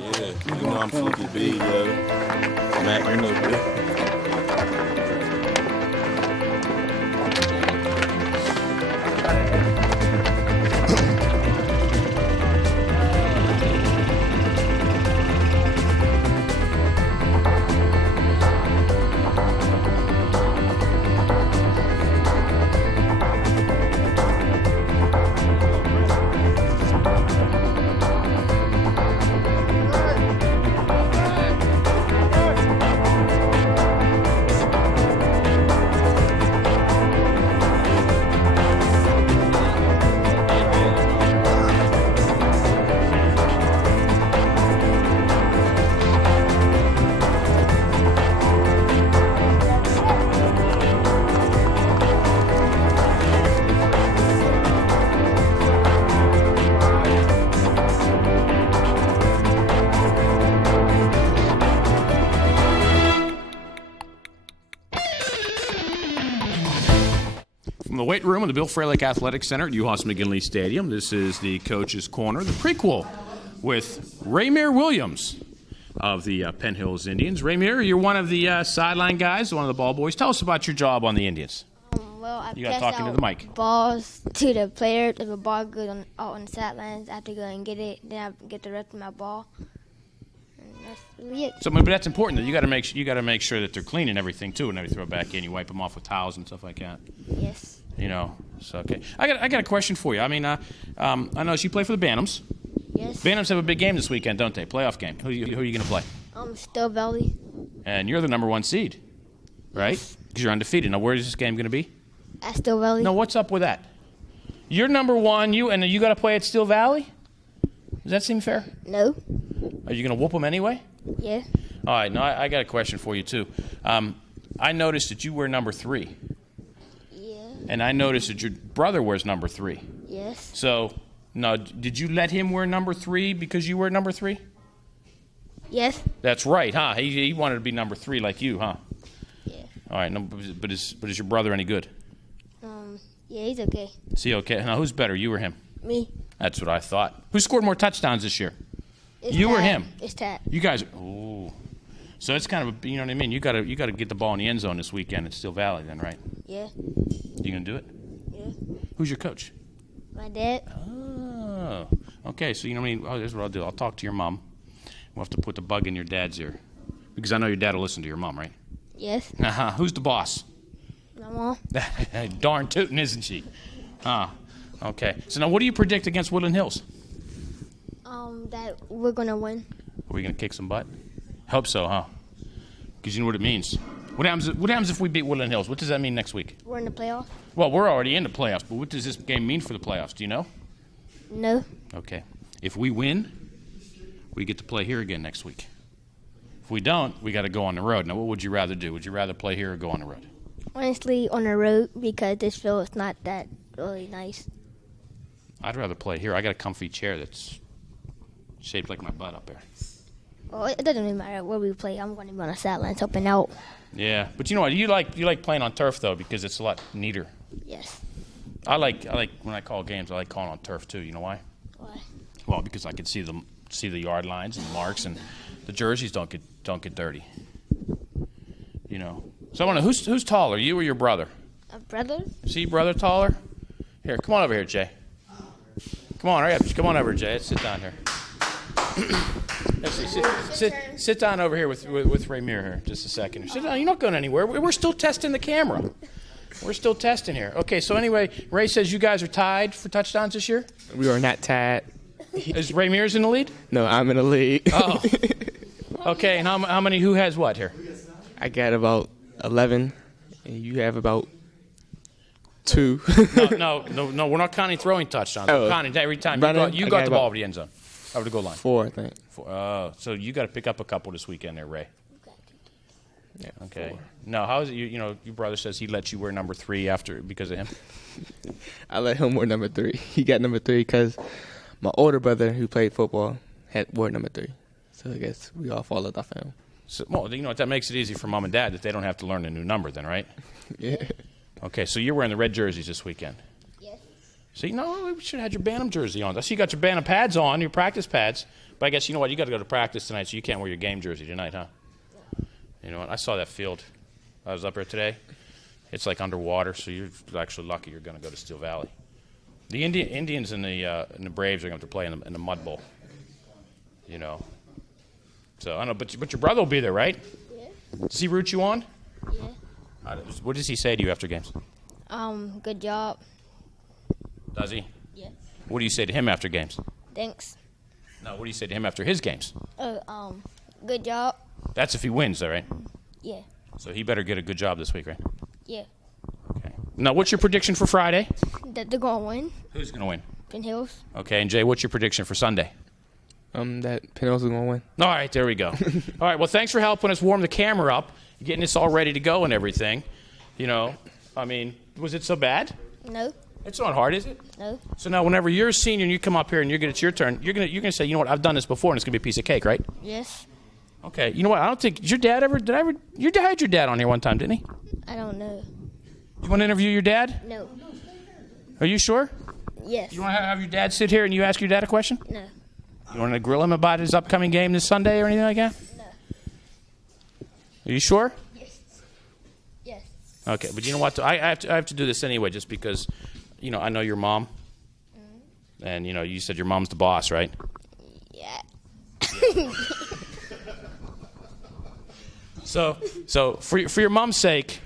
Yeah, you know I'm flippy big, Mac, you know good. From the weight room of the Bill Fralick Athletic Center at UHAS McGinley Stadium, this is the Coach's Corner, the prequel with Ramir Williams of the Penn Hills Indians. Ramir, you're one of the sideline guys, one of the ball boys. Tell us about your job on the Indians. You got to talk into the mic. Balls to the player. If a ball goes out on the sidelines, I have to go and get it. Then I get the rest of my ball. And that's really it. So, but that's important. That you got to make sure that they're clean and everything too. And then you throw it back in, you wipe them off with towels and stuff like that. Yes. You know, so okay. I got a question for you. I mean, I noticed you play for the Bantams. Yes. Bantams have a big game this weekend, don't they? Playoff game. Who are you going to play? Still Valley. And you're the number 1 seed, right? Because you're undefeated. Now, where is this game going to be? At Still Valley. No, what's up with that? You're number 1, and you got to play at Still Valley? Does that seem fair? No. Are you going to whoop them anyway? Yeah. All right. No, I got a question for you too. I noticed that you wear number 3. And I noticed that your brother wears number 3. Yes. So, now, did you let him wear number 3 because you wear number 3? Yes. That's right, huh? He wanted to be number 3 like you, huh? Yeah. All right. No, but is your brother any good? Yeah, he's okay. Is he okay? Now, who's better, you or him? Me. That's what I thought. Who scored more touchdowns this year? It's You Tad. or him? It's Tad. You guys. Ooh. So it's kind of, you know what I mean? You got to get the ball in the end zone this weekend at Still Valley, then, right? Yeah. You gonna do it? Yeah. Who's your coach? My dad. Oh. Okay. So you know what I mean? Oh, here's what I'll do. I'll talk to your mom. We'll have to put the bug in your dad's ear, because I know your dad will listen to your mom, right? Yes. Uh-huh. Who's the boss? My mom. Darn tootin', isn't she? Okay. So now, what do you predict against Woodland Hills? That we're gonna win. Are we gonna kick some butt? Hope so, huh? Because you know what it means. What happens if we beat Woodland Hills? What does that mean next week? We're in the playoff. Well, we're already in the playoffs, but what does this game mean for the playoffs? Do you know? No. Okay. If we win, we get to play here again next week. If we don't, we got to go on the road. Now, what would you rather do? Would you rather play here or go on the road? Honestly, on the road, because this field is not that really nice. I'd rather play here. I got a comfy chair that's shaped like my butt up there. Well, it doesn't really matter where we play. I'm going to be on the sidelines helping out. Yeah, but you know what? You like playing on turf though, because it's a lot neater. Yes. I like when I call games. I like calling on turf too. You know why? Why? Well, because I can see the yard lines and marks, and the jerseys don't get dirty. You know. So I want to who's taller, you or your brother? A brother? See, brother taller. Here, come on over here, Jay. Come on, hurry up. Come on over, Jay. Let's sit down here. Sit down over here with Ramir here, just a second. Sit down. You're not going anywhere. We're still testing the camera. We're still testing here. Okay, so anyway, Ray says you guys are tied for touchdowns this year? We are not tied. Is Ramir's in the lead? No, I'm in the lead. Oh. Okay, and how many, who has what here? I got about 11, and you have about 2. No, we're not counting throwing touchdowns. We're counting every time. You got the ball over the end zone. Over the goal line. 4, I think. 4. So you got to pick up a couple this weekend there, Ray. Yeah. Okay. No, how is it? You know, your brother says he let you wear number 3 because of him. I let him wear number 3. He got number 3 because my older brother, who played football, wore number 3. So I guess we all followed off him. So, well, you know, that makes it easy for mom and dad that they don't have to learn a new number then, right? Yeah. Okay, so you're wearing the red jerseys this weekend. Yes. See, no, we should have had your Bantam jersey on. I see you got your Bantam pads on, your practice pads. But I guess, you know what, you got to go to practice tonight, so you can't wear your game jersey tonight, huh? You know what, I saw that field. I was up there today. It's like underwater, so you're actually lucky you're going to go to Steel Valley. The Indians and the Braves are going to have to play in the Mud Bowl. You know. So, I don't know, but your brother will be there, right? Yeah. Does he root you on? Yeah. What does he say to you after games? Good job. Does he? Yeah. What do you say to him after games? Thanks. No, what do you say to him after his games? Good job. That's if he wins, though, right? Yeah. So he better get a good job this week, right? Yeah. Okay. Now, what's your prediction for Friday? That they're gonna win. Who's going to win? Penn Hills. Okay, and Jay, what's your prediction for Sunday? That Penn Hills is gonna win. All right, there we go. All right, well, thanks for helping us warm the camera up, getting us all ready to go and everything. You know, I mean, was it so bad? No. It's not hard, is it? No. So now, whenever you're a senior and you come up here and it's your turn, you're gonna say, you know what, I've done this before, and it's gonna be a piece of cake, right? Yes. Okay. You know what? I don't think your dad your dad had your dad on here one time, didn't he? I don't know. You want to interview your dad? No. Are you sure? Yes. You want to have your dad sit here and you ask your dad a question? No. You want to grill him about his upcoming game this Sunday or anything like that? No. Are you sure? Yes. Yes. Okay, but you know what? I have to do this anyway, just because, you know, I know your mom, and you know, you said your mom's the boss, right? Yeah. So for your mom's sake,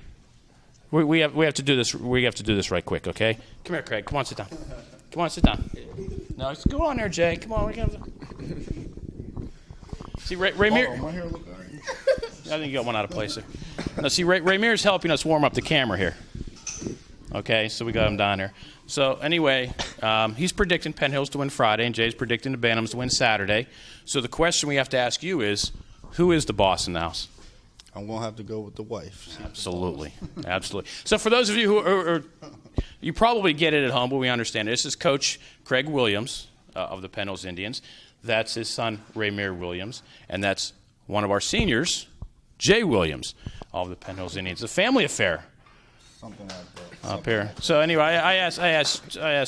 we have to do this. We have to do this right quick, okay? Come here, Craig. Come on, sit down. Come on, sit down. No, just go on there, Jay. Come on. See, Raymir. My hair look all right. I think you got one out of place there. No, see, Raymir's helping us warm up the camera here. Okay, so we got him down here. So anyway, he's predicting Penn Hills to win Friday, and Jay's predicting the Bantams to win Saturday. So the question we have to ask you is, who is the boss in the house? I'm going to have to go with the wife. Absolutely. Absolutely. So for those of you who are you probably get it at home, but we understand it. This is Coach Craig Williams of the Penn Hills Indians. That's his son, Raymir Williams. And that's one of our seniors, Jay Williams, of the Penn Hills Indians. It's a family affair. Something like that. Up here. So anyway, I asked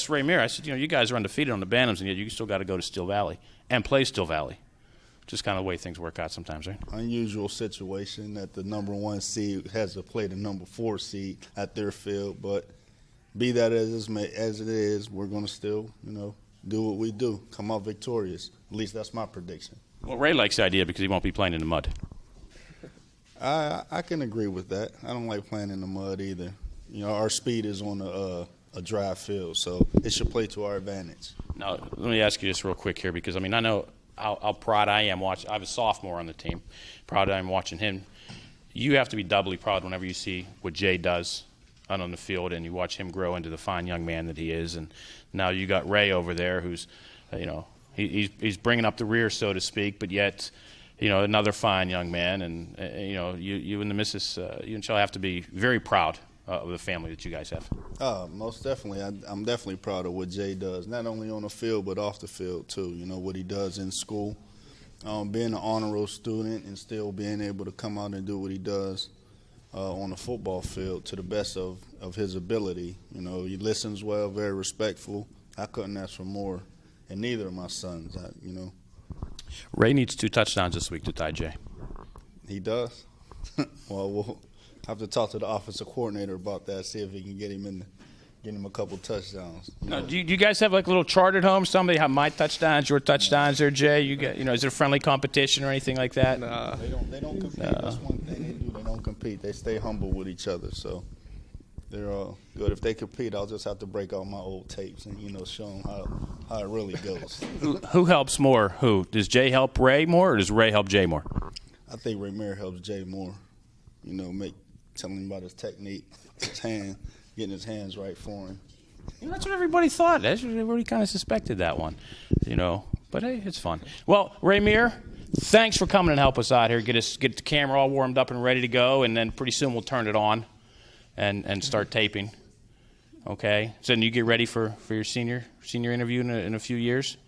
Raymir, I said, you know, you guys are undefeated on the Bantams, and yet you still got to go to Steel Valley and play Steel Valley. Just kind of the way things work out sometimes, right? Unusual situation that the number 1 seed has to play the number 4 seed at their field, but be that as it is, we're going to still, you know, do what we do, come out victorious. At least that's my prediction. Well, Ray likes the idea because he won't be playing in the mud. I can agree with that. I don't like playing in the mud either. You know, our speed is on a dry field, so it should play to our advantage. Now, let me ask you this real quick here, because, I mean, I know how proud I am watching. I have a sophomore on the team. Proud I am watching him. You have to be doubly proud whenever you see what Jay does out on the field and you watch him grow into the fine young man that he is. And now you got Ray over there who's, you know, he's bringing up the rear, so to speak, but yet, you know, another fine young man. And, you know, you and the missus, you and Shell have to be very proud of the family that you guys have. Most definitely. I'm definitely proud of what Jay does, not only on the field but off the field too. You know, what he does in school, being an honor roll student and still being able to come out and do what he does on the football field to the best of his ability. You know, he listens well, very respectful. I couldn't ask for more in neither of my sons, you know. Ray needs 2 touchdowns this week to tie Jay. He does? Well, we'll have to talk to the offensive coordinator about that, see if he can get him a couple touchdowns. Now, do you guys have like little chart at home? Somebody have my touchdowns, your touchdowns there, Jay? You know, is there friendly competition or anything like that? Nah. They don't compete. That's one thing they do. They don't compete. They stay humble with each other. So they're all good. If they compete, I'll just have to break out my old tapes and, you know, show them how it really goes. Who helps more? Who? Does Jay help Ray more, or does Ray help Jay more? I think Raymir helps Jay more. You know, telling him about his technique, getting his hands right for him. You know, that's what everybody thought. Everybody kind of suspected that one, you know. But hey, it's fun. Well, Raymir, thanks for coming and help us out here. Get the camera all warmed up and ready to go, and then pretty soon we'll turn it on and start taping. Okay. So then you get ready for your senior interview in a few years.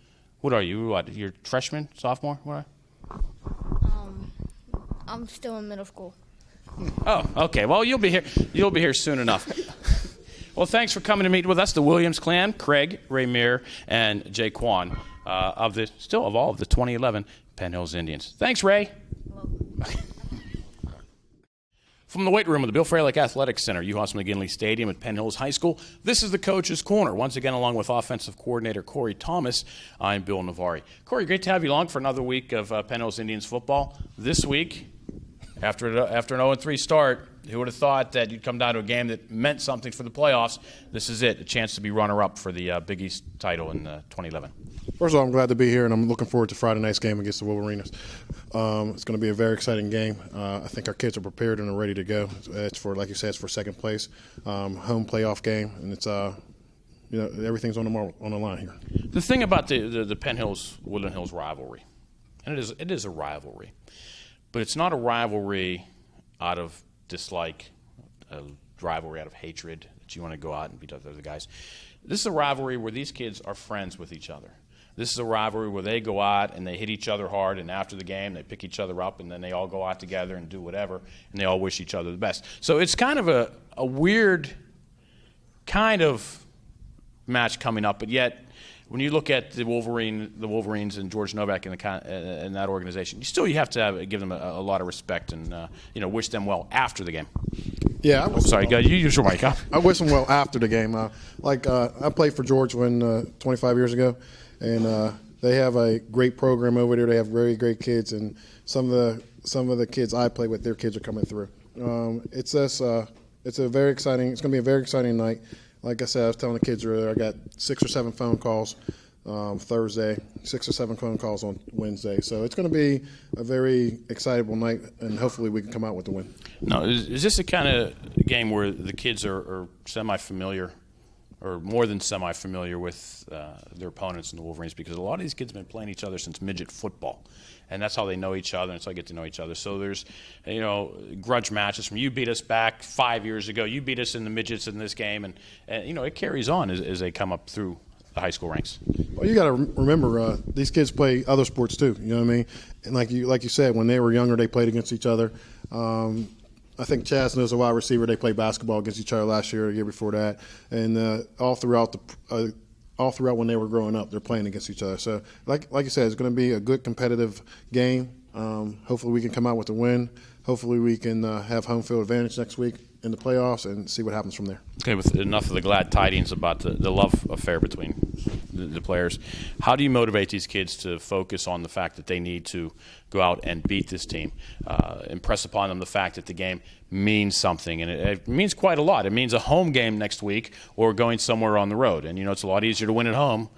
What are you? What? You're freshman, sophomore? What? I'm still in middle school. Oh, okay. Well, you'll be here soon enough. Well, thanks for coming to meet with us, the Williams clan, Craig, Raymere, and Jaquan of all of the 2011 Penn Hills Indians. Thanks, Ray. From the weight room of the Bill Freilich Athletic Center, UHAS McGinley Stadium at Penn Hills High School, this is the Coach's Corner. Once again, along with offensive coordinator Corey Thomas, I'm Bill Navari. Corey, great to have you along for another week of Penn Hills Indians football. This week, after an 0-3 start, who would have thought that you'd come down to a game that meant something for the playoffs? This is it, a chance to be runner-up for the Big East title in 2011. First of all, I'm glad to be here, and I'm looking forward to Friday night's game against the Wolverines. It's going to be a very exciting game. I think our kids are prepared and are ready to go. It's for, like you said, it's for second place, home playoff game, and it's everything's on the line here. The thing about the Penn Hills Woodland Hills rivalry, and it is a rivalry, but it's not a rivalry out of dislike, a rivalry out of hatred that you want to go out and beat up the other guys. This is a rivalry where these kids are friends with each other. This is a rivalry where they go out and they hit each other hard, and after the game they pick each other up, and then they all go out together and do whatever, and they all wish each other the best. So it's kind of a weird kind of match coming up, but yet when you look at the Wolverines and George Novak in that organization, you have to give them a lot of respect and wish them well after the game. Yeah, you use your mic. Huh? I wish them well after the game. I played for George 25 years ago, and they have a great program over there. They have very great kids, and some of the kids I play with, their kids are coming through. It's a very exciting. It's going to be a very exciting night. Like I said, I was telling the kids earlier, I got 6 or 7 phone calls Thursday, 6 or 7 phone calls on Wednesday. So it's going to be a very excitable night, and hopefully we can come out with the win. Now, is this the kind of game where the kids are semi-familiar or more than semi-familiar with their opponents in the Wolverines? Because a lot of these kids have been playing each other since midget football. And that's how they know each other, and that's how they get to know each other. So there's, grudge matches from you beat us back 5 years ago, you beat us in the midgets in this game, and it carries on as they come up through the high school ranks. Well, you got to remember these kids play other sports too. You know what I mean? And like you said, when they were younger, they played against each other. I think Chaz knows a wide receiver. They played basketball against each other last year, the year before that, and all throughout when they were growing up, they're playing against each other. So, like you said, it's going to be a good competitive game. Hopefully, we can come out with a win. Hopefully, we can have home field advantage next week in the playoffs and see what happens from there. Okay, with enough of the glad tidings about the love affair between the players, how do you motivate these kids to focus on the fact that they need to go out and beat this team? Impress upon them the fact that the game means something, and it means quite a lot. It means a home game next week or going somewhere on the road. And, it's a lot easier to win at home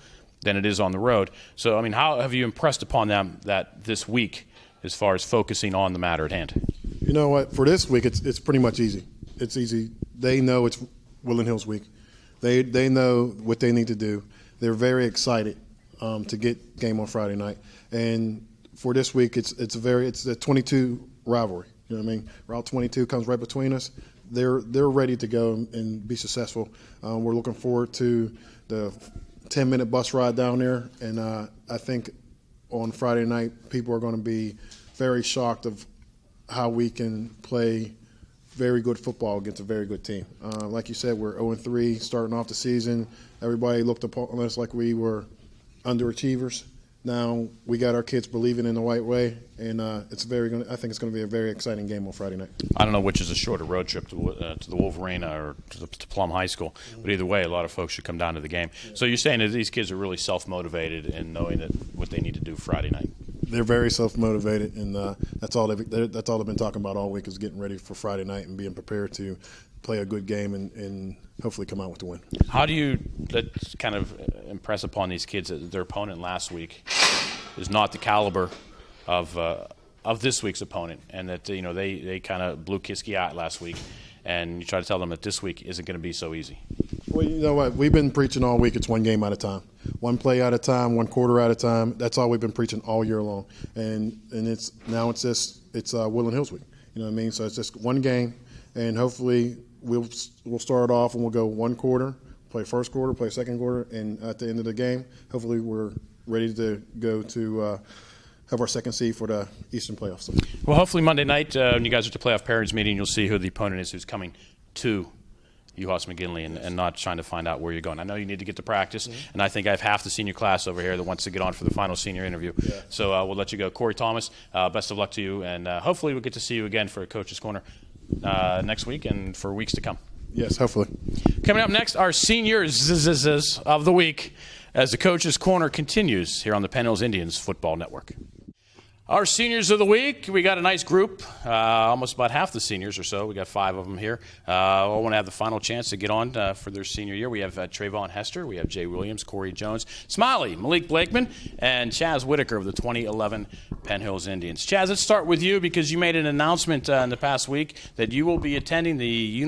than it is on the road. So, how have you impressed upon them that this week as far as focusing on the matter at hand? You know what? For this week, it's pretty much easy. It's easy. They know it's Woodland Hills week. They know what they need to do. They're very excited to get game on Friday night. And for this week, it's a 22 rivalry. You know what I mean? Route 22 comes right between us. They're ready to go and be successful. We're looking forward to the 10-minute bus ride down there. And I think on Friday night, people are going to be very shocked of how we can play very good football against a very good team. Like you said, we're 0-3 starting off the season. Everybody looked upon us like we were underachievers. Now we got our kids believing in the right way, and I think it's going to be a very exciting game on Friday night. I don't know which is a shorter road trip to the Wolverine or to Plum High School, but either way, a lot of folks should come down to the game. So you're saying that these kids are really self-motivated in knowing that what they need to do Friday night? They're very self-motivated, and that's all they've been talking about all week is getting ready for Friday night and being prepared to play a good game and hopefully come out with the win. How do you kind of impress upon these kids that their opponent last week is not the caliber of this week's opponent, and that they kind of blew Kiski out last week, and you try to tell them that this week isn't going to be so easy? Well, you know what? We've been preaching all week. It's one game at a time, one play at a time, one quarter at a time. That's all we've been preaching all year long, and it's Woodland Hills week. You know what I mean? So it's just one game, and hopefully we'll start off and we'll go one quarter, play first quarter, play second quarter, and at the end of the game, hopefully we're ready to go to have our second seed for the Eastern playoffs. Well, hopefully Monday night when you guys are at the playoff pairings meeting, you'll see who the opponent is who's coming to UHOS McGinley and not trying to find out where you're going. I know you need to get to practice, and I think I have half the senior class over here that wants to get on for the final senior interview. Yeah. So we'll let you go. Corey Thomas, best of luck to you, and hopefully we'll get to see you again for Coach's Corner next week and for weeks to come. Yes, hopefully. Coming up next, our seniors of the week as the Coach's Corner continues here on the Penn Hills Indians Football Network. Our seniors of the week, we got a nice group, almost about half the seniors or so. We got 5 of them here. I want to have the final chance to get on for their senior year. We have Trayvon Hester, we have Jay Williams, Corey Jones, Smiley, Malik Blakeman, and Chaz Whitaker of the 2011 Penn Hills Indians. Chaz, let's start with you because you made an announcement in the past week that you will be attending the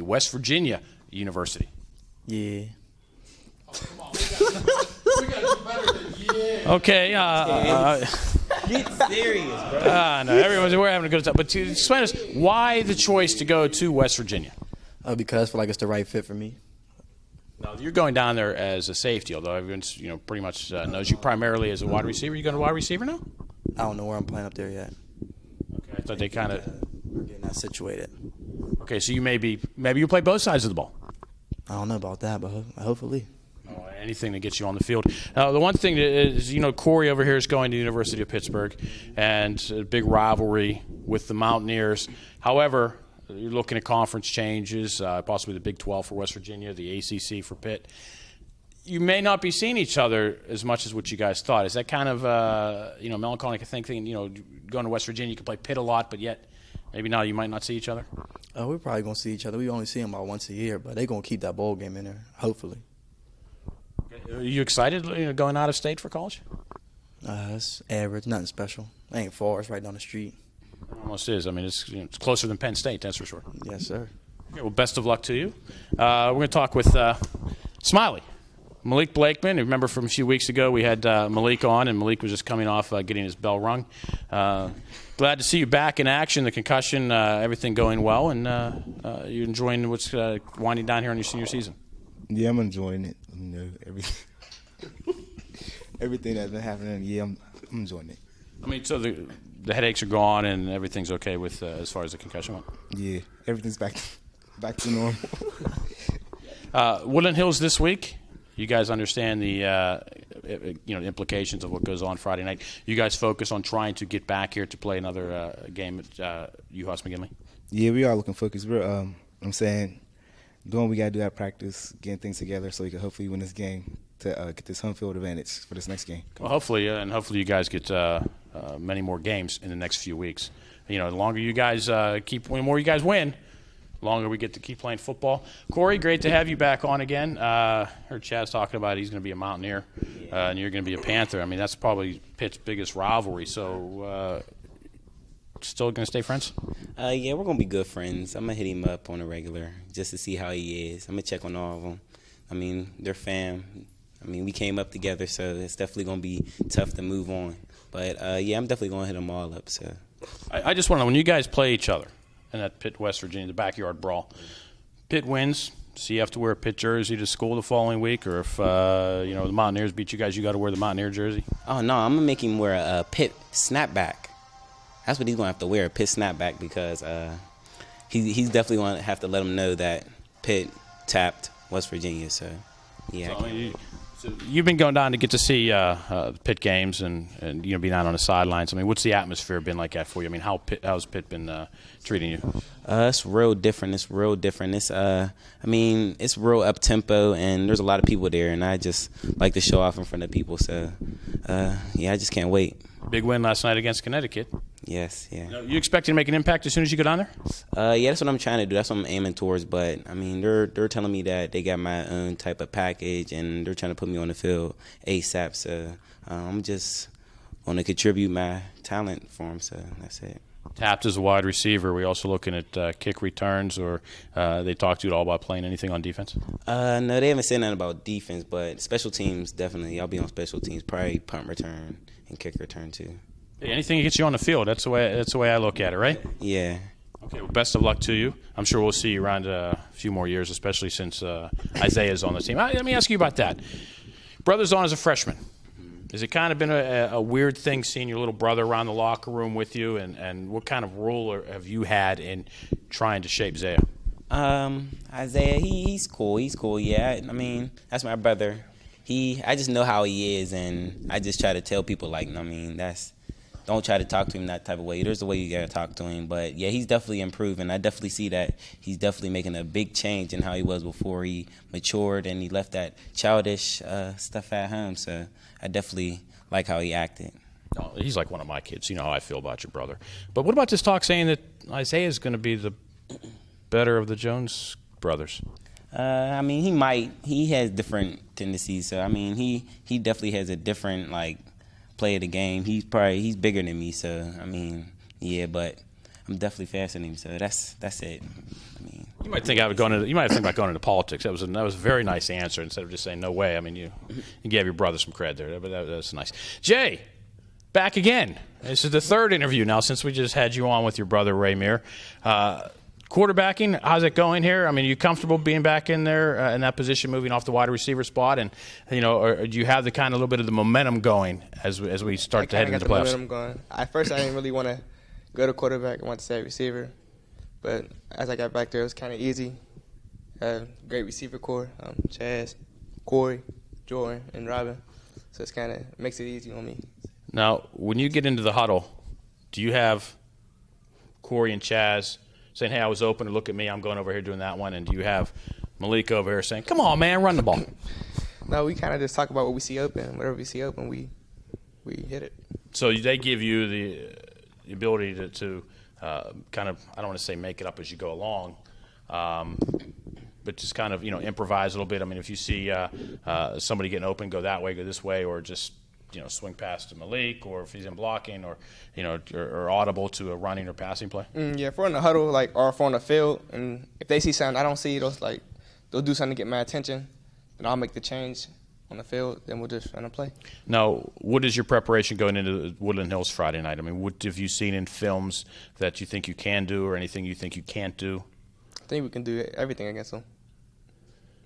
West Virginia University. Yeah. Oh, come on. We got to do better than yeah. Okay. Get serious, bro. No, we're having a good time. But to explain us, why the choice to go to West Virginia? Because I feel like it's the right fit for me. Now, you're going down there as a safety, although everyone's pretty much knows you primarily as a wide receiver. You going to wide receiver now? I don't know where I'm playing up there yet. Okay, I thought they kind of we're getting that situated. Okay, so you maybe you play both sides of the ball. I don't know about that, but hopefully. Anything that gets you on the field. The one thing is, Corey over here is going to the University of Pittsburgh, and a big rivalry with the Mountaineers. However, you're looking at conference changes, possibly the Big 12 for West Virginia, the ACC for Pitt. You may not be seeing each other as much as what you guys thought. Is that kind of melancholic thinking? Going to West Virginia, you can play Pitt a lot, but yet maybe now you might not see each other. We're probably gonna see each other. We only see them about once a year, but they're gonna keep that bowl game in there, hopefully. Are you excited going out of state for college? It's average, nothing special. It ain't far. It's right down the street. It almost is. I mean, it's closer than Penn State, that's for sure. Yes, sir. Okay, well, best of luck to you. We're going to talk with Smiley, Malik Blakeman. Remember from a few weeks ago we had Malik on, and Malik was just coming off getting his bell rung. Glad to see you back in action, the concussion, everything going well, and you're enjoying what's winding down here on your senior season. Yeah, I'm enjoying it. Everything that's been happening, yeah, I'm enjoying it. I mean, so the headaches are gone and everything's okay with as far as the concussion went? Yeah, everything's back to normal. Woodland Hills this week. You guys understand the implications of what goes on Friday night. You guys focus on trying to get back here to play another game at UHOS McGinley? Yeah, we are looking focused. We're, I'm saying, doing what we got to do at practice, getting things together so we can hopefully win this game to get this home field advantage for this next game. Well, hopefully you guys get many more games in the next few weeks. The longer you guys the more you guys win, the longer we get to keep playing football. Corey, great to have you back on again. Heard Chaz talking about he's going to be a Mountaineer and you're going to be a Panther. I mean, that's probably Pitt's biggest rivalry. So still going to stay friends? Yeah, we're going to be good friends. I'm going to hit him up on a regular just to see how he is. I'm going to check on all of them. I mean, they're fam. I mean, we came up together, so it's definitely going to be tough to move on. But, yeah, I'm definitely going to hit them all up. So I just want to know, when you guys play each other in that Pitt, West Virginia, the backyard brawl, Pitt wins, so you have to wear a Pitt jersey to school the following week, or if, the Mountaineers beat you guys, you got to wear the Mountaineer jersey? Oh, no, I'm going to make him wear a Pitt snapback. That's what he's going to have to wear, a Pitt snapback, because he's definitely going to have to let him know that Pitt tapped West Virginia. So, yeah. So you've been going down to get to see Pitt games and being out on the sidelines. I mean, what's the atmosphere been like that for you? I mean, how's Pitt been treating you? It's real different. It's it's real up tempo, and there's a lot of people there, and I just like to show off in front of people. So, yeah, I just can't wait. Big win last night against Connecticut. Yes, yeah. You expecting to make an impact as soon as you go down there? Yeah, that's what I'm trying to do. That's what I'm aiming towards. But, I mean, they're telling me that they got my own type of package, and they're trying to put me on the field ASAP. So I'm just going to contribute my talent for them. So that's it. Tapped as a wide receiver. Are we also looking at kick returns, or they talk to you at all about playing anything on defense? No, they haven't said nothing about defense, but special teams, definitely. I'll be on special teams, probably punt return and kick return too. Hey, anything that gets you on the field, that's the way I look at it, right? Yeah. Okay, well, best of luck to you. I'm sure we'll see you around a few more years, especially since Isaiah's on the team. Let me ask you about that. Brother's on as a freshman. Has it kind of been a weird thing seeing your little brother around the locker room with you, and what kind of role have you had in trying to shape Zaya? Isaiah, he's cool. He's cool. Yeah, I mean, that's my brother. I just know how he is, and I just try to tell people, like, I mean, don't try to talk to him that type of way. There's a way you gotta talk to him, but yeah, he's definitely improving. I definitely see that he's definitely making a big change in how he was before he matured and he left that childish stuff at home. So I definitely like how he acted. No, he's like one of my kids. You know how I feel about your brother. But what about this talk saying that Isaiah is going to be the better of the Jones brothers? I mean, he might. He has different tendencies. So I mean, he definitely has a different play of the game. He's bigger than me. So I mean, yeah, but I'm definitely faster than him. So that's it. I mean, you might think about going into politics. That was a very nice answer instead of just saying no way. I mean, you gave your brother some credit there. But that's nice. Jay, back again. This is the third interview now since we just had you on with your brother Raymir. Quarterbacking, how's it going here? I mean, are you comfortable being back in there in that position, moving off the wide receiver spot? And, or do you have the kind of little bit of the momentum going as we start to head into the playoffs? Momentum going. At first, I didn't really want to go to quarterback. I wanted to stay receiver. But as I got back there, it was kind of easy. Great receiver core, Chaz, Corey, Jordan, and Robin. So it's kind of makes it easy on me. Now, when you get into the huddle, do you have Corey and Chaz saying, hey, I was open, or look at me, I'm going over here doing that one? And do you have Malik over here saying, come on, man, run the ball? No, we kind of just talk about what we see open. Whatever we see open, we hit it. So they give you the ability to kind of, I don't want to say make it up as you go along, but just kind of, improvise a little bit. I mean, if you see somebody getting open, go that way, go this way, or just swing past to Malik, or if he's in blocking, or or audible to a running or passing play. Yeah, if we're in the huddle, or if we're on the field, and if they see something I don't see, they'll do something to get my attention, then I'll make the change on the field. Then we'll just run a play. Now, what is your preparation going into Woodland Hills Friday night? I mean, what have you seen in films that you think you can do, or anything you think you can't do? I think we can do everything against them.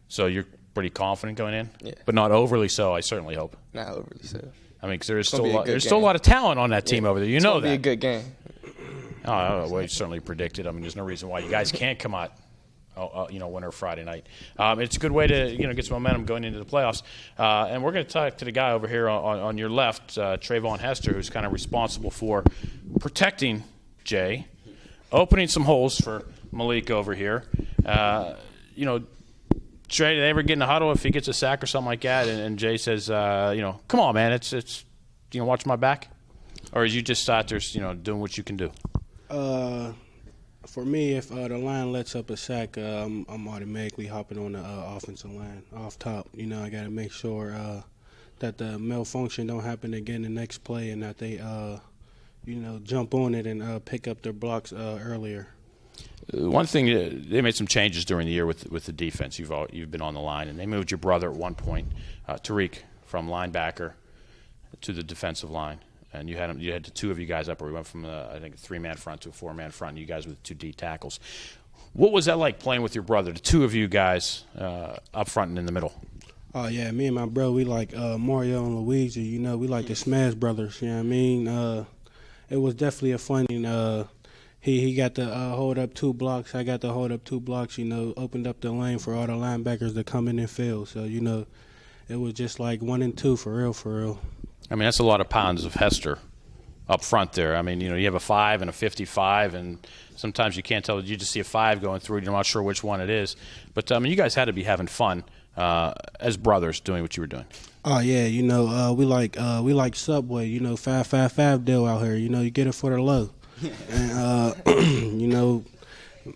So you're pretty confident going in? Yeah. But not overly so, I certainly hope. Not overly so. I mean, because there's still a lot of talent on that team over there. You know that. It's going to be a good game. Oh, well, you certainly predicted. I mean, there's no reason why you guys can't come out, winner Friday night. It's a good way to, get some momentum going into the playoffs. And we're going to talk to the guy over here on your left, Trayvon Hester, who's kind of responsible for protecting Jay, opening some holes for Malik over here. Trey, did they ever get in the huddle if he gets a sack or something like that, and Jay says, come on, man, it's watch my back? Or is you just out there, doing what you can do? For me, if the line lets up a sack, I'm automatically hopping on the offensive line off top. I got to make sure that the malfunction don't happen again the next play, and that they, jump on it and pick up their blocks earlier. One thing, they made some changes during the year with the defense. You've been on the line, and they moved your brother at one point, Tariq, from linebacker to the defensive line, and you had the two of you guys up, where we went from I think a 3-man front to a 4-man front. And you guys with 2 D tackles. What was that like playing with your brother, the two of you guys up front and in the middle? Oh yeah, me and my bro, we like Mario and Luigi. We like the Smash Brothers. You know what I mean? It was definitely a fun. He got to hold up 2 blocks. I got to hold up 2 blocks, opened up the lane for all the linebackers to come in and fill. So, it was just like 1 and 2 for real. I mean, that's a lot of pounds of Hester up front there. I mean, you have a 5 and a 55, and sometimes you can't tell. You just see a 5 going through, you're not sure which one it is. But, I mean, you guys had to be having fun as brothers doing what you were doing. Oh, yeah, we like Subway, 555 deal out here. You get it for the low. And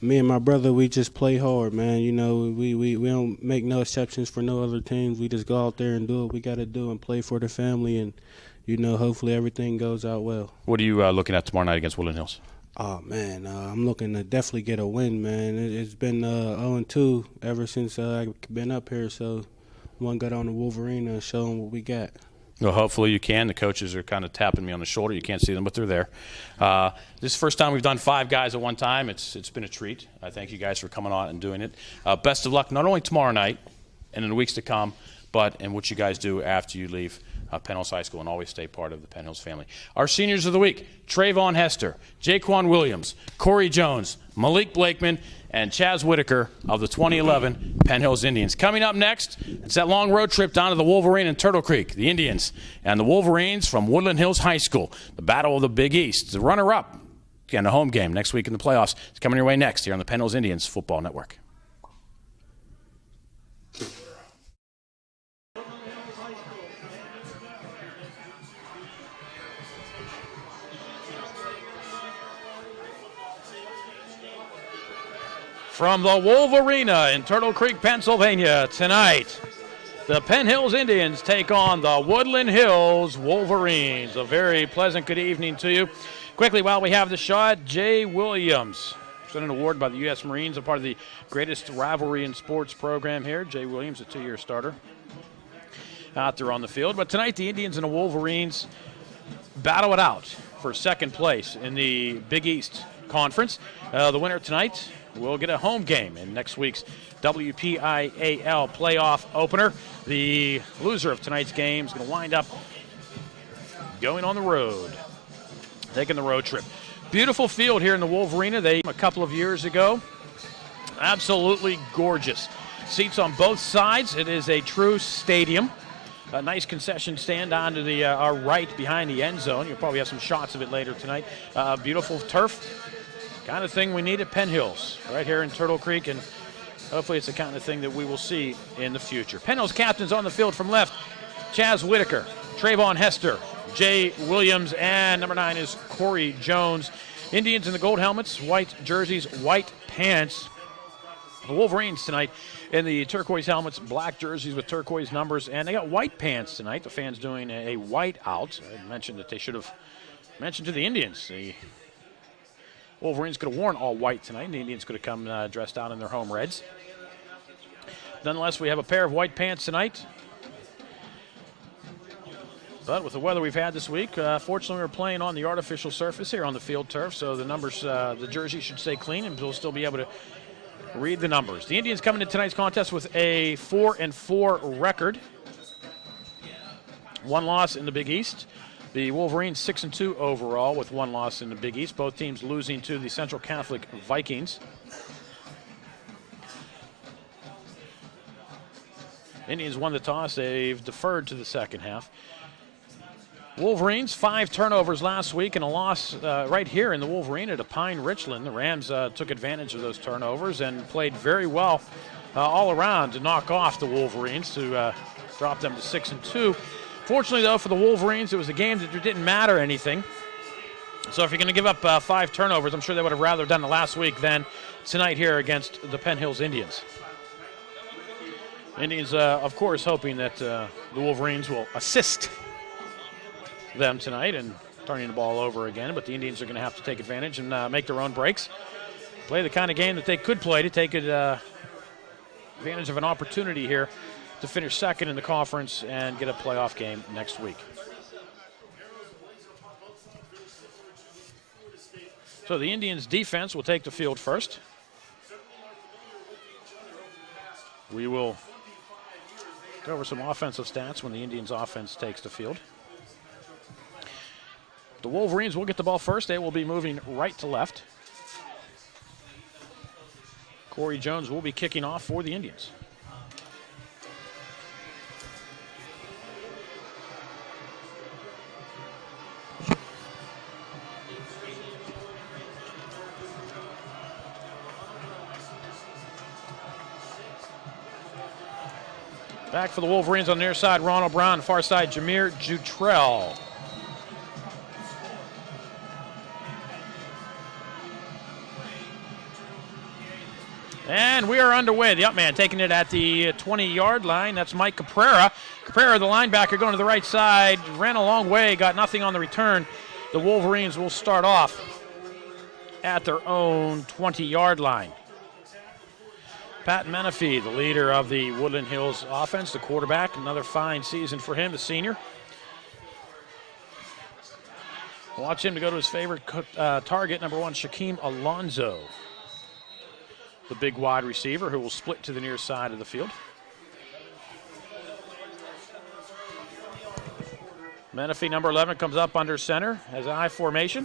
me and my brother, we just play hard, man. We don't make no exceptions for no other teams. We just go out there and do what we got to do and play for the family, and hopefully everything goes out well. What are you looking at tomorrow night against Woodland Hills? Oh man, I'm looking to definitely get a win, man. It's been 0-2 ever since I've been up here, so I want to go down to Wolverines and show them what we got. Well, hopefully you can. The coaches are kind of tapping me on the shoulder. You can't see them, but they're there. This is the first time we've done 5 guys at one time. It's been a treat. I thank you guys for coming on and doing it. Best of luck, not only tomorrow night and in the weeks to come, but in what you guys do after you leave Penn Hills High School and always stay part of the Penn Hills family. Our seniors of the week, Trayvon Hester, Jaquan Williams, Corey Jones, Malik Blakeman, and Chaz Whitaker of the 2011 Penn Hills Indians. Coming up next, it's that long road trip down to the Wolverine and Turtle Creek, the Indians, and the Wolverines from Woodland Hills High School, the Battle of the Big East, the runner-up, and a home game next week in the playoffs. It's coming your way next here on the Penn Hills Indians Football Network. From the Wolverina in Turtle Creek, Pennsylvania, tonight, the Penn Hills Indians take on the Woodland Hills Wolverines. A very pleasant good evening to you. Quickly, while we have the shot, Jay Williams, presented an award by the U.S. Marines, a part of the greatest rivalry in sports program here. Jay Williams, a 2-year starter, out there on the field. But tonight, the Indians and the Wolverines battle it out for second place in the Big East Conference. The winner tonight will get a home game in next week's WPIAL playoff opener. The loser of tonight's game is going to wind up going on the road, taking the road trip. Beautiful field here in the Wolverina. They a couple of years ago. Absolutely gorgeous. Seats on both sides. It is a true stadium. A nice concession stand on to the our right behind the end zone. You'll probably have some shots of it later tonight. Beautiful turf. Kind of thing we need at Penn Hills, right here in Turtle Creek, and hopefully it's the kind of thing that we will see in the future. Penn Hills captains on the field from left, Chaz Whitaker, Trayvon Hester, Jay Williams, and number 9 is Corey Jones. Indians in the gold helmets, white jerseys, white pants. The Wolverines tonight in the turquoise helmets, black jerseys with turquoise numbers, and they got white pants tonight. The fans doing a white out. I mentioned that they should have mentioned to the Indians. The Wolverines could have worn all white tonight, and the Indians could have come dressed out in their home reds. Nonetheless, we have a pair of white pants tonight. But with the weather we've had this week, fortunately we're playing on the artificial surface here on the field turf, so the numbers, the jersey should stay clean, and we'll still be able to read the numbers. The Indians coming to tonight's contest with a 4-4 record. 1 loss in the Big East. The Wolverines 6-2 overall with 1 loss in the Big East. Both teams losing to the Central Catholic Vikings. Indians won the toss. They've deferred to the second half. Wolverines, 5 turnovers last week and a loss right here in the Wolverine to Pine Richland. The Rams took advantage of those turnovers and played very well all around to knock off the Wolverines to drop them to 6-2. Fortunately, though, for the Wolverines, it was a game that didn't matter anything. So if you're going to give up 5 turnovers, I'm sure they would have rather done it last week than tonight here against the Penn Hills Indians. Indians, of course, hoping that the Wolverines will assist them tonight and turning the ball over again. But the Indians are going to have to take advantage and make their own breaks. Play the kind of game that they could play to take advantage of an opportunity here to finish second in the conference and get a playoff game next week. So the Indians' defense will take the field first. We will go over some offensive stats when the Indians' offense takes the field. The Wolverines will get the ball first. They will be moving right to left. Corey Jones will be kicking off for the Indians. Back for the Wolverines on the near side, Ronald Brown. Far side, Jameer Jutrell. And we are underway. The up man taking it at the 20-yard line. That's Mike Caprera. Caprera, the linebacker, going to the right side. Ran a long way, got nothing on the return. The Wolverines will start off at their own 20-yard line. Pat Menifee, the leader of the Woodland Hills offense, the quarterback. Another fine season for him, the senior. Watch him to go to his favorite target, number 1, Shaquem Alonzo, the big wide receiver who will split to the near side of the field. Menifee, number 11, comes up under center, has I formation.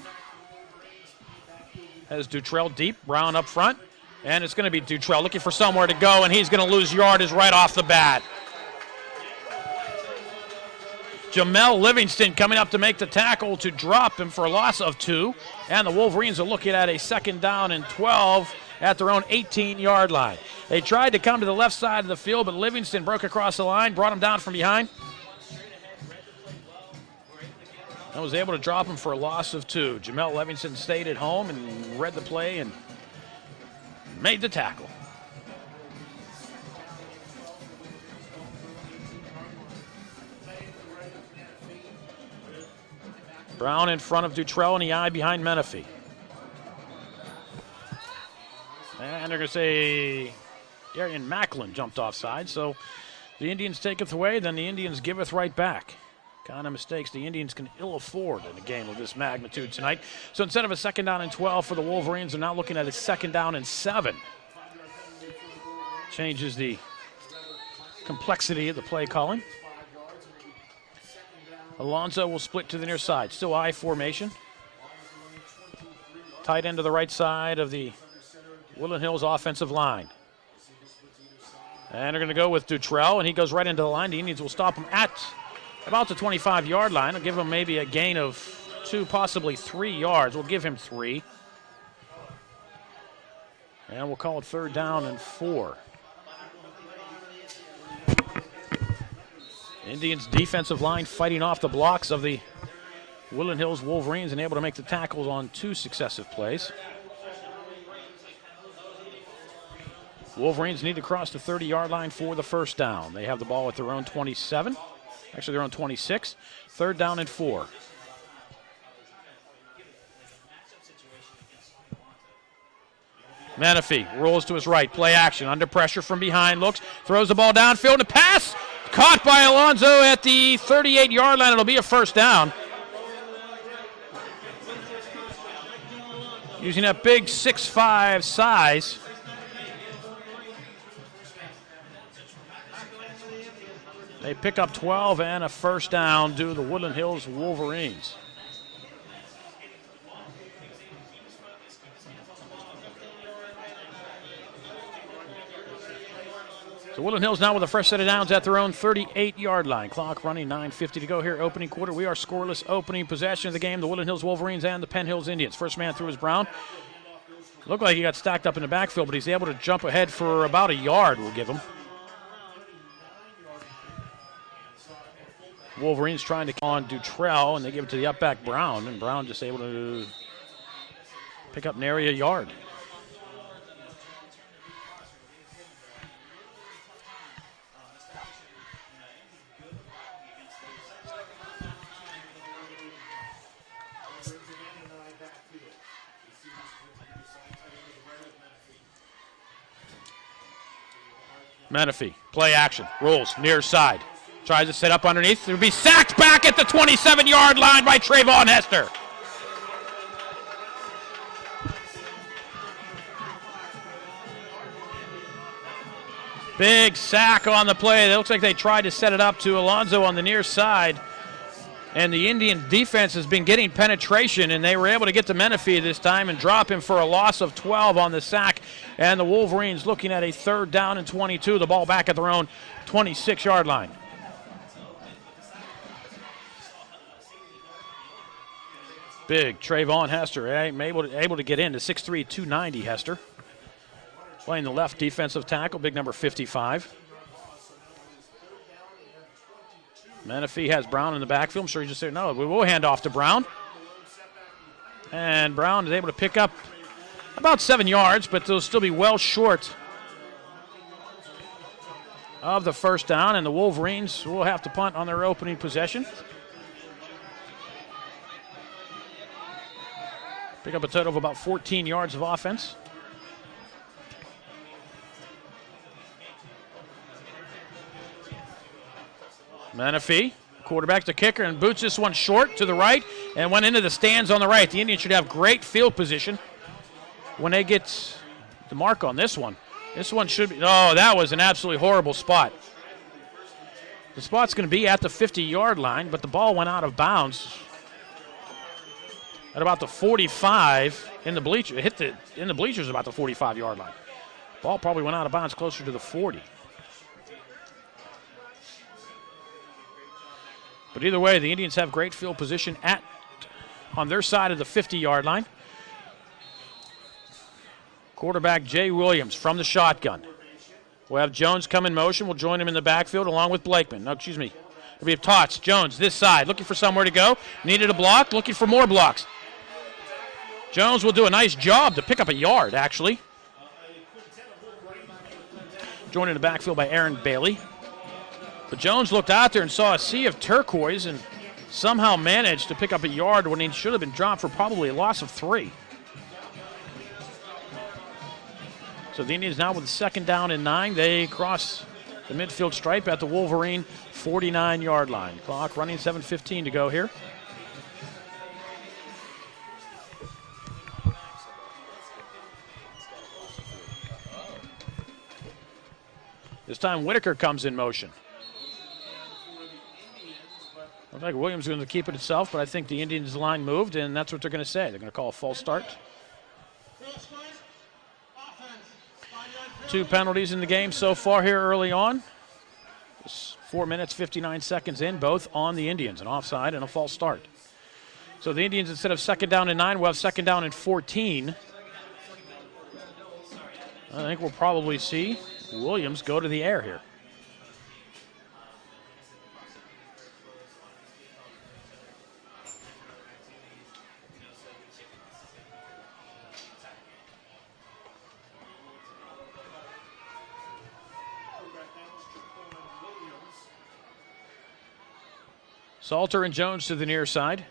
Has Dutrell deep, Brown up front. And it's going to be Dutrell looking for somewhere to go, and he's going to lose yardage right off the bat. Jamel Livingston coming up to make the tackle to drop him for a loss of 2. And the Wolverines are looking at a 2nd down and 12 at their own 18-yard line. They tried to come to the left side of the field, but Livingston broke across the line, brought him down from behind. And was able to drop him for a loss of 2. Jamel Livingston stayed at home and read the play and made the tackle. Brown in front of Dutrell and the eye behind Menifee. And they're going to say Darian Macklin jumped offside, so the Indians taketh away, then the Indians giveth right back. Kind of mistakes the Indians can ill afford in a game of this magnitude tonight. So instead of a 2nd down and 12 for the Wolverines, they're now looking at a 2nd down and 7. Changes the complexity of the play calling. Alonso will split to the near side. Still I formation. Tight end to the right side of the Woodland Hills offensive line. And they're going to go with Dutrell, and he goes right into the line. The Indians will stop him at about the 25-yard line. I'll give him maybe a gain of 2, possibly 3 yards. We'll give him 3. And we'll call it 3rd down and 4. Indians defensive line fighting off the blocks of the Woodland Hills Wolverines and able to make the tackles on 2 successive plays. Wolverines need to cross the 30-yard line for the 1st down. They have the ball at their own 27. Actually, their own 26. 3rd down and 4. Menifee rolls to his right. Play action. Under pressure from behind. Looks. Throws the ball downfield. And pass. Caught by Alonso at the 38-yard line. It'll be a 1st down. Using that big 6'5" size. They pick up 12 and a 1st down due to the Woodland Hills Wolverines. So Woodland Hills now with a fresh set of downs at their own 38-yard line. Clock running, 9:50 to go here, opening quarter. We are scoreless opening possession of the game. The Woodland Hills Wolverines and the Penn Hills Indians. First man through is Brown. Looked like he got stacked up in the backfield, but he's able to jump ahead for about a yard, we'll give him. Wolverines trying to call on Dutrell, and they give it to the up back Brown, and Brown just able to pick up nary a yard. Menifee, play action, rolls near side. Tries to set up underneath. He'll be sacked back at the 27-yard line by Trayvon Hester. Big sack on the play. It looks like they tried to set it up to Alonso on the near side. And the Indian defense has been getting penetration, and they were able to get to Menifee this time and drop him for a loss of 12 on the sack. And the Wolverines looking at a 3rd down and 22. The ball back at their own 26-yard line. Big Trayvon Hester, able to get into 6'3", 290 Hester. Playing the left defensive tackle, big number 55. Menifee has Brown in the backfield. I'm sure he just said, no, we will hand off to Brown. And Brown is able to pick up about 7 yards, but they'll still be well short of the 1st down, and the Wolverines will have to punt on their opening possession. Pick up a total of about 14 yards of offense. Menifee, quarterback to kicker, and boots this one short to the right and went into the stands on the right. The Indians should have great field position when they get the mark on this one. This one should be, oh, that was an absolutely horrible spot. The spot's going to be at the 50-yard line, but the ball went out of bounds at about the 45 in the bleacher. It hit in the bleachers about the 45-yard line. Ball probably went out of bounds closer to the 40. But either way, the Indians have great field position on their side of the 50-yard line. Quarterback Jay Williams from the shotgun. We'll have Jones come in motion. We'll join him in the backfield along with Blakeman. No, excuse me. We have Tots. Jones this side, looking for somewhere to go. Needed a block, looking for more blocks. Jones will do a nice job to pick up a yard, actually. Joined in the backfield by Aaron Bailey. But Jones looked out there and saw a sea of turquoise and somehow managed to pick up a yard when he should have been dropped for probably a loss of 3. So the Indians now with a 2nd down and 9. They cross the midfield stripe at the Wolverine 49-yard line. Clock running, 7:15 to go here. This time Whitaker comes in motion. Looks like Williams is going to keep it itself, but I think the Indians line moved, and that's what they're going to say. They're going to call a false start. 2 penalties in the game so far here early on. 4 minutes, 59 seconds in, both on the Indians, an offside and a false start. So the Indians, instead of 2nd down and 9, will have 2nd down and 14. I think we'll probably see Williams go to the air here. Salter and Jones to the near side.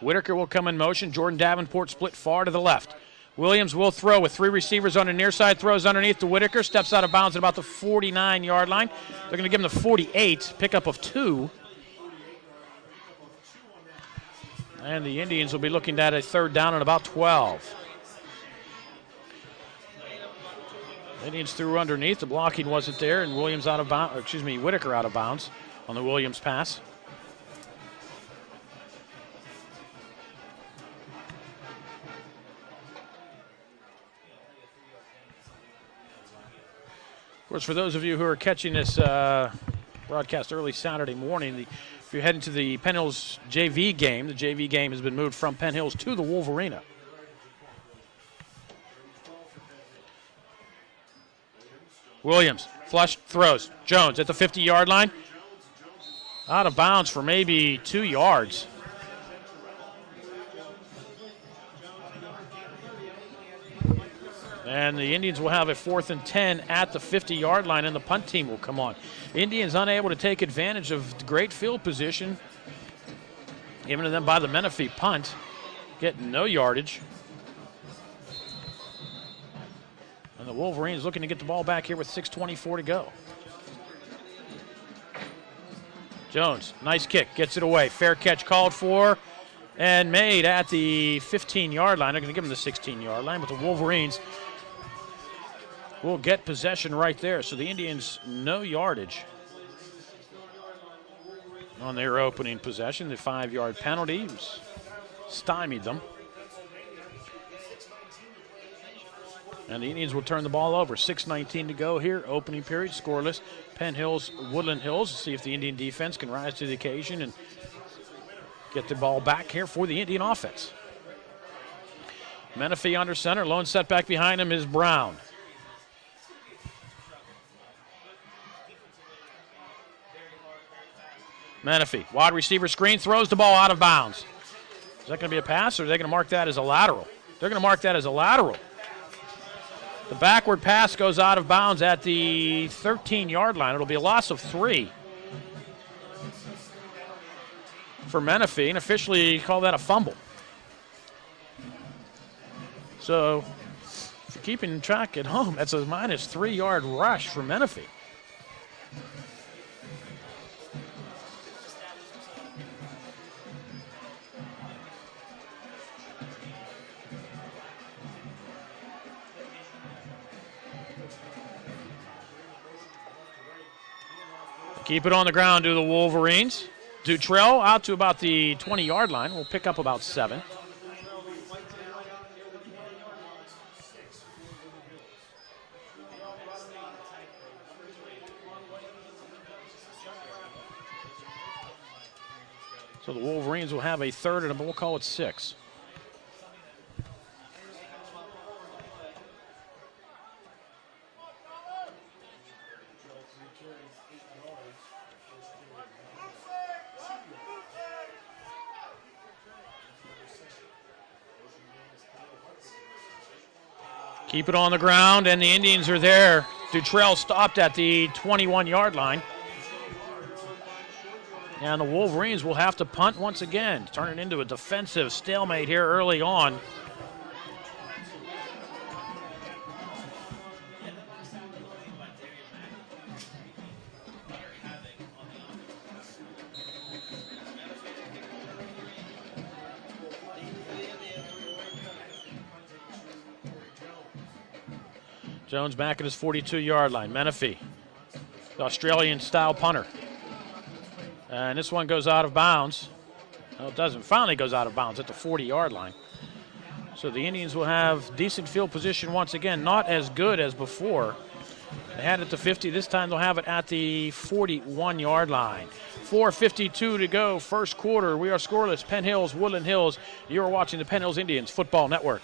Whitaker will come in motion. Jordan Davenport split far to the left. Williams will throw with 3 receivers on the near side. Throws underneath to Whitaker. Steps out of bounds at about the 49-yard line. They're going to give him the 48. Pickup of 2. And the Indians will be looking at a 3rd down and about 12. Indians threw underneath. The blocking wasn't there, and Williams out of bounds. Excuse me, Whitaker out of bounds on the Williams pass. Of course, for those of you who are catching this broadcast early Saturday morning, if you're heading to the Penn Hills JV game, the JV game has been moved from Penn Hills to the Wolverina. Williams, flush, throws. Jones at the 50-yard line. Out of bounds for maybe 2 yards. And the Indians will have a 4th and 10 at the 50-yard line, and the punt team will come on. Indians unable to take advantage of the great field position given to them by the Menifee punt. Getting no yardage. And the Wolverines looking to get the ball back here with 6:24 to go. Jones, nice kick, gets it away. Fair catch called for and made at the 15-yard line. They're going to give him the 16-yard line, but the Wolverines will get possession right there. So the Indians, no yardage on their opening possession. The 5-yard penalty stymied them. And the Indians will turn the ball over. 6:19 to go here. Opening period, scoreless. Penn Hills, Woodland Hills. See if the Indian defense can rise to the occasion and get the ball back here for the Indian offense. Menifee under center. Lone setback behind him is Brown. Menifee, wide receiver screen, throws the ball out of bounds. Is that going to be a pass, or are they going to mark that as a lateral? They're going to mark that as a lateral. The backward pass goes out of bounds at the 13-yard line. It'll be a loss of 3 for Menifee, and officially call that a fumble. So, if you're keeping track at home, that's a minus 3-yard rush for Menifee. Keep it on the ground to the Wolverines. Dutrell out to about the 20-yard line. We'll pick up about 7. So the Wolverines will have a third, and we'll call it 6. Keep it on the ground, and the Indians are there. Dutrell stopped at the 21-yard line. And the Wolverines will have to punt once again, turn it into a defensive stalemate here early on. Jones back at his 42-yard line. Menifee, the Australian-style punter. And this one goes out of bounds. No, it doesn't. Finally goes out of bounds at the 40-yard line. So the Indians will have decent field position once again. Not as good as before. They had it at the 50. This time they'll have it at the 41-yard line. 4:52 to go, first quarter. We are scoreless. Penn Hills, Woodland Hills. You are watching the Penn Hills Indians Football Network.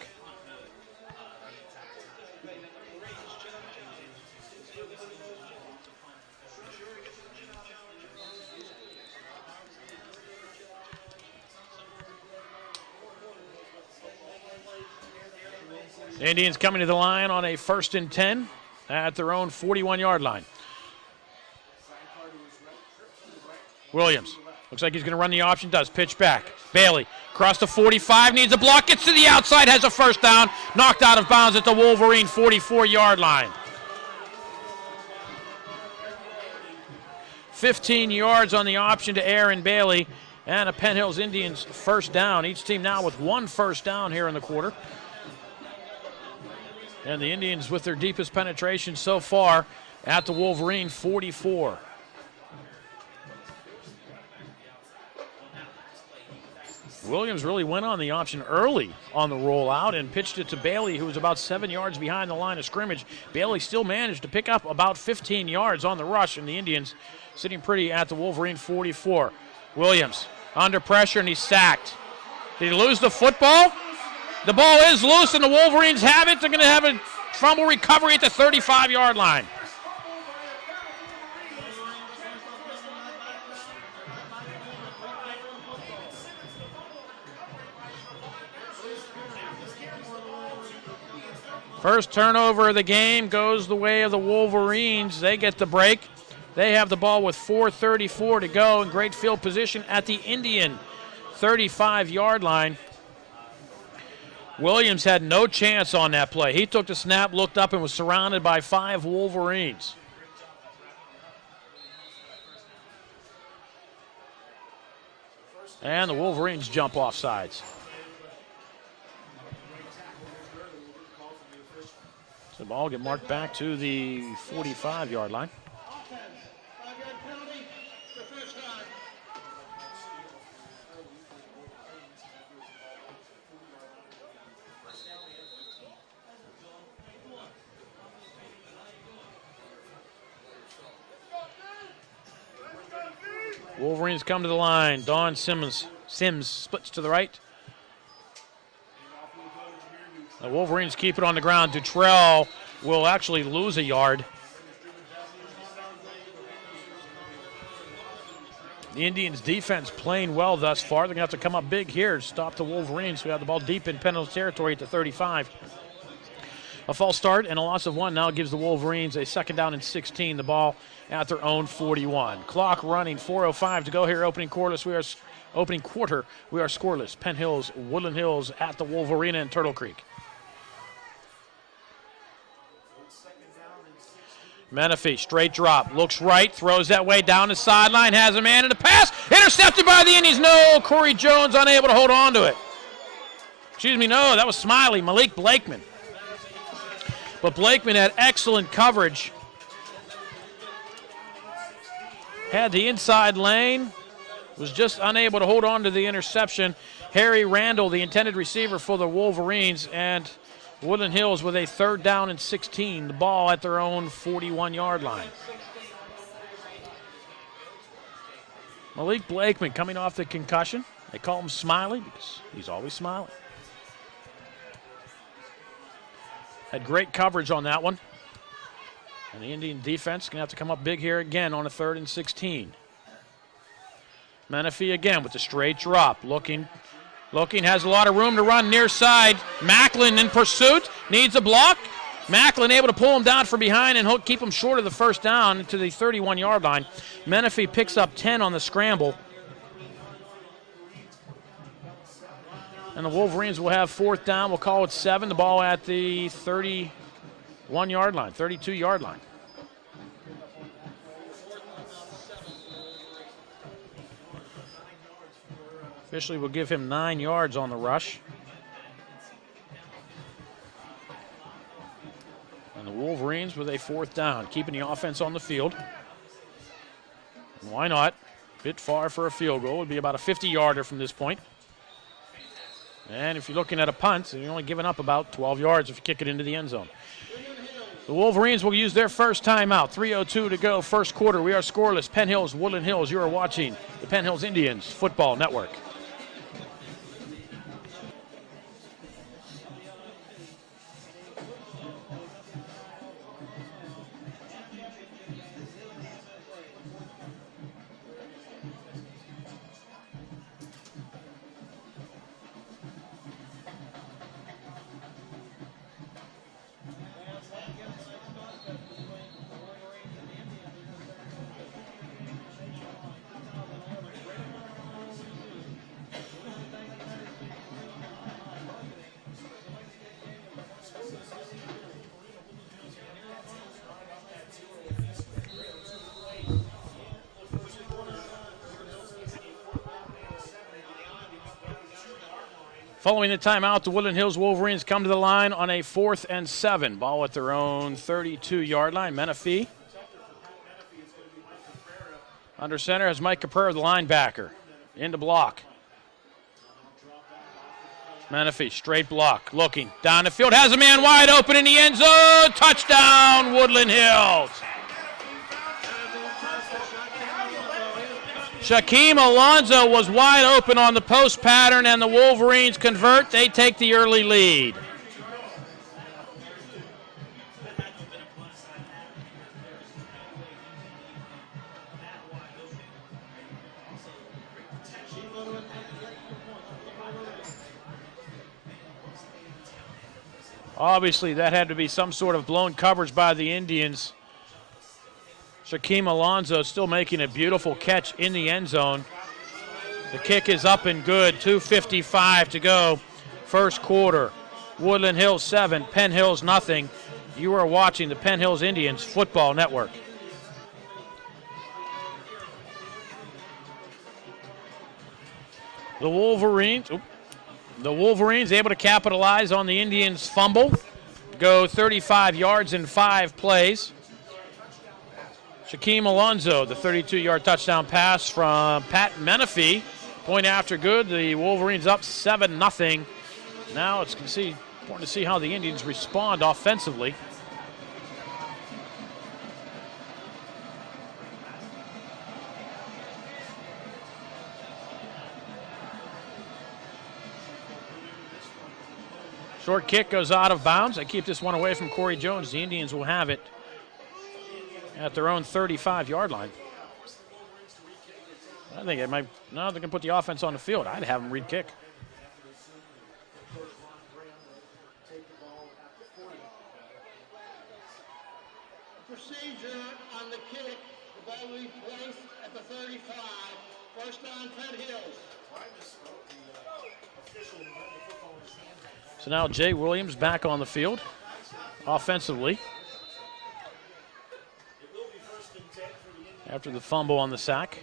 The Indians coming to the line on a 1st and 10 at their own 41-yard line. Williams looks like he's going to run the option, does. Pitch back. Bailey across the 45, needs a block, gets to the outside, has a first down, knocked out of bounds at the Wolverine 44-yard line. 15 yards on the option to Aaron Bailey, and a Penn Hills Indians first down. Each team now with 1 first down here in the quarter. And the Indians with their deepest penetration so far at the Wolverine 44. Williams really went on the option early on the rollout and pitched it to Bailey, who was about 7 yards behind the line of scrimmage. Bailey still managed to pick up about 15 yards on the rush, and the Indians sitting pretty at the Wolverine 44. Williams under pressure, and he's sacked. Did he lose the football? The ball is loose, and the Wolverines have it. They're going to have a fumble recovery at the 35-yard line. First turnover of the game goes the way of the Wolverines. They get the break. They have the ball with 4:34 to go in great field position at the Indian 35-yard line. Williams had no chance on that play. He took the snap, looked up, and was surrounded by 5 Wolverines. And the Wolverines jump off sides. So the ball will get marked back to the 45-yard line. Wolverines come to the line. Don Sims splits to the right. The Wolverines keep it on the ground. Dutrell will actually lose a yard. The Indians' defense playing well thus far. They're going to have to come up big here to stop the Wolverines, who have the ball deep in Penn Hills territory at the 35. A false start and a loss of 1 now gives the Wolverines a 2nd down and 16. The ball at their own 41. Clock running, 4:05 to go here. Opening quarter. We are scoreless. Penn Hills, Woodland Hills at the Wolverine in Turtle Creek. Menifee, straight drop, looks right, throws that way down the sideline, has a man in the pass, intercepted by the Indians. No, Corey Jones unable to hold on to it. Excuse me, no, that was Smiley, Malik Blakeman. But Blakeman had excellent coverage had the inside lane, was just unable to hold on to the interception. Harry Randall, the intended receiver for the Wolverines, and Woodland Hills with a 3rd down and 16, the ball at their own 41-yard line. Malik Blakeman coming off the concussion. They call him Smiley because he's always smiling. Had great coverage on that one. And the Indian defense is going to have to come up big here again on a 3rd and 16. Menifee again with the straight drop. Looking, has a lot of room to run near side. Macklin in pursuit, needs a block. Macklin able to pull him down from behind and keep him short of the 1st down to the 31-yard line. Menifee picks up 10 on the scramble. And the Wolverines will have 4th down. We'll call it 7. The ball at the 31-yard line, 32-yard line. Officially will give him 9 yards on the rush. And the Wolverines with a 4th down, keeping the offense on the field. And why not? Bit far for a field goal. It would be about a 50-yarder from this point. And if you're looking at a punt, you're only giving up about 12 yards if you kick it into the end zone. The Wolverines will use their first timeout. 3:02 to go, first quarter. We are scoreless. Penn Hills, Woodland Hills. You are watching the Penn Hills Indians Football Network. Following the timeout, the Woodland Hills Wolverines come to the line on a 4th and 7. Ball at their own 32-yard line. Menifee. Under center has Mike Caprera, the linebacker. Into block. Menifee, straight block, looking. Down the field, has a man wide open in the end zone. Touchdown, Woodland Hills. Shaquem Alonzo was wide open on the post pattern, and the Wolverines convert. They take the early lead. Obviously, that had to be some sort of blown coverage by the Indians. Shaquem Alonzo still making a beautiful catch in the end zone. The kick is up and good. 2:55 to go. First quarter. Woodland Hills 7, Penn Hills nothing. You are watching the Penn Hills Indians Football Network. The Wolverines able to capitalize on the Indians' fumble. Go 35 yards in 5 plays. Shaquem Alonzo, the 32-yard touchdown pass from Pat Menifee. Point after good. The Wolverines up 7-0. Now it's important to see how the Indians respond offensively. Short kick goes out of bounds. They keep this one away from Corey Jones. The Indians will have it at their own 35-yard line. I think it might. No, they can put the offense on the field. I'd have them read kick. Procedure on the kick. The ball will be placed at the 35. First down, Penn Hills. So now Jay Williams back on the field offensively after the fumble on the sack.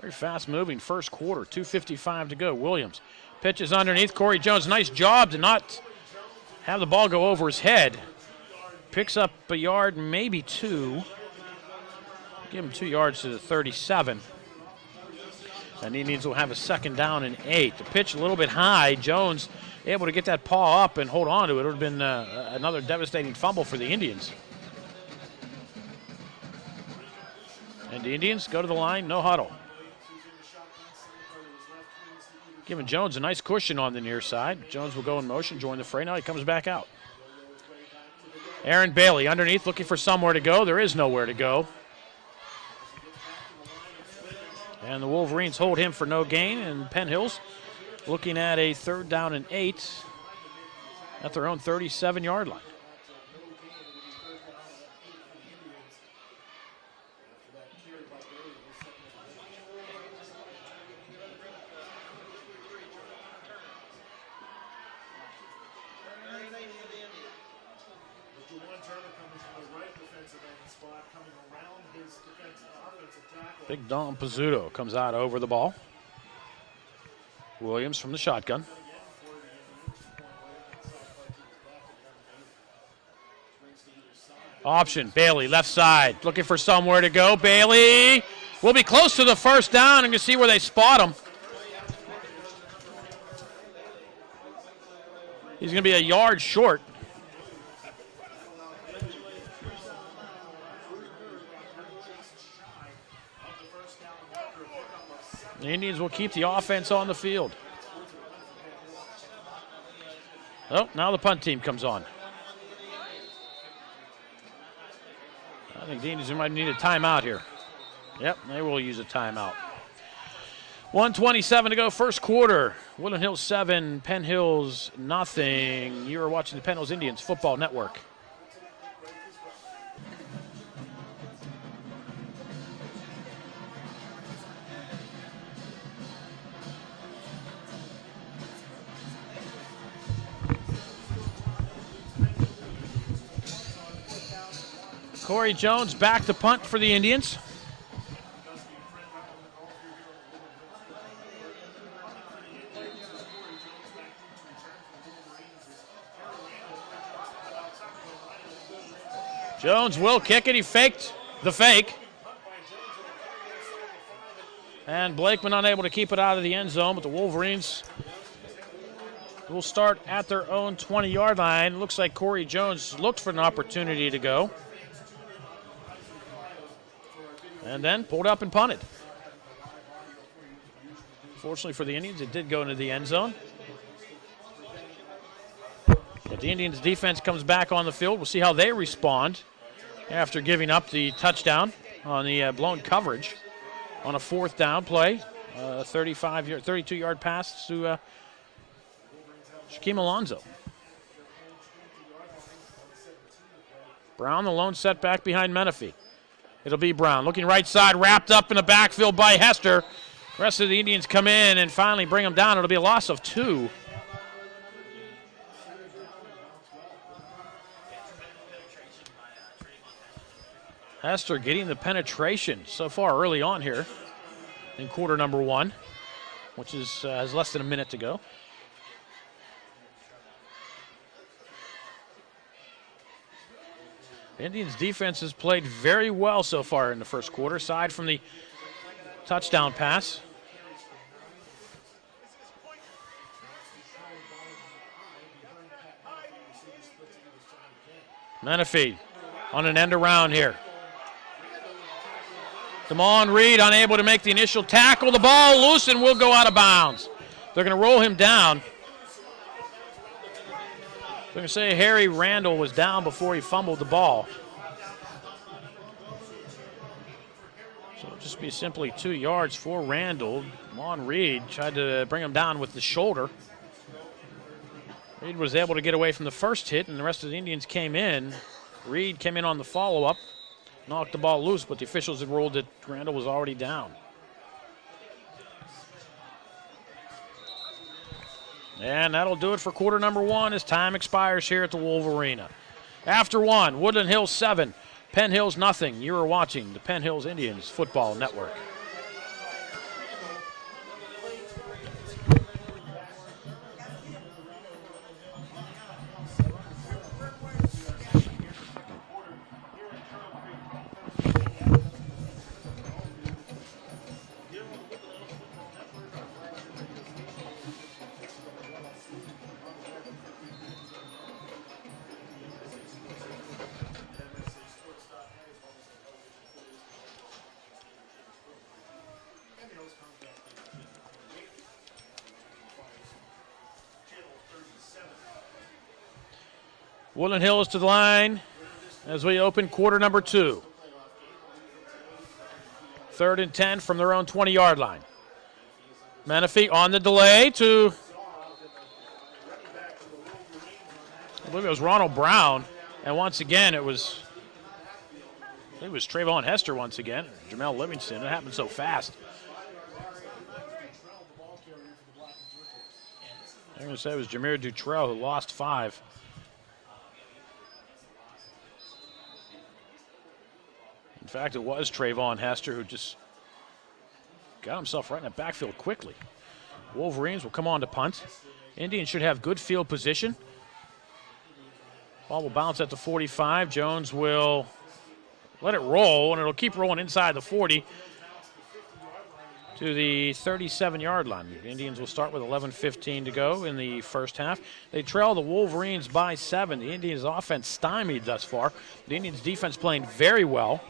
Very fast moving first quarter, 2:55 to go. Williams pitches underneath Corey Jones. Nice job to not have the ball go over his head. Picks up a yard, maybe 2. Give him 2 yards to the 37. And the Indians will have a 2nd down and 8. The pitch a little bit high. Jones able to get that paw up and hold on to it. It would have been another devastating fumble for the Indians. And the Indians go to the line, no huddle. Giving Jones a nice cushion on the near side. Jones will go in motion, join the fray. Now he comes back out. Aaron Bailey underneath, looking for somewhere to go. There is nowhere to go. And the Wolverines hold him for no gain, and Penn Hills looking at a 3rd down and 8 at their own 37-yard line. Big Dom Pizzuto comes out over the ball. Williams from the shotgun. Option, Bailey, left side, looking for somewhere to go. Bailey will be close to the 1st down, and you see where they spot him. He's going to be a yard short. The Indians will keep the offense on the field. Oh, now the punt team comes on. I think the Indians might need a timeout here. Yep, they will use a timeout. 1:27 to go, 1st quarter. Woodland Hills 7, Penn Hills nothing. You are watching the Penn Hills Indians Football Network. Corey Jones back to punt for the Indians. Jones will kick it. He faked the fake. And Blakeman unable to keep it out of the end zone, but the Wolverines will start at their own 20-yard line. Looks like Corey Jones looked for an opportunity to go. And then pulled up and punted. Fortunately for the Indians, it did go into the end zone. But the Indians' defense comes back on the field. We'll see how they respond after giving up the touchdown on the blown coverage on a 4th down play. 32-yard pass to Shaquem Alonso. Brown, the lone setback behind Menifee. It'll be Brown looking right side, wrapped up in the backfield by Hester. The rest of the Indians come in and finally bring him down. It'll be a loss of 2. Hester getting the penetration so far early on here in quarter number 1, which has less than a minute to go. Indians defense has played very well so far in the 1st quarter, aside from the touchdown pass. Menifee on an end around here. Damon Reed unable to make the initial tackle. The ball loose and will go out of bounds. They're going to roll him down. They're going to say Harry Randall was down before he fumbled the ball. So it'll just be simply 2 yards for Randall. Damon Reed tried to bring him down with the shoulder. Reed was able to get away from the first hit, and the rest of the Indians came in. Reed came in on the follow-up, knocked the ball loose, but the officials had ruled that Randall was already down. And that'll do it for quarter number 1 as time expires here at the Wolverina. After 1, Woodland Hills 7, Penn Hills nothing. You are watching the Penn Hills Indians Football Network. Woodland Hills to the line as we open quarter number 2. 3rd and 10 from their own 20-yard line. Menifee on the delay to, I believe it was Ronald Brown, and once again it was Trayvon Hester once again, Jamel Livingston. It happened so fast. I'm going to say it was Jameer Dutrell who lost 5. In fact, it was Trayvon Hester who just got himself right in the backfield quickly. Wolverines will come on to punt. Indians should have good field position. Ball will bounce at the 45. Jones will let it roll, and it'll keep rolling inside the 40 to the 37-yard line. The Indians will start with 11:15 to go in the first half. They trail the Wolverines by 7. The Indians' offense stymied thus far. The Indians' defense playing very well.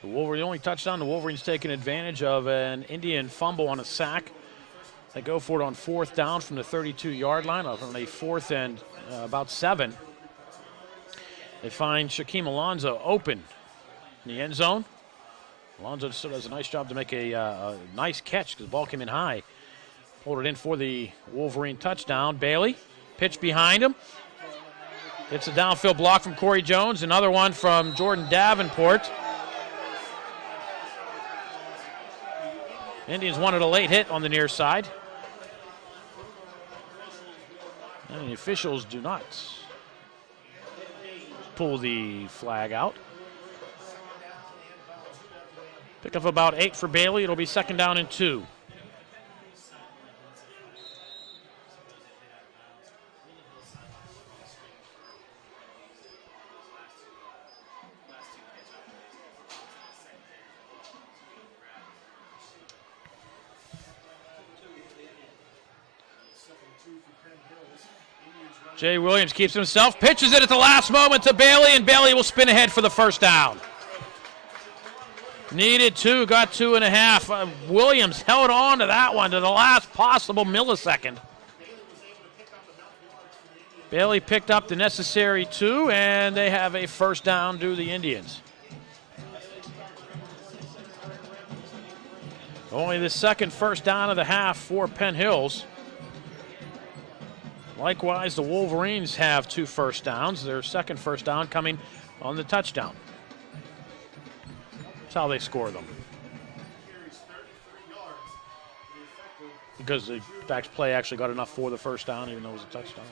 The only touchdown, the Wolverines taking advantage of an Indian fumble on a sack. They go for it on 4th down from the 32-yard line on a 4th and about 7. They find Shaquem Alonzo open in the end zone. Alonzo still does a nice job to make a nice catch because the ball came in high. Pulled it in for the Wolverine touchdown. Bailey, pitch behind him. It's a downfield block from Corey Jones. Another one from Jordan Davenport. Indians wanted a late hit on the near side. And the officials do not pull the flag out. Pick up about 8 for Bailey. It'll be 2nd down and 2. Jay Williams keeps himself, pitches it at the last moment to Bailey, and Bailey will spin ahead for the first down. Needed 2, got 2.5. Williams held on to that one to the last possible millisecond. Bailey picked up the necessary 2, and they have a first down to the Indians. Only the second first down of the half for Penn Hills. Likewise, the Wolverines have 2 first downs. Their second first down coming on the touchdown. That's how they score them. Because the back's play actually got enough for the first down, even though it was a touchdown.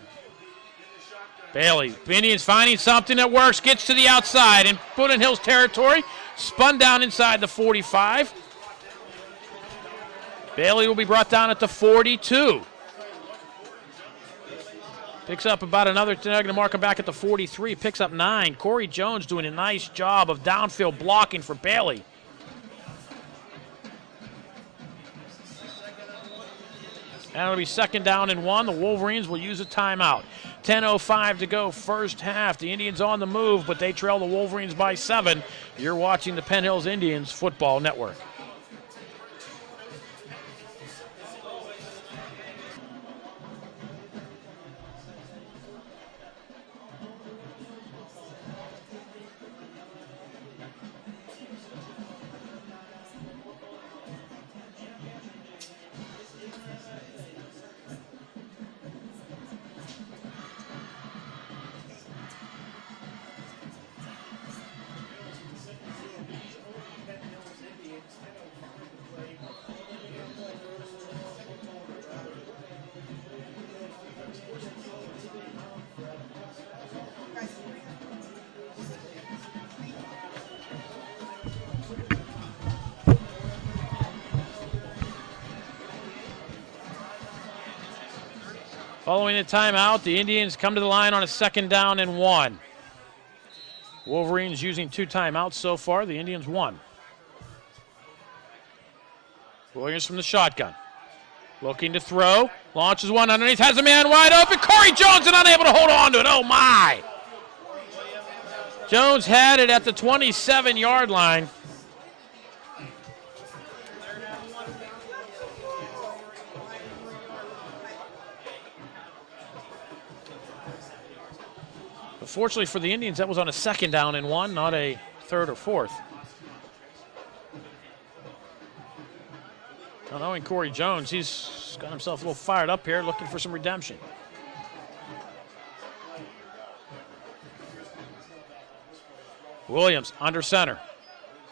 Bailey, Indians finding something that works, gets to the outside in Woodland Hills territory, spun down inside the 45. Bailey will be brought down at the 42. Picks up about another, they're going to mark him back at the 43. Picks up 9. Corey Jones doing a nice job of downfield blocking for Bailey. And it'll be 2nd down and 1. The Wolverines will use a timeout. 10:05 to go first half. The Indians on the move, but they trail the Wolverines by 7. You're watching the Penn Hills Indians Football Network. Following the timeout, the Indians come to the line on a 2nd down and 1. Wolverines using 2 timeouts so far. The Indians 1. Williams from the shotgun. Looking to throw. Launches one underneath. Has a man wide open. Corey Jones is unable to hold on to it. Oh, my. Jones had it at the 27-yard line. But fortunately for the Indians, that was on a 2nd down and 1, not a 3rd or 4th. Now, knowing Corey Jones, he's got himself a little fired up here, looking for some redemption. Williams under center.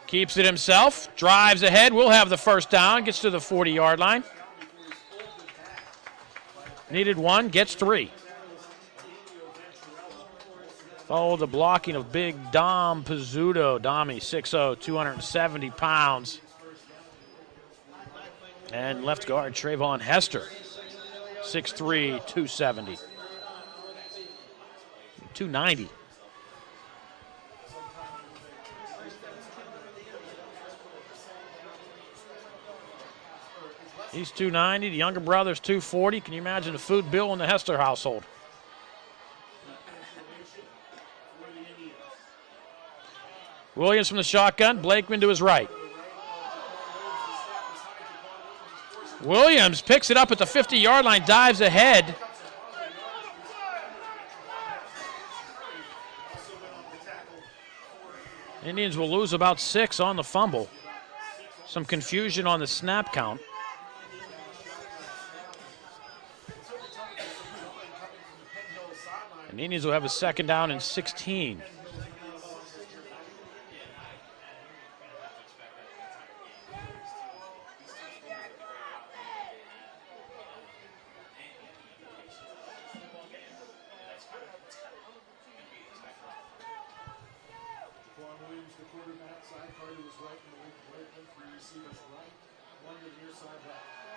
Keeps it himself, drives ahead, will have the 1st down, gets to the 40-yard line. Needed 1, gets 3. Followed the blocking of big Dom Pizzuto. Dommy, 6'0", 270 pounds. And left guard Trayvon Hester, 6'3", 270. 290. He's 290. The younger brother's 240. Can you imagine the food bill in the Hester household? Williams from the shotgun. Blakeman to his right. Williams picks it up at the 50-yard line, dives ahead. Indians will lose about 6 on the fumble. Some confusion on the snap count. And the Indians will have a 2nd down and 16.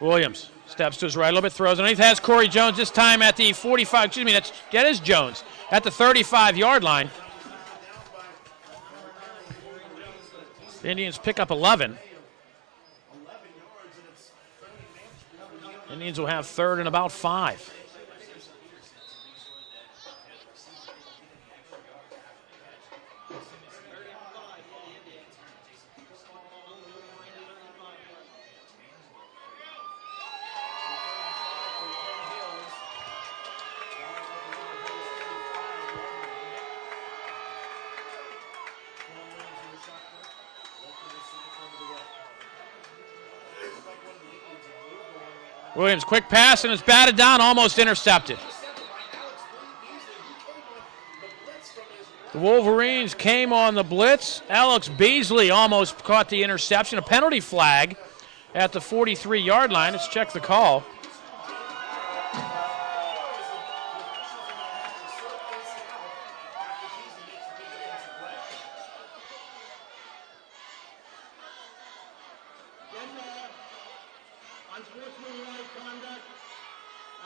Williams steps to his right a little bit, throws underneath, has Corey Jones this time at the 45, excuse me, that is Jones, at the 35-yard line. The Indians pick up 11. Indians will have 3rd and about 5. Williams, quick pass, and it's batted down, almost intercepted. The Wolverines came on the blitz. Alex Beasley almost caught the interception. A penalty flag at the 43-yard line. Let's check the call. Unsportsmanlike conduct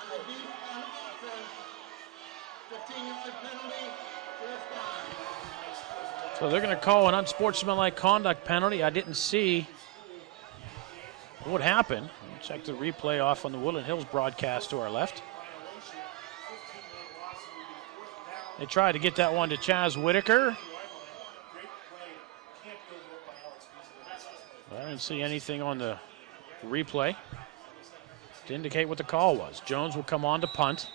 on the deep on offense. 15-yard penalty, 4th down. So they're going to call an unsportsmanlike conduct penalty. I didn't see what happened. Check the replay off on the Woodland Hills broadcast to our left. They tried to get that one to Chaz Whitaker. But I didn't see anything on the replay to indicate what the call was. Jones will come on to punt.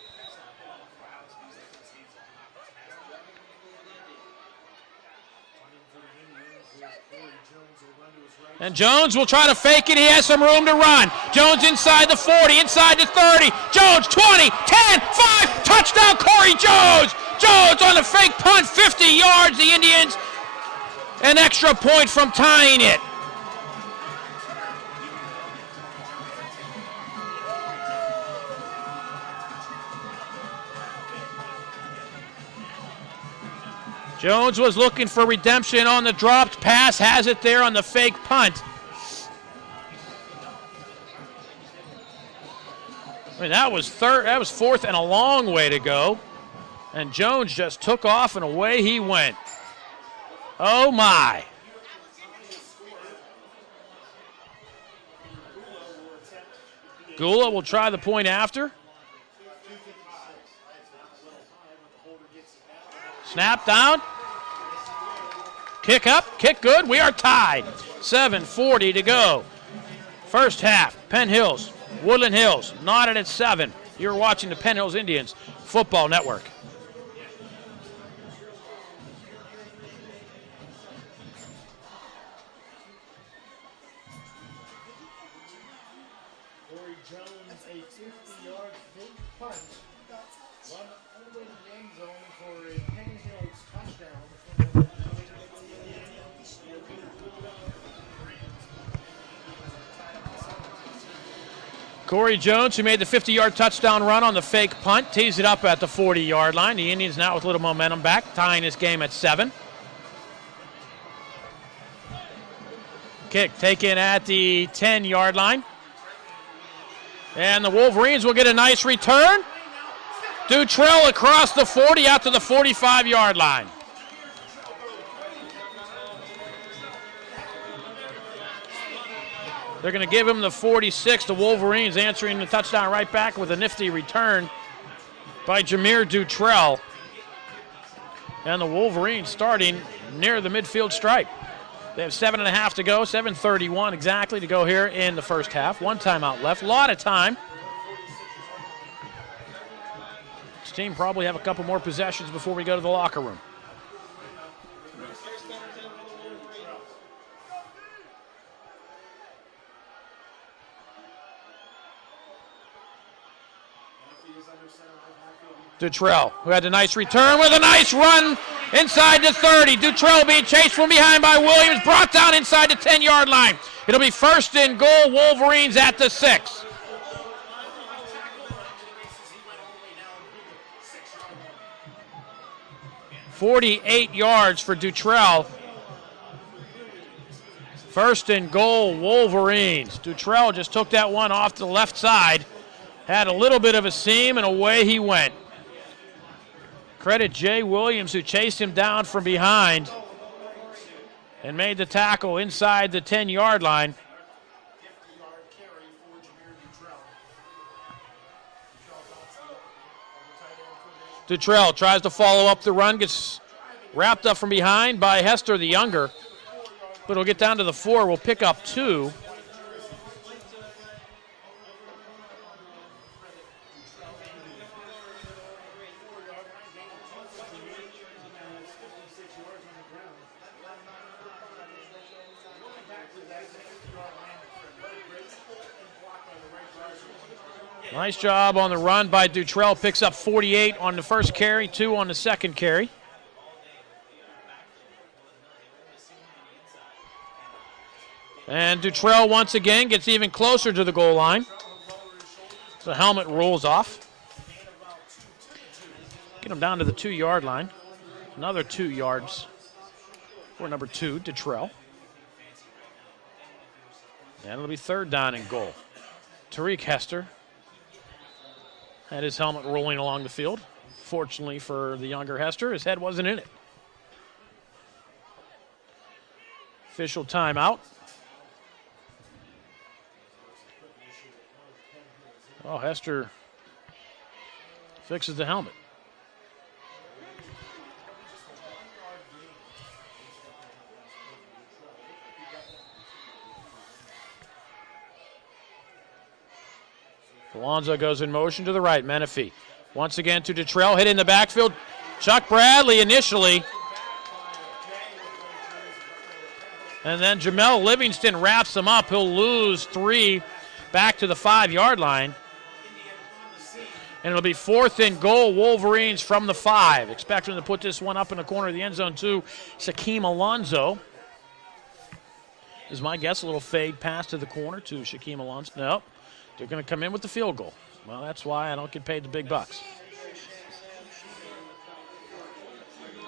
And Jones will try to fake it. He has some room to run. Jones inside the 40, inside the 30. Jones, 20, 10, 5. Touchdown, Corey Jones. Jones on the fake punt, 50 yards. The Indians, an extra point from tying it. Jones was looking for redemption on the dropped pass, has it there on the fake punt. I mean, that was 4th and a long way to go. And Jones just took off and away he went. Oh my. Gula will try the point after. Snap down. Kick up, kick good. We are tied. 7:40 to go. First half, Penn Hills, Woodland Hills, knotted at 7. You're watching the Penn Hills Indians Football Network. Corey Jones, who made the 50-yard touchdown run on the fake punt, tees it up at the 40-yard line. The Indians now with a little momentum back, tying this game at 7. Kick taken at the 10-yard line. And the Wolverines will get a nice return. Dutrell across the 40 out to the 45-yard line. They're going to give him the 46. The Wolverines answering the touchdown right back with a nifty return by Jameer Dutrell. And the Wolverines starting near the midfield stripe. They have 7.5 to go, 7:31 exactly to go here in the first half. One timeout left, a lot of time. This team probably have a couple more possessions before we go to the locker room. Dutrell, who had a nice return with a nice run inside the 30. Dutrell being chased from behind by Williams, brought down inside the 10-yard line. It'll be first and goal, Wolverines at the 6. .48 yards for Dutrell. First and goal, Wolverines. Dutrell just took that one off to the left side, had a little bit of a seam, and away he went. Credit Jay Williams, who chased him down from behind and made the tackle inside the 10-yard line. Dutrell tries to follow up the run, gets wrapped up from behind by Hester the younger, but he'll get down to the 4. We'll pick up 2. Nice job on the run by Dutrell. Picks up 48 on the first carry, 2 on the second carry. And Dutrell once again gets even closer to the goal line. So the helmet rolls off. Get him down to the 2-yard line. Another 2 yards for number 2, Dutrell. And it'll be third down and goal. Tariq Hester had his helmet rolling along the field. Fortunately for the younger Hester, his head wasn't in it. Official timeout. Oh, Hester fixes the helmet. Alonzo goes in motion to the right. Menifee once again to Dutrell, hit in the backfield. Chuck Bradley initially. And then Jamel Livingston wraps him up. He'll lose 3 back to the 5-yard line. And it'll be fourth and goal, Wolverines from the 5. Expecting to put this one up in the corner of the end zone too. Shaquem Alonzo is my guess. A little fade pass to the corner to Shaquem Alonzo. No. They're going to come in with the field goal. Well, that's why I don't get paid the big bucks.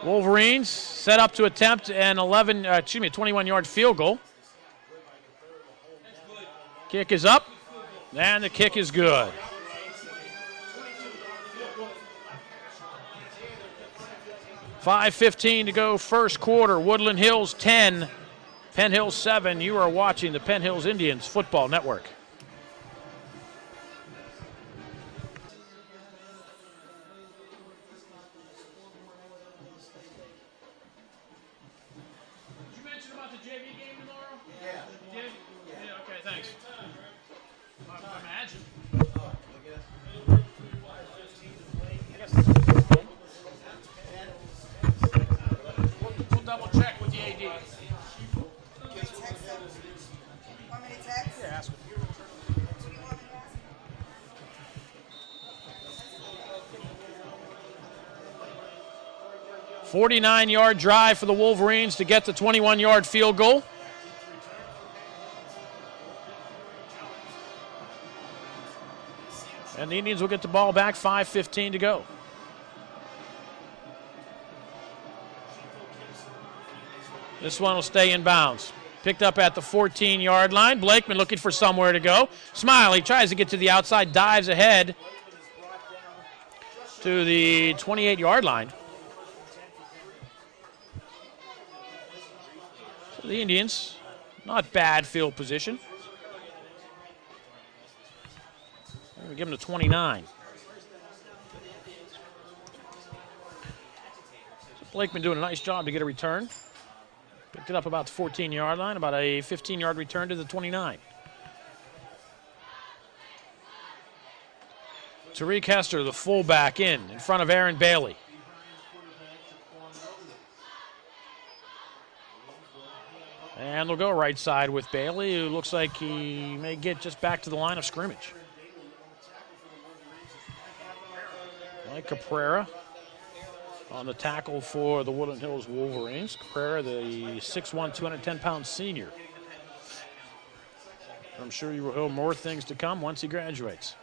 Wolverines set up to attempt an 21-yard field goal. Kick is up, and the kick is good. .5:15 to go first quarter. Woodland Hills 10, Penn Hills 7. You are watching the Penn Hills Indians Football Network. A 49-yard drive for the Wolverines to get the 21-yard field goal. And the Indians will get the ball back, 5:15 to go. This one will stay in bounds. Picked up at the 14-yard line. Blakeman looking for somewhere to go. Smiley tries to get to the outside, dives ahead to the 28-yard line. So the Indians, not bad field position. I'm going to give him the 29. So Blakeman doing a nice job to get a return. Picked it up about the 14-yard line, about a 15-yard return to the 29. Tariq Hester, the fullback, in front of Aaron Bailey. And they'll go right side with Bailey, who looks like he may get just back to the line of scrimmage. Mike Caprera on the tackle for the Woodland Hills Wolverines. Caprera, the 6'1", 210-pound senior. I'm sure you will hear more things to come once he graduates.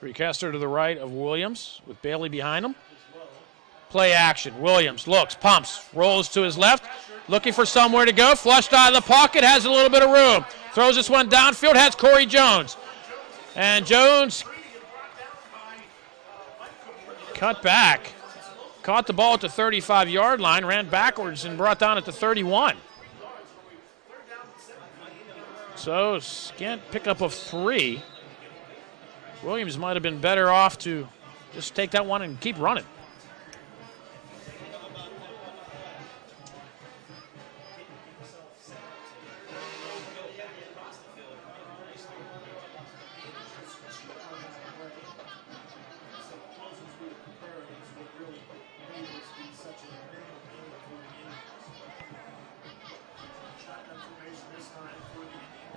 Tariq Hester to the right of Williams with Bailey behind him. Play action. Williams looks, pumps, rolls to his left, looking for somewhere to go. Flushed out of the pocket, has a little bit of room. Throws this one downfield, has Corey Jones. And Jones cut back. Caught the ball at the 35-yard line, ran backwards and brought down at the 31. So, scant pickup of 3. Williams might have been better off to just take that one and keep running.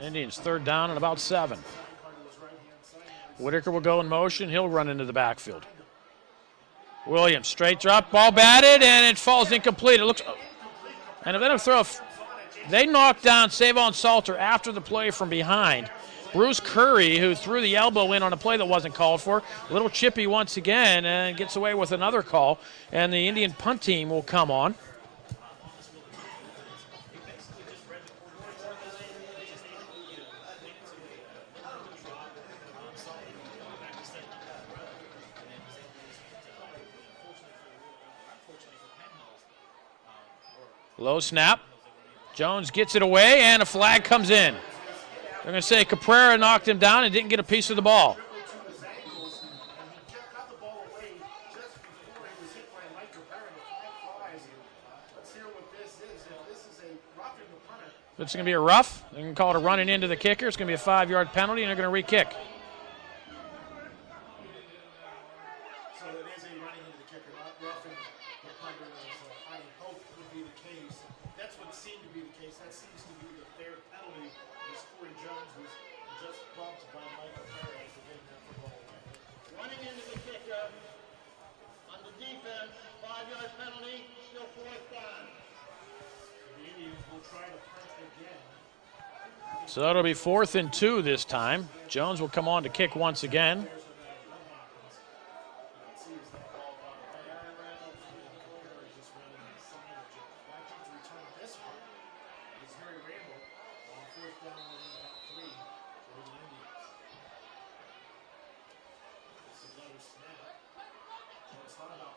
Indians third down and about 7. Whitaker will go in motion. He'll run into the backfield. Williams, straight drop, ball batted, and it falls incomplete. It looks, and if they don't throw, they knocked down Savon Salter after the play from behind. Bruce Curry, who threw the elbow in on a play that wasn't called for, a little chippy once again, and gets away with another call. And the Indian punt team will come on. Low snap. Jones gets it away, and a flag comes in. They're going to say Caprera knocked him down and didn't get a piece of the ball. If it's going to be a rough, they're going to call it a running into the kicker. It's going to be a 5-yard penalty, and they're going to re-kick. So that'll be 4th and 2 this time. Jones will come on to kick once again.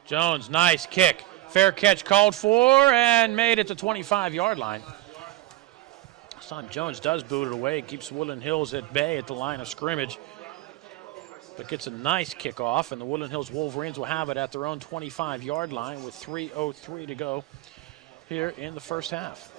Jones, nice kick. Fair catch called for and made at the 25-yard line. This time Jones does boot it away. Keeps Woodland Hills at bay at the line of scrimmage. But gets a nice kickoff, and the Woodland Hills Wolverines will have it at their own 25-yard line with 3:03 to go here in the first half.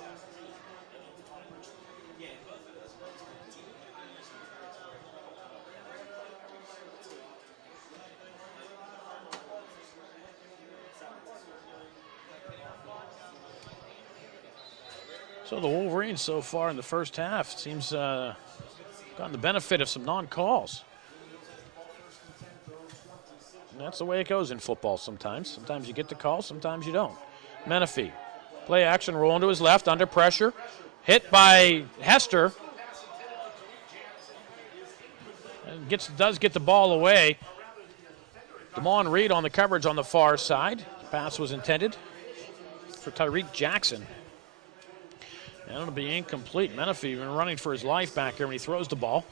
So the Wolverines so far in the first half seems gotten the benefit of some non-calls. And that's the way it goes in football sometimes. Sometimes you get the call, sometimes you don't. Menifee, play action, rolling to his left, under pressure. Hit by Hester. And does get the ball away. Damon Reed on the coverage on the far side. Pass was intended for Tyreek Jackson. And it'll be incomplete. Menifee been running for his life back here when he throws the ball.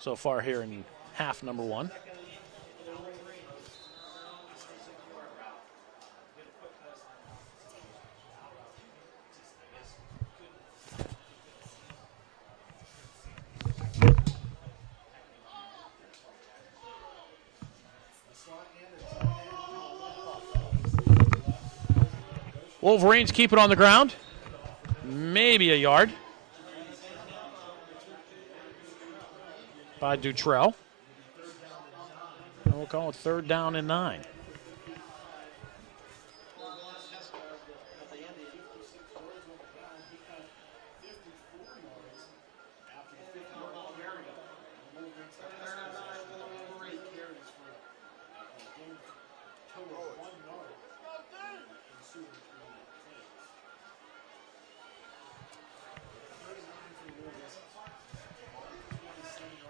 So far here in half number 1. Wolverines keep it on the ground. Maybe a yard by Dutrell. And we'll call it 3rd down and 9.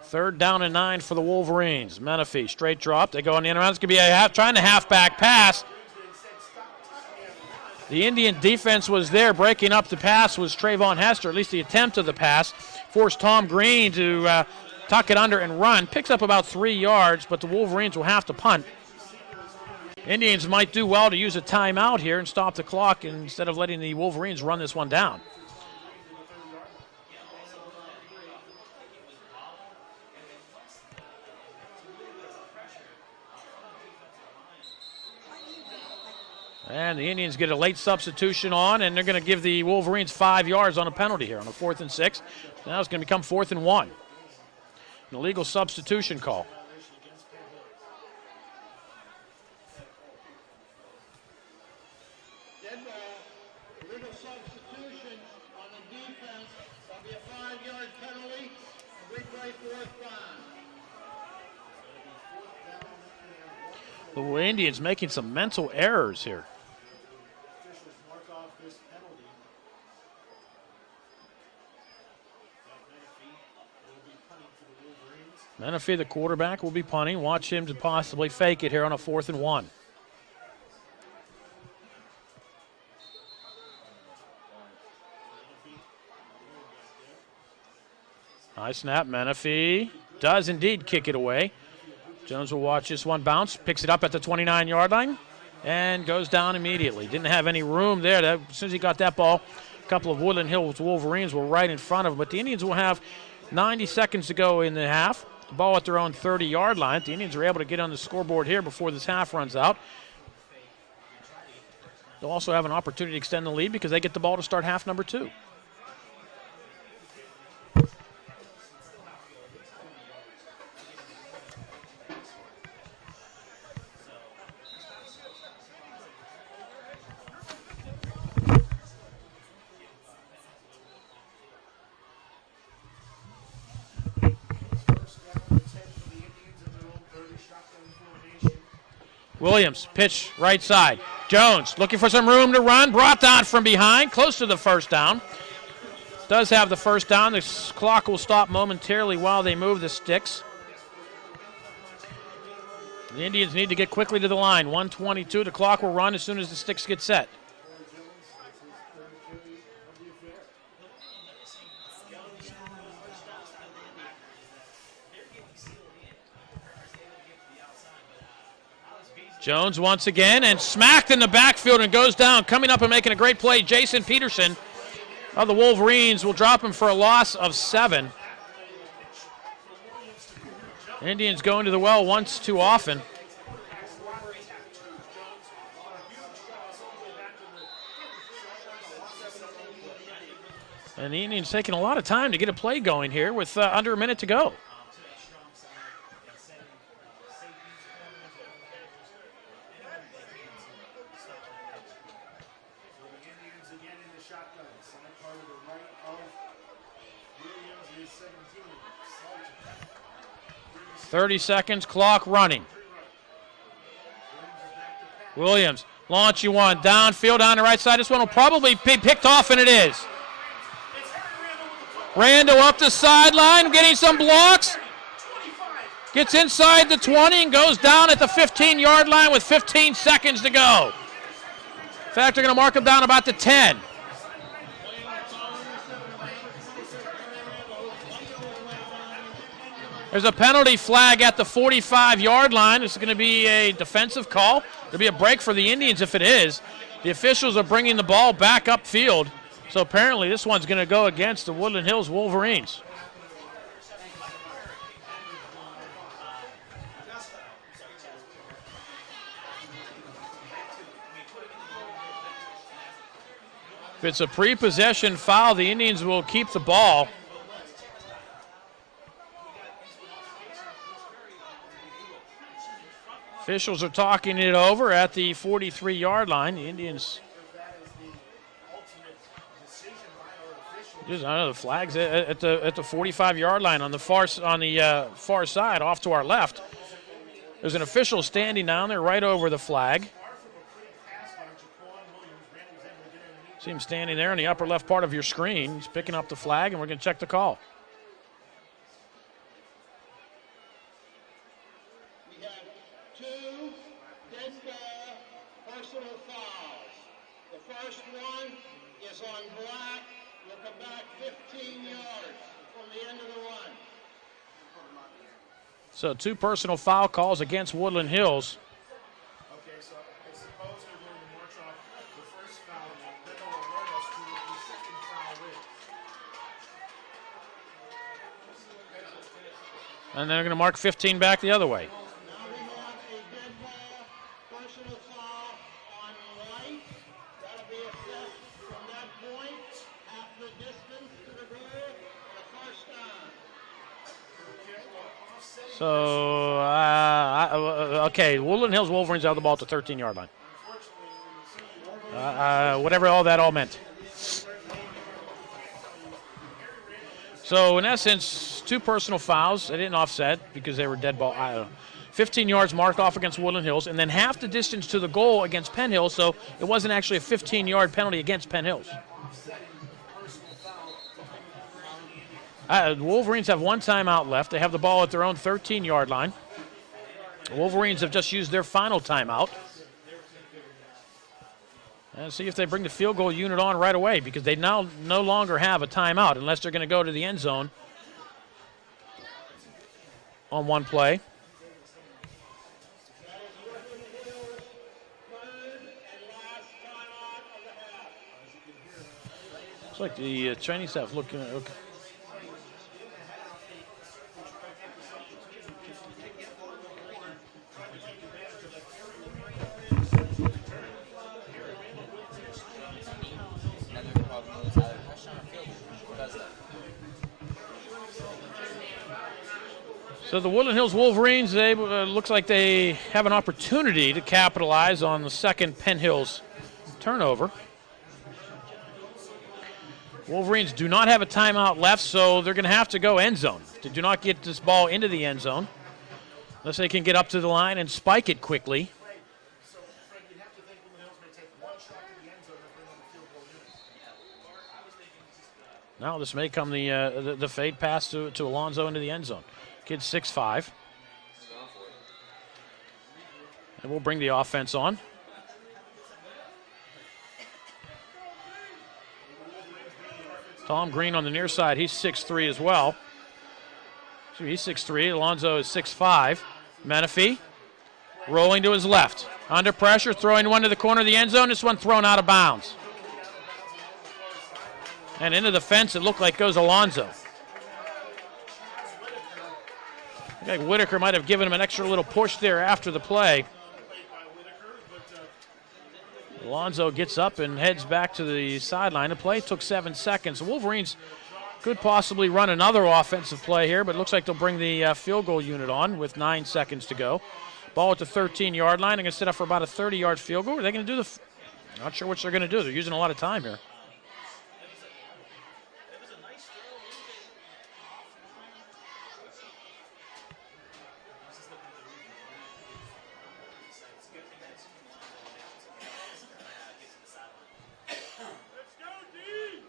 Third down and 9 for the Wolverines. Menifee, straight drop. They go on the end around. It's going to be trying to halfback pass. The Indian defense was there. Breaking up the pass was Trayvon Hester, at least the attempt of the pass. Forced Tom Green to tuck it under and run. Picks up about 3 yards, but the Wolverines will have to punt. Indians might do well to use a timeout here and stop the clock instead of letting the Wolverines run this one down. And the Indians get a late substitution on, and they're going to give the Wolverines 5 yards on a penalty here on a 4th and 6. Now it's going to become 4th and 1. An illegal substitution call. Dead ball, illegal substitution on the defense. That'll be a 5-yard penalty. Replay 4th down. The Indians making some mental errors here. Menifee, the quarterback, will be punting. Watch him to possibly fake it here on a 4th and 1. High snap, Menifee does indeed kick it away. Jones will watch this one bounce, picks it up at the 29-yard line, and goes down immediately. Didn't have any room there. As soon as he got that ball, a couple of Woodland Hills Wolverines were right in front of him. But the Indians will have 90 seconds to go in the half. The ball at their own 30-yard line. The Indians are able to get on the scoreboard here before this half runs out. They'll also have an opportunity to extend the lead because they get the ball to start half number 2. Williams, pitch right side. Jones looking for some room to run. Brought down from behind, close to the first down. Does have the first down. The clock will stop momentarily while they move the sticks. The Indians need to get quickly to the line. 1:22. The clock will run as soon as the sticks get set. Jones once again, and smacked in the backfield and goes down. Coming up and making a great play, Jason Peterson of the Wolverines will drop him for a loss of 7. Indians going to the well once too often. And the Indians taking a lot of time to get a play going here with under a minute to go. 30 seconds, clock running. Williams, launching one, downfield on the right side. This one will probably be picked off, and it is. Randall up the sideline, getting some blocks. Gets inside the 20 and goes down at the 15-yard line with 15 seconds to go. In fact, they're going to mark him down about the 10. There's a penalty flag at the 45-yard line. It's going to be a defensive call. There'll be a break for the Indians if it is. The officials are bringing the ball back upfield. So apparently this one's going to go against the Woodland Hills Wolverines. If it's a pre-possession foul, the Indians will keep the ball. Officials are talking it over at the 43-yard line. The Indians. I know the flags at the 45-yard line on the far side, off to our left. There's an official standing down there right over the flag. See him standing there in the upper left part of your screen. He's picking up the flag, and we're going to check the call. We have 2 dead ball personal fouls. The first one is on Black. Will come back 15 yards from the end of the run. So 2 personal foul calls against Woodland Hills. Okay, so suppose they're going to march off the first foul, then they'll alert us to the second foul with. And they're going to mark 15 back the other way. Now we have a dead ball personal foul on White. That'll be assessed from that point, half the distance to the goal, and a first down. So, okay, Woodland Hills Wolverines out of the ball at the 13-yard line. Whatever all that all meant. So, in essence, 2 personal fouls. They didn't offset because they were dead ball. 15 yards marked off against Woodland Hills, and then half the distance to the goal against Penn Hills, so it wasn't actually a 15-yard penalty against Penn Hills. The Wolverines have 1 timeout left. They have the ball at their own 13-yard line. The Wolverines have just used their final timeout. And see if they bring the field goal unit on right away, because they now no longer have a timeout unless they're going to go to the end zone on one play. It's like the Chinese staff looking at. Okay. So the Woodland Hills Wolverines, looks like they have an opportunity to capitalize on the second Penn Hills turnover. Wolverines do not have a timeout left, so they're going to have to go end zone. They do not get this ball into the end zone unless they can get up to the line and spike it quickly. Now this may come the fade pass to Alonzo into the end zone. Kid's 6'5". And we'll bring the offense on. Tom Green on the near side, he's 6'3" as well. So he's 6'3", Alonzo is 6'5". Menifee rolling to his left. Under pressure, throwing one to the corner of the end zone. This one thrown out of bounds. And into the fence, it looked like goes Alonzo. I think Whitaker might have given him an extra little push there after the play. Alonzo gets up and heads back to the sideline. The play took 7 seconds. The Wolverines could possibly run another offensive play here, but it looks like they'll bring the field goal unit on with 9 seconds to go. Ball at the 13-yard line. They're going to set up for about a 30-yard field goal. Are they going to do not sure what they're going to do. They're using a lot of time here.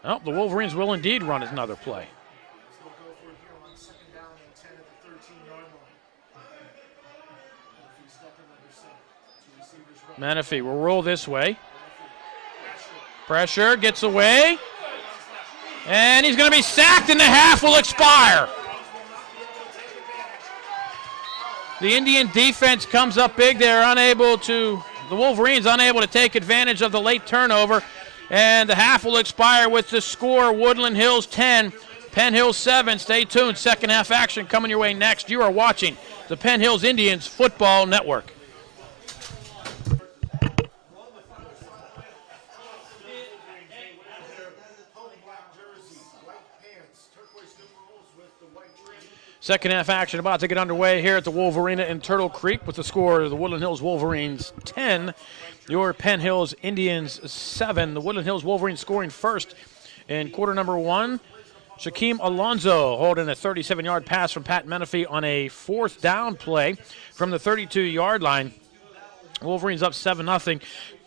Oh, the Wolverines will indeed run another play. Menifee will roll this way. Pressure, gets away. And he's going to be sacked and the half will expire. The Indian defense comes up big. The Wolverines unable to take advantage of the late turnover. And the half will expire with the score, Woodland Hills 10, Penn Hills 7. Stay tuned. Second half action coming your way next. You are watching the Penn Hills Indians Football Network. Second half action about to get underway here at the Wolverina in Turtle Creek with the score of the Woodland Hills Wolverines 10, your Penn Hills Indians 7. The Woodland Hills Wolverines scoring first in quarter number 1. Shaquem Alonzo holding a 37-yard pass from Pat Menifee on a fourth down play from the 32-yard line. Wolverines up 7-0.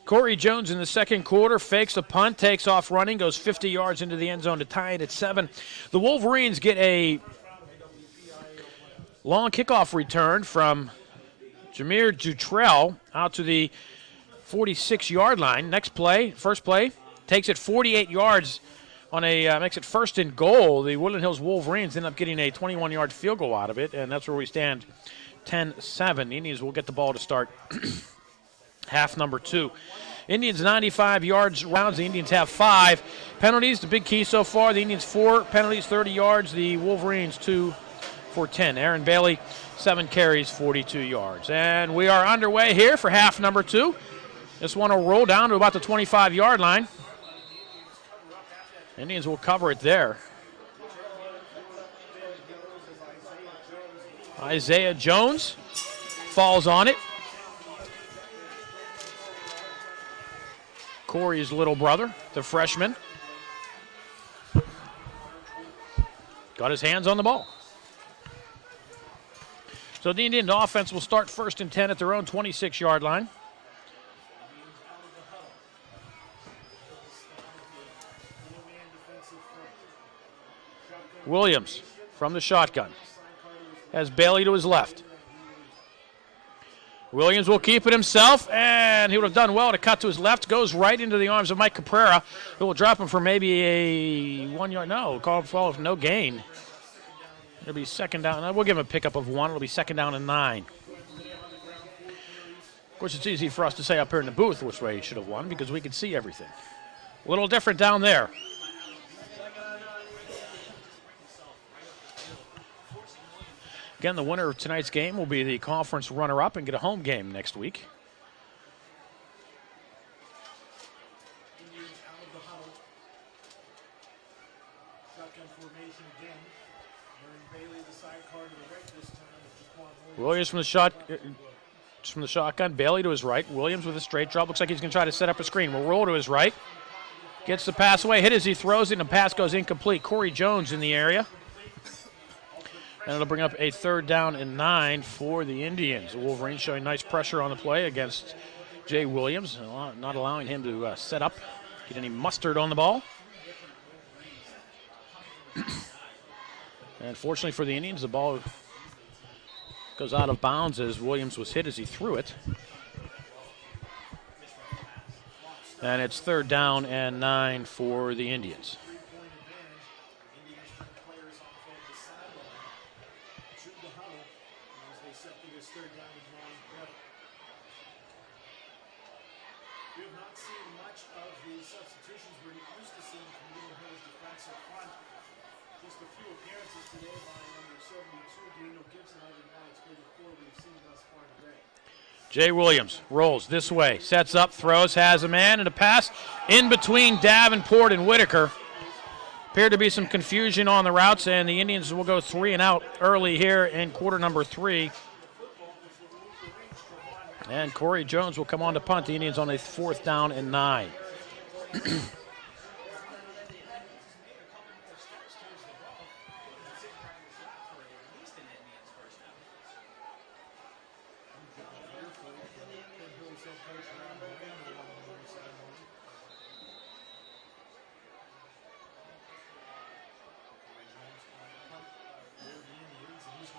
Corey Jones in the second quarter fakes a punt, takes off running, goes 50 yards into the end zone to tie it at 7. The Wolverines get a long kickoff return from Jameer Dutrell out to the 46-yard line. Next play, first play, takes it 48 yards on makes it first and goal. The Woodland Hills Wolverines end up getting a 21-yard field goal out of it, and that's where we stand 10-7. The Indians will get the ball to start half number 2. Indians 95 yards rounds. The Indians have 5 penalties. The big key so far, the Indians 4 penalties, 30 yards. The Wolverines 2 for 10. Aaron Bailey, 7 carries, 42 yards. And we are underway here for half number 2. This one will roll down to about the 25-yard line. Indians will cover it there. Isaiah Jones falls on it. Corey's little brother, the freshman, got his hands on the ball. So the Indian offense will start first and 10 at their own 26-yard line. Williams from the shotgun has Bailey to his left. Williams will keep it himself, and he would have done well to cut to his left. Goes right into the arms of Mike Caprera, who will drop him for maybe a 1 yard. No, call for no gain. It'll be second down. We'll give him a pickup of 1. It'll be second down and 9. Of course, it's easy for us to say up here in the booth which way he should have won because we can see everything. A little different down there. Again, the winner of tonight's game will be the conference runner-up and get a home game next week. Williams from the shotgun. Bailey to his right. Williams with a straight drop. Looks like he's going to try to set up a screen. Will roll to his right. Gets the pass away. Hit as he throws it, and the pass goes incomplete. Corey Jones in the area. And it'll bring up a third down and 9 for the Indians. The Wolverines showing nice pressure on the play against Jay Williams, not allowing him to set up, get any mustard on the ball. And fortunately for the Indians, the ball goes out of bounds as Williams was hit as he threw it. And it's third down and 9 for the Indians. Jay Williams rolls this way, sets up, throws, has a man, and a pass in between Davenport and Whitaker. Appeared to be some confusion on the routes, and the Indians will go 3 and out early here in quarter number 3. And Corey Jones will come on to punt. The Indians on a fourth down and 9.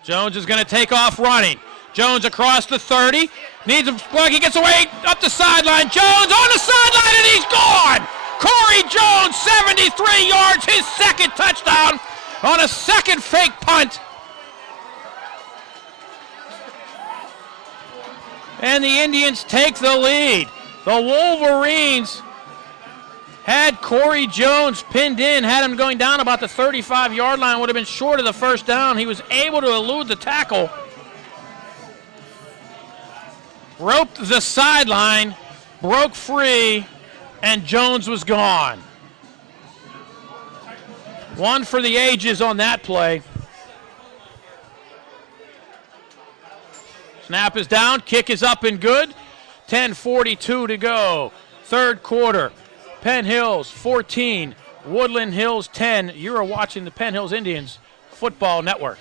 Jones is going to take off running. Jones across the 30. Needs a plug. He gets away up the sideline. Jones on the sideline, and he's gone. Corey Jones, 73 yards, his second touchdown on a second fake punt. And the Indians take the lead. The Wolverines had Corey Jones pinned in, had him going down about the 35-yard line, would have been short of the first down. He was able to elude the tackle. Roped the sideline, broke free, and Jones was gone. One for the ages on that play. Snap is down, kick is up and good. 10:42 to go. Third quarter. Penn Hills 14, Woodland Hills 10. You are watching the Penn Hills Indians Football Network.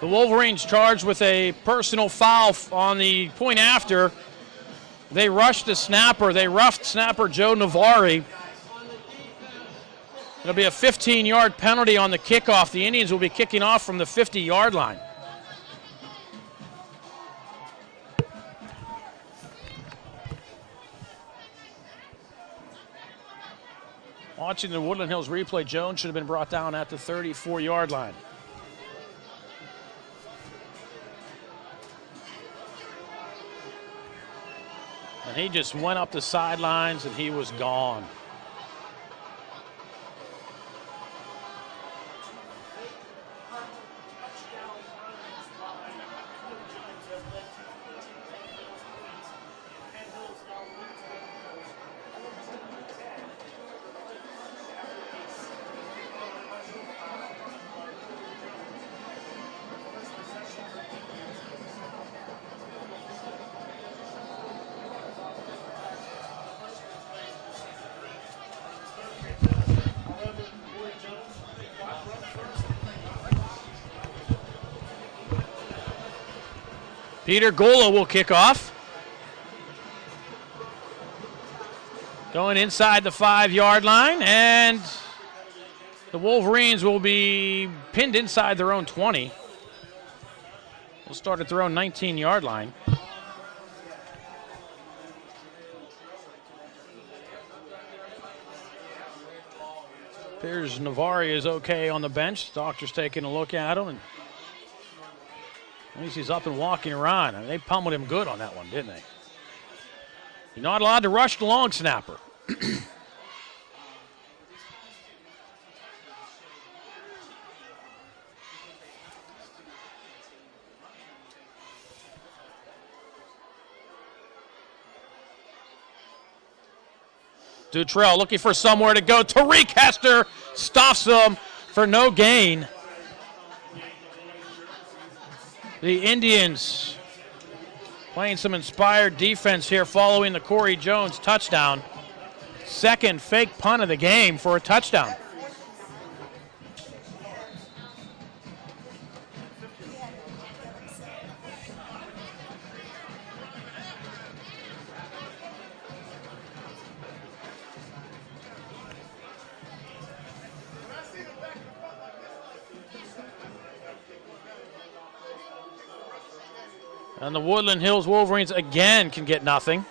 The Wolverines charged with a personal foul on the point after. They rushed the snapper. They roughed snapper Joe Navari. It'll be a 15-yard penalty on the kickoff. The Indians will be kicking off from the 50-yard line. Watching the Woodland Hills replay, Jones should have been brought down at the 34-yard line. And he just went up the sidelines and he was gone. Peter Gola will kick off. Going inside the 5-yard line, and the Wolverines will be pinned inside their own 20. We'll start at their own 19-yard line. Appears Navari is okay on the bench. Doctor's taking a look at him, and at least he's up and walking around. I mean, they pummeled him good on that one, didn't they? You're not allowed to rush the long snapper. Dutrell looking for somewhere to go. Tariq Hester stops him for no gain. The Indians playing some inspired defense here following the Corey Jones touchdown. Second fake punt of the game for a touchdown. And the Woodland Hills Wolverines again can get nothing.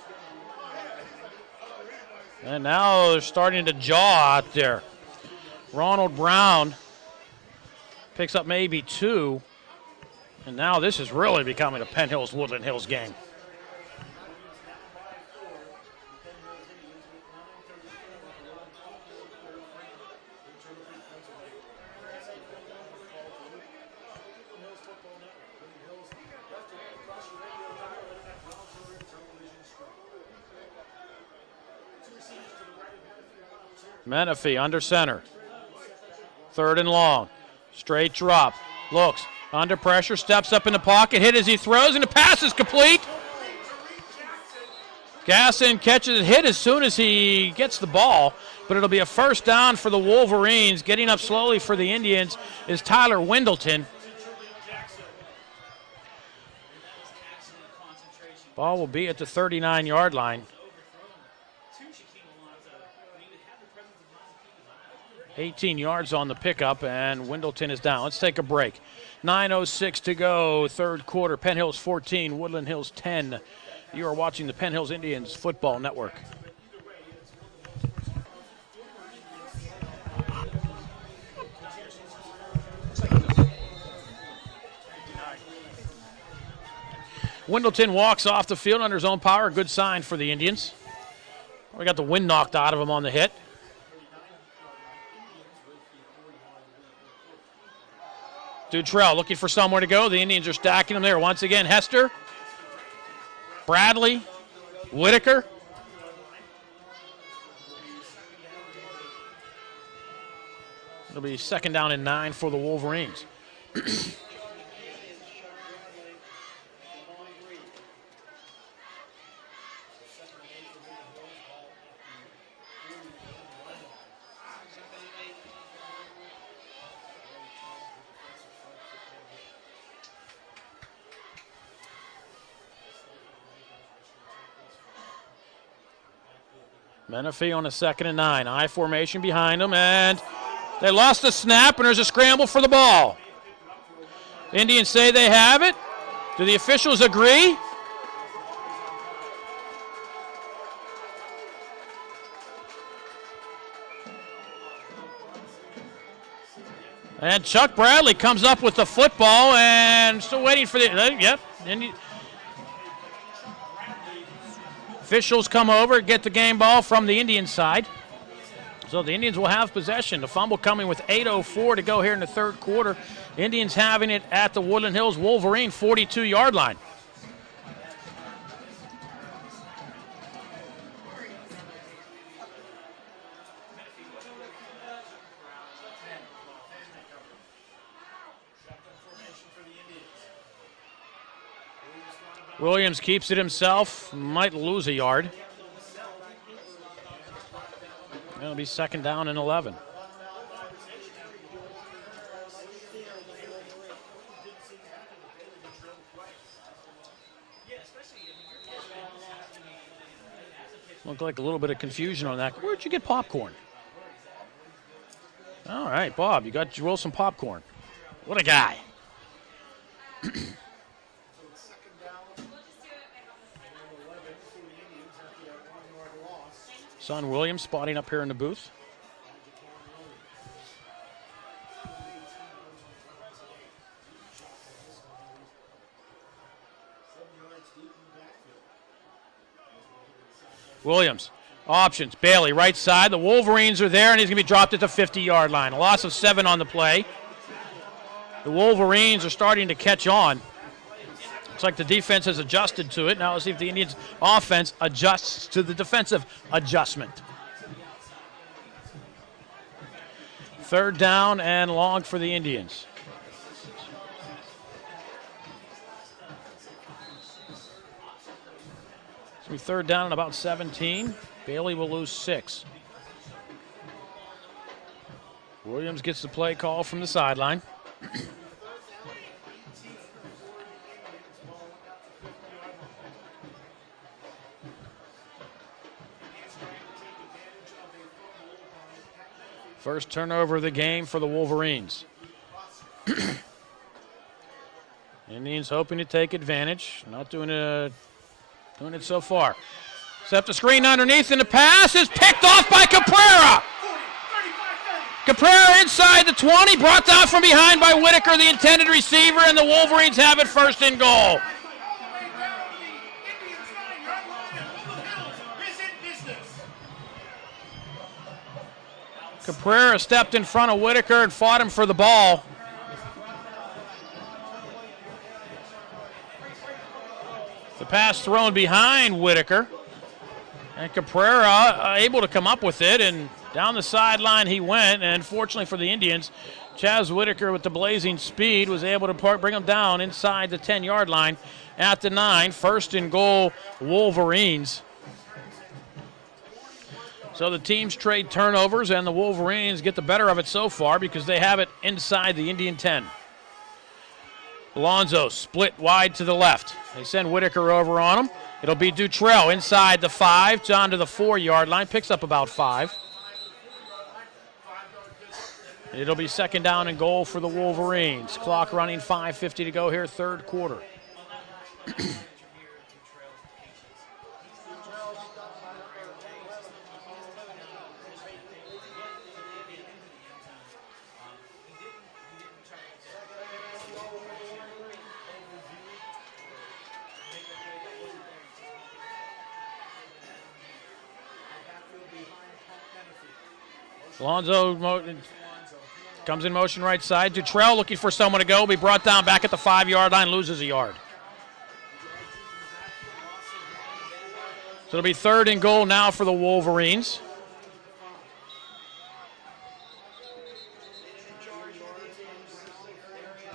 And now they're starting to jaw out there. Ronald Brown picks up maybe 2. And now this is really becoming a Penn Hills Woodland Hills game. Menifee under center. 3rd and long. Straight drop. Looks. Under pressure, steps up in the pocket, hit as he throws, and the pass is complete. Gasson catches it, hit as soon as he gets the ball, but it'll be a first down for the Wolverines. Getting up slowly for the Indians is Tyler Wendleton. Ball will be at the 39-yard line. 18 yards on the pickup, and Wendleton is down. Let's take a break. 9:06 to go, third quarter. Penn Hills 14, Woodland Hills 10. You are watching the Penn Hills Indians Football Network. Wendleton walks off the field under his own power. A good sign for the Indians. We got the wind knocked out of him on the hit. Dutrell looking for somewhere to go. The Indians are stacking him there. Once again, Hester, Bradley, Whitaker. It'll be second down and 9 for the Wolverines. Menifee on a 2nd and 9. I formation behind them, and they lost the snap, and there's a scramble for the ball. Indians say they have it. Do the officials agree? And Chuck Bradley comes up with the football, and still waiting for the, yep. Officials come over, get the game ball from the Indian side. So the Indians will have possession. The fumble coming with 8:04 to go here in the third quarter. Indians having it at the Woodland Hills Wolverine 42-yard line. Williams keeps it himself, might lose a yard. It'll be second down and 11. Looked like a little bit of confusion on that. Where'd you get popcorn? All right, Bob, you got Joel some popcorn. What a guy. Son Williams spotting up here in the booth. Williams, options, Bailey, right side. The Wolverines are there, and he's going to be dropped at the 50-yard line. A loss of 7 on the play. The Wolverines are starting to catch on. Looks like the defense has adjusted to it. Now let's see if the Indians' offense adjusts to the defensive adjustment. Third down and long for the Indians. It's going to be third down and about 17. Bailey will lose 6. Williams gets the play call from the sideline. First turnover of the game for the Wolverines. Indians hoping to take advantage. Not doing it so far. Except the screen underneath, and the pass is picked off by Caprera. Caprera inside the 20, brought down from behind by Whitaker, the intended receiver, and the Wolverines have it first and goal. Caprera stepped in front of Whitaker and fought him for the ball. The pass thrown behind Whitaker. And Caprera able to come up with it and Down the sideline he went, and fortunately for the Indians, Chaz Whitaker with the blazing speed was able to bring him down inside the 10-yard line at the 9. First and goal, Wolverines. So the teams trade turnovers, and the Wolverines get the better of it so far because they have it inside the Indian 10. Alonzo split wide to the left. They send Whitaker over on him. It'll be Dutrell inside the 5, down to the 4-yard line, picks up about 5. It'll be second down and goal for the Wolverines. Clock running, 5:50 to go here, third quarter. Alonzo comes in motion right side. Dutrell looking for someone to go. Be brought down back at the 5-yard line, loses a yard. So it'll be third and goal now for the Wolverines.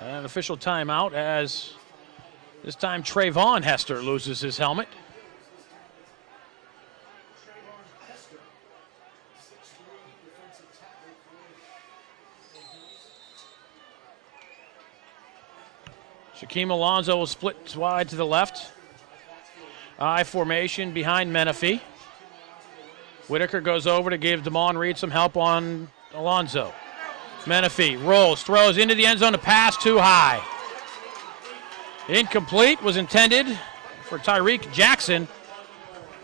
An official timeout as this time Trayvon Hester loses his helmet. Shaquem Alonzo will split wide to the left. I formation behind Menifee. Whitaker goes over to give Damon Reed some help on Alonzo. Menifee rolls, throws into the end zone, a pass too high. Incomplete, was intended for Tyreek Jackson,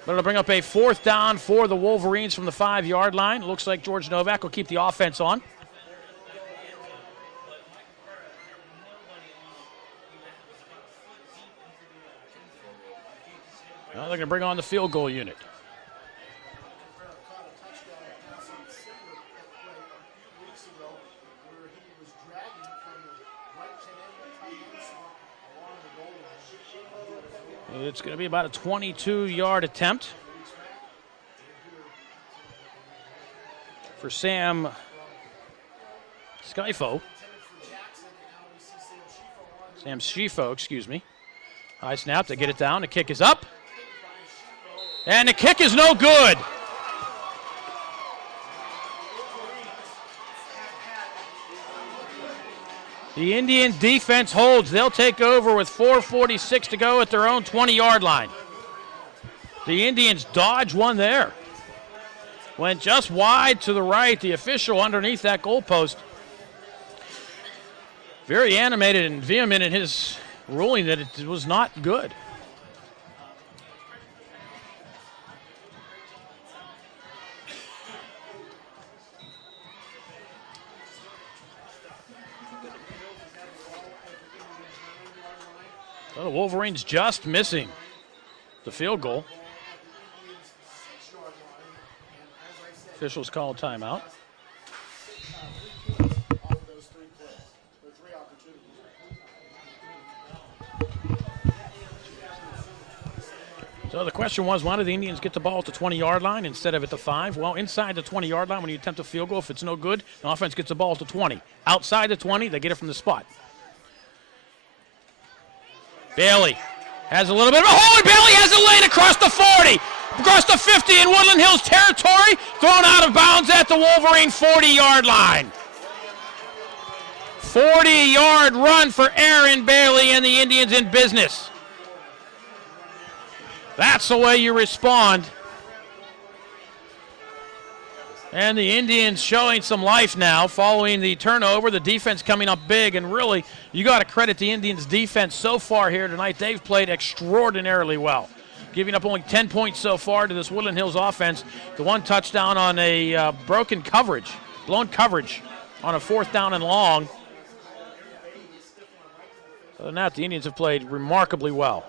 but it'll bring up a fourth down for the Wolverines from the 5-yard line. Looks like George Novak will keep the offense on. Now they're going to bring on the field goal unit. It's going to be about a 22-yard attempt for Sam Schifo. Sam Schifo, excuse me. High snap, they get it down, the kick is up. And the kick is no good. The Indian defense holds. They'll take over with 4:46 to go at their own 20-yard line. The Indians dodge one there. Went just wide to the right. The official underneath that goalpost. Very animated and vehement in his ruling that it was not good. Well, the Wolverines just missing the field goal. Officials call timeout. So the question was, why did the Indians get the ball at the 20-yard line instead of at the 5? Well, inside the 20-yard line, when you attempt a field goal, if it's no good, the offense gets the ball at the 20. Outside the 20, they get it from the spot. Bailey has a little bit of a hole, and Bailey has a lane across the 40, across the 50 in Woodland Hills territory, thrown out of bounds at the Wolverine 40-yard line. 40-yard run for Aaron Bailey and the Indians in business. That's the way you respond. And the Indians showing some life now following the turnover. The defense coming up big, and really, you got to credit the Indians' defense so far here tonight. They've played extraordinarily well, giving up only 10 points so far to this Woodland Hills offense. The one touchdown on a blown coverage on a 4th down and long. Other than that, the Indians have played remarkably well.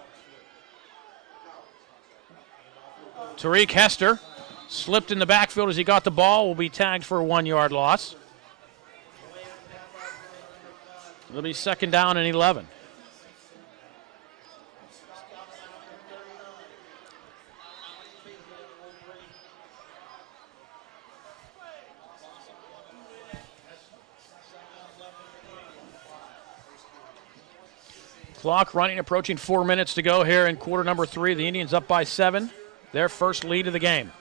Tariq Hester slipped in the backfield as he got the ball, will be tagged for a 1-yard loss. It'll be second down and 11. Clock running, approaching 4 minutes to go here in quarter number 3. The Indians up by 7, their first lead of the game.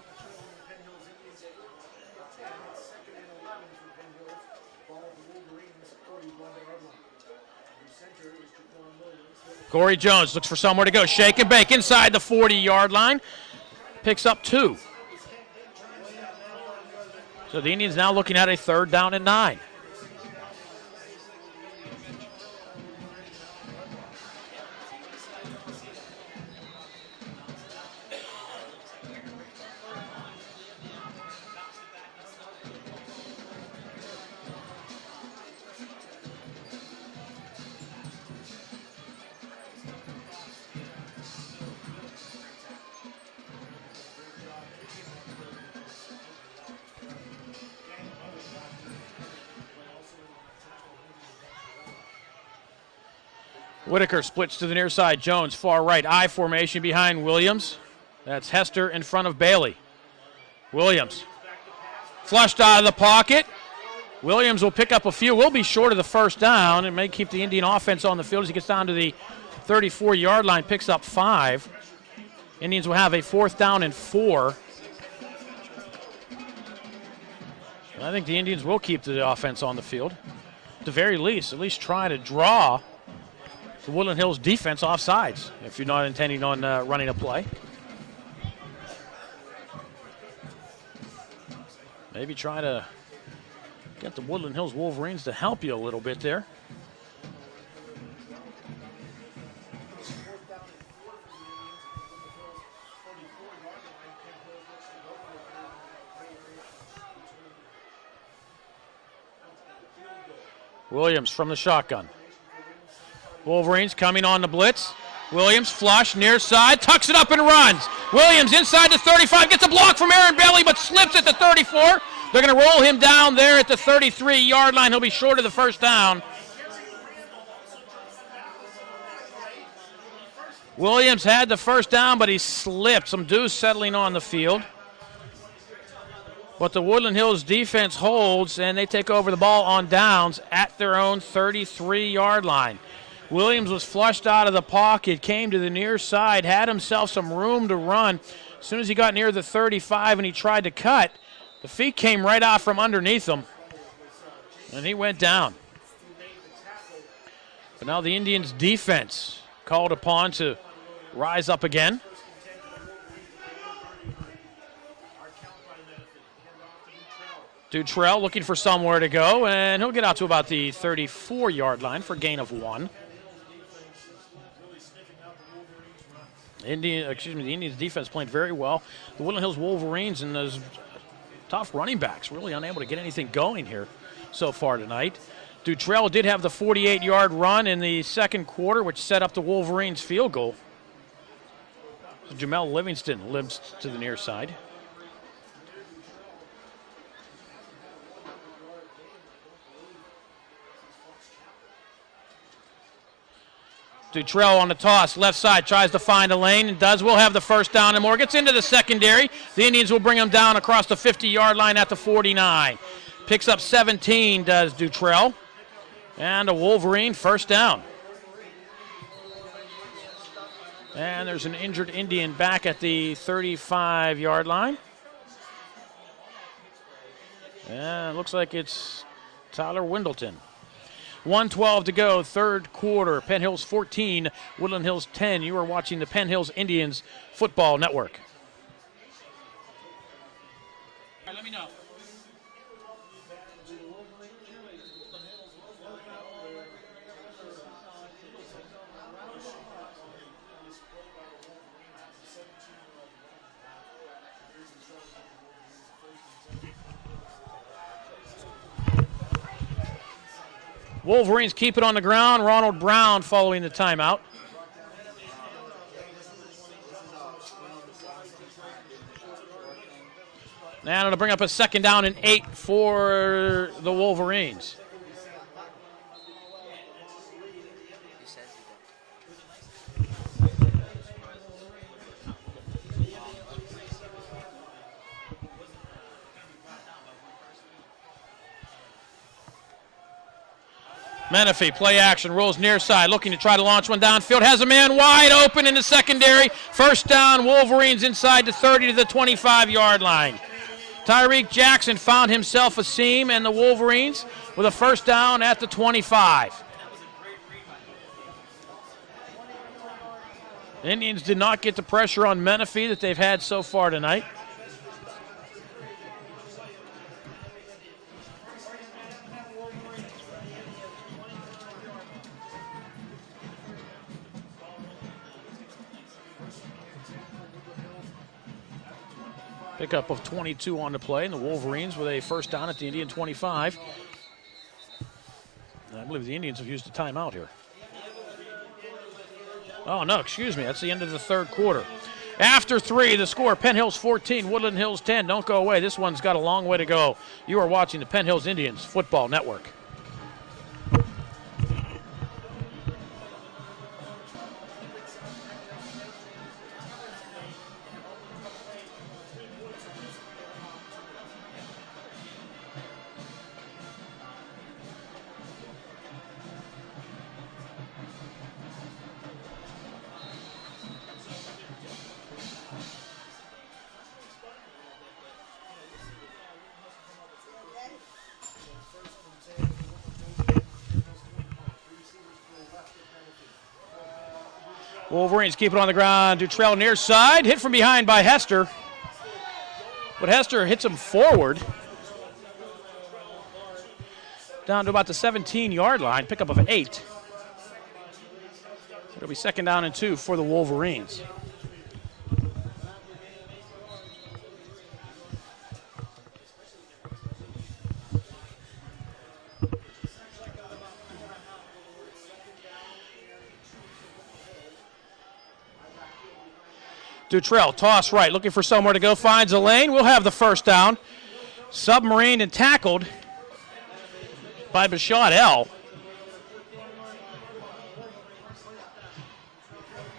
Corey Jones looks for somewhere to go. Shake and bake inside the 40-yard line. Picks up 2. So the Indians now looking at a 3rd down and 9. Whitaker splits to the near side. Jones far right. I formation behind Williams. That's Hester in front of Bailey. Williams flushed out of the pocket. Williams will pick up a few. Will be short of the first down and may keep the Indian offense on the field as he gets down to the 34-yard line. Picks up 5. Indians will have a 4th down and 4. I think the Indians will keep the offense on the field. At the very least, at least try to draw the Woodland Hills defense off sides if you're not intending on running a play. Maybe try to get the Woodland Hills Wolverines to help you a little bit there. Williams from the shotgun. Wolverines coming on the blitz. Williams flush near side, tucks it up and runs. Williams inside the 35, gets a block from Aaron Bailey, but slips at the 34. They're going to roll him down there at the 33-yard line. He'll be short of the first down. Williams had the first down, but he slipped. Some dew settling on the field. But the Woodland Hills defense holds, and they take over the ball on downs at their own 33-yard line. Williams was flushed out of the pocket, came to the near side, had himself some room to run. As soon as he got near the 35 and he tried to cut, the feet came right out from underneath him, and he went down. But now the Indians' defense called upon to rise up again. Dutrell looking for somewhere to go, and he'll get out to about the 34-yard line for a gain of 1. The Indians defense playing very well. The Woodland Hills Wolverines and those tough running backs really unable to get anything going here so far tonight. Dutrell did have the 48-yard run in the second quarter, which set up the Wolverines' field goal. So Jamel Livingston limps to the near side. Dutrell on the toss, left side, tries to find a lane and does. Will have the first down and more. Gets into the secondary. The Indians will bring him down across the 50-yard line at the 49. Picks up 17, does Dutrell. And a Wolverine first down. And there's an injured Indian back at the 35-yard line. And it looks like it's Tyler Wendleton. 1:12 to go, third quarter. Penn Hills 14, Woodland Hills 10. You are watching the Penn Hills Indians Football Network. All right, let me know. Wolverines keep it on the ground. Ronald Brown following the timeout. Now it'll bring up a second down and 8 for the Wolverines. Menifee, play action, rolls near side, looking to try to launch one downfield. Has a man wide open in the secondary. First down, Wolverines inside the 30 to the 25-yard line. Tyreek Jackson found himself a seam, and the Wolverines with a first down at the 25. The Indians did not get the pressure on Menifee that they've had so far tonight. Pickup of 22 on the play, and the Wolverines with a first down at the Indian 25. I believe the Indians have used a timeout here. Oh, no, excuse me. That's the end of the third quarter. After 3, the score, Penn Hills 14, Woodland Hills 10. Don't go away. This one's got a long way to go. You are watching the Penn Hills Indians Football Network. Wolverines keep it on the ground. Dutrell near side. Hit from behind by Hester. But Hester hits him forward. Down to about the 17-yard line. Pickup of 8. It'll be second down and 2 for the Wolverines. Dutrell, toss right, looking for somewhere to go, finds a lane. We'll have the first down. Submarined and tackled by Bashad L.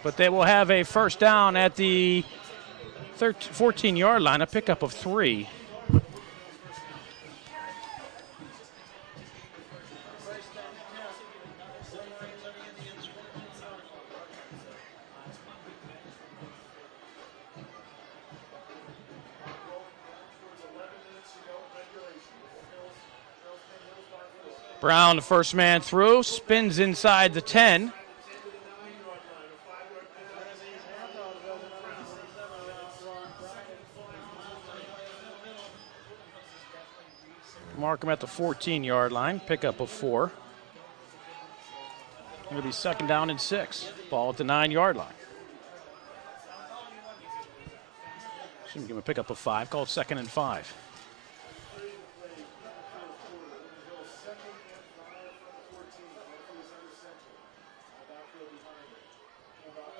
But they will have a first down at the 14-yard line, a pickup of 3. Brown, the first man through, spins inside the 10. Mark him at the 14-yard line, pickup of 4. It'll be second down and 6. Ball at the 9-yard line. Shouldn't give him a pickup of 5, called second and 5.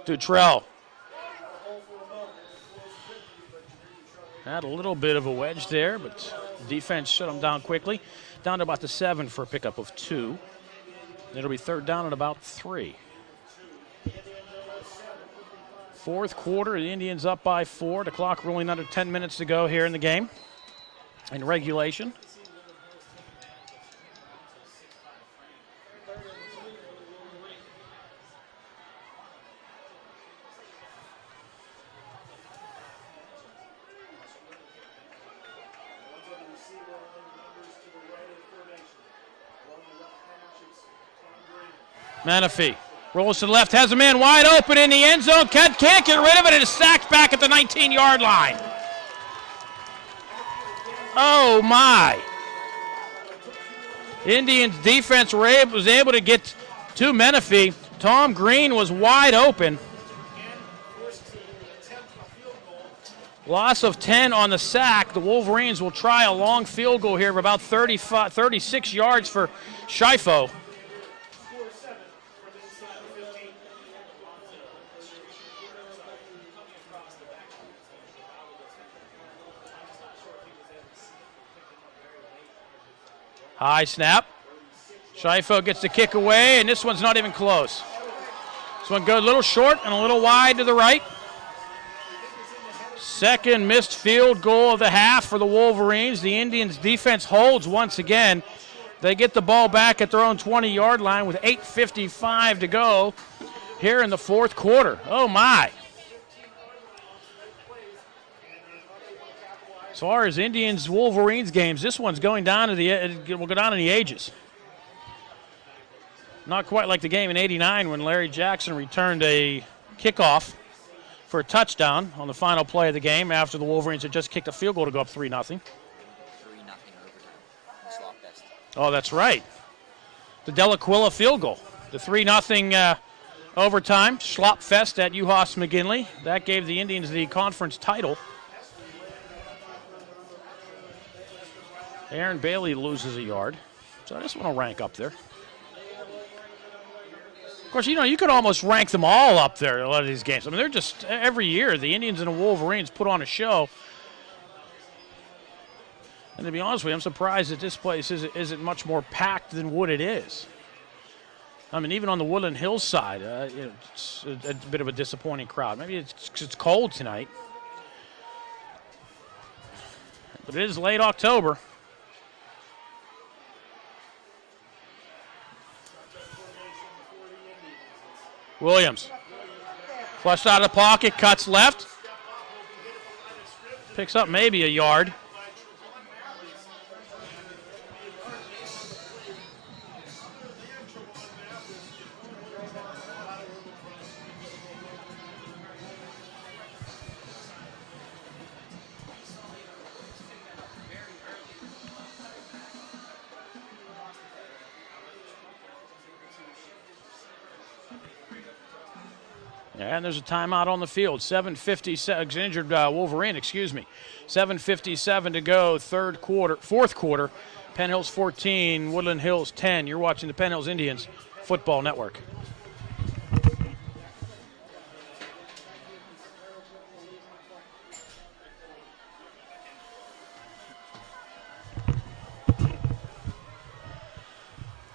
Dutrell. Had a little bit of a wedge there, but defense shut him down quickly. Down to about the 7 for a pickup of 2. It'll be third down at about 3. Fourth quarter, the Indians up by 4. The clock rolling under 10 minutes to go here in the game in regulation. Menifee rolls to the left, has a man wide open in the end zone. Can't get rid of it, and is sacked back at the 19-yard line. Oh, my. Indians defense was able to get to Menifee. Tom Green was wide open. Loss of 10 on the sack. The Wolverines will try a long field goal here of about 36 yards for Shifo. High snap. Shifo gets the kick away, and this one's not even close. This one goes a little short and a little wide to the right. Second missed field goal of the half for the Wolverines. The Indians' defense holds once again. They get the ball back at their own 20-yard line with 8:55 to go here in the fourth quarter. Oh, my. As far as Indians-Wolverines games, this one's going down to will go down in the ages. Not quite like the game in '89 when Larry Jackson returned a kickoff for a touchdown on the final play of the game after the Wolverines had just kicked a field goal to go up 3-0. 3-0 overtime. Slot fest. Oh, that's right. The Delaquilla field goal. The 3-0 overtime slop fest at Uhas McGinley. That gave the Indians the conference title. Aaron Bailey loses a yard. So I just want to rank up there. Of course, you could almost rank them all up there, a lot of these games. I mean, they're just, every year, the Indians and the Wolverines put on a show. And to be honest with you, I'm surprised that this place isn't much more packed than what it is. I mean, even on the Woodland Hills side, it's a bit of a disappointing crowd. Maybe it's cold tonight. But it is late October. Williams. Flushed out of the pocket, cuts left. Picks up maybe a yard. And there's a timeout on the field. 7:57, injured Wolverine, 7:57 to go, fourth quarter. Penn Hills 14, Woodland Hills 10. You're watching the Penn Hills Indians Football Network.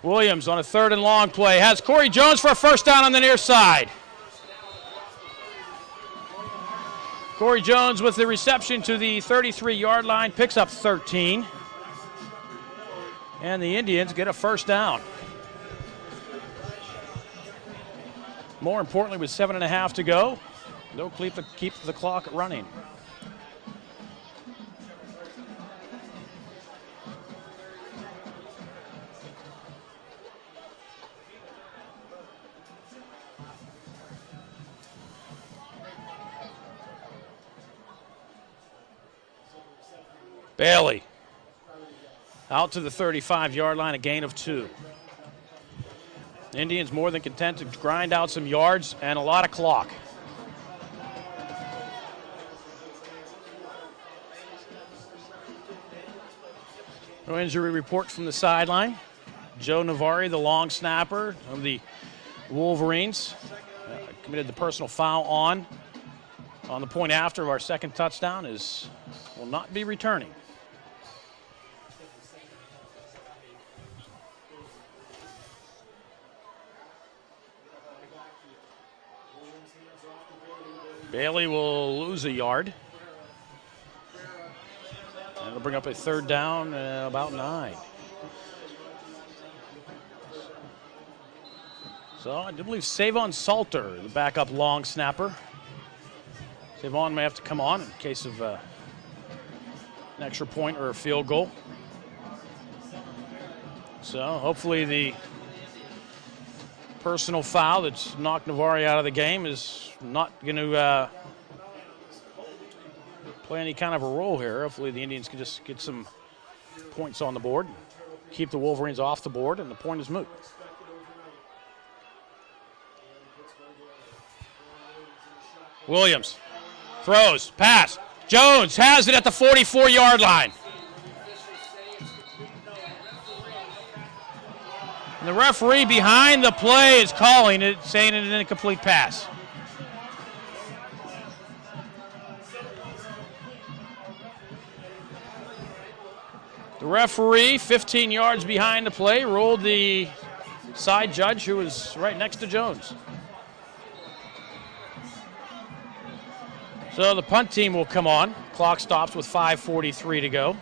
Williams on a 3rd and long play has Corey Jones for a first down on the near side. Corey Jones with the reception to the 33-yard line, picks up 13. And the Indians get a first down. More importantly, with 7.5 to go, they'll keep the clock running. Bailey out to the 35-yard line, a gain of 2. Indians more than content to grind out some yards and a lot of clock. No injury report from the sideline. Joe Navari, the long snapper of the Wolverines, committed the personal foul on the point after our second touchdown, will not be returning. Bailey will lose a yard. And it'll bring up a 3rd down, about 9. So I do believe Savon Salter, the backup long snapper. Savon may have to come on in case of an extra point or a field goal. So hopefully the personal foul that's knocked Navari out of the game is not going to play any kind of a role here. Hopefully the Indians can just get some points on the board, keep the Wolverines off the board, and the point is moot. Williams throws, pass. Jones has it at the 44-yard line. And the referee behind the play is calling it, saying it an incomplete pass. The referee, 15 yards behind the play, ruled the side judge who was right next to Jones. So the punt team will come on. Clock stops with 5:43 to go.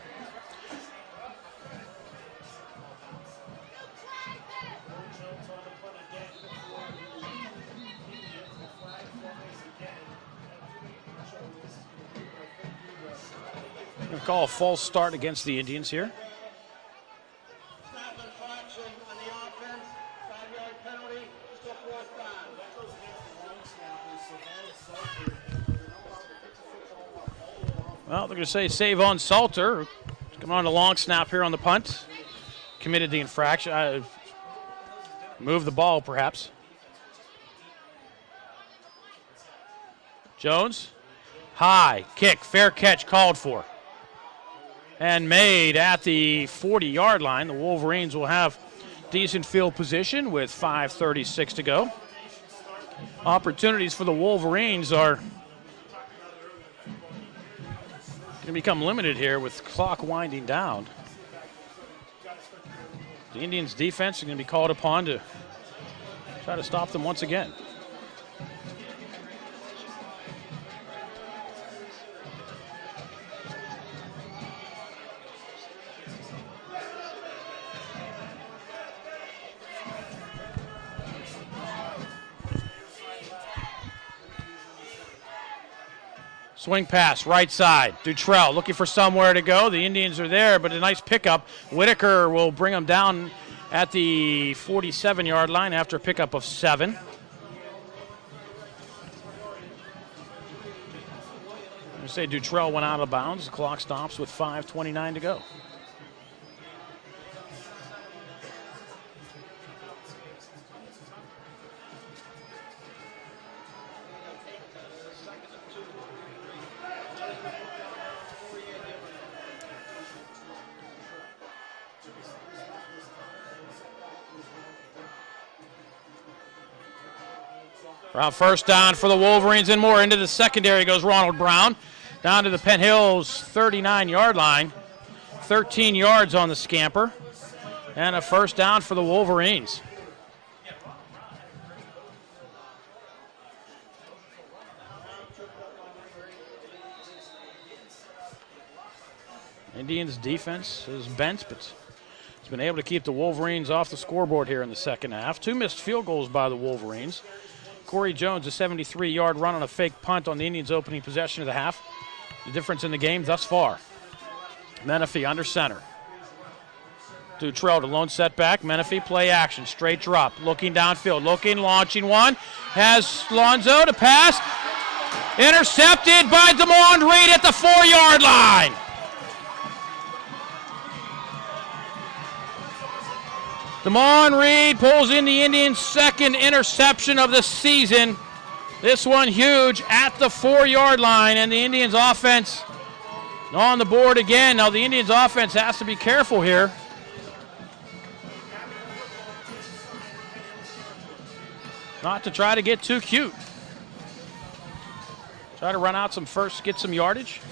We'll call a false start against the Indians here. Snap infraction on the offense, 5-yard penalty, still fourth down. Well, they're going to say save on Salter. Coming on a long snap here on the punt. Committed the infraction. Moved the ball, perhaps. Jones. High. Kick. Fair catch called for. And made at the 40-yard line. The Wolverines will have decent field position with 5:36 to go. Opportunities for the Wolverines are going to become limited here with clock winding down. The Indians' defense is going to be called upon to try to stop them once again. Swing pass, right side. Dutrell looking for somewhere to go. The Indians are there, but a nice pickup. Whitaker will bring them down at the 47-yard line after a pickup of 7. I say Dutrell went out of bounds. The clock stops with 5:29 to go. Around first down for the Wolverines and more. Into the secondary goes Ronald Brown. Down to the Penn Hills 39-yard line. 13 yards on the scamper. And a first down for the Wolverines. Indians' defense is bent, but it's been able to keep the Wolverines off the scoreboard here in the second half. 2 missed field goals by the Wolverines. Corey Jones, a 73-yard run on a fake punt on the Indians' opening possession of the half. The difference in the game thus far. Menifee under center. Dutrell to lone setback. Menifee play action. Straight drop. Looking downfield. Looking, launching one. Has Lonzo to pass. Intercepted by DeMond Reed at the 4-yard line. DeMond Reed pulls in the Indians' second interception of the season. This one huge at the 4-yard line, and the Indians' offense on the board again. Now the Indians' offense has to be careful here. Not to try to get too cute. Try to run out some first, get some yardage,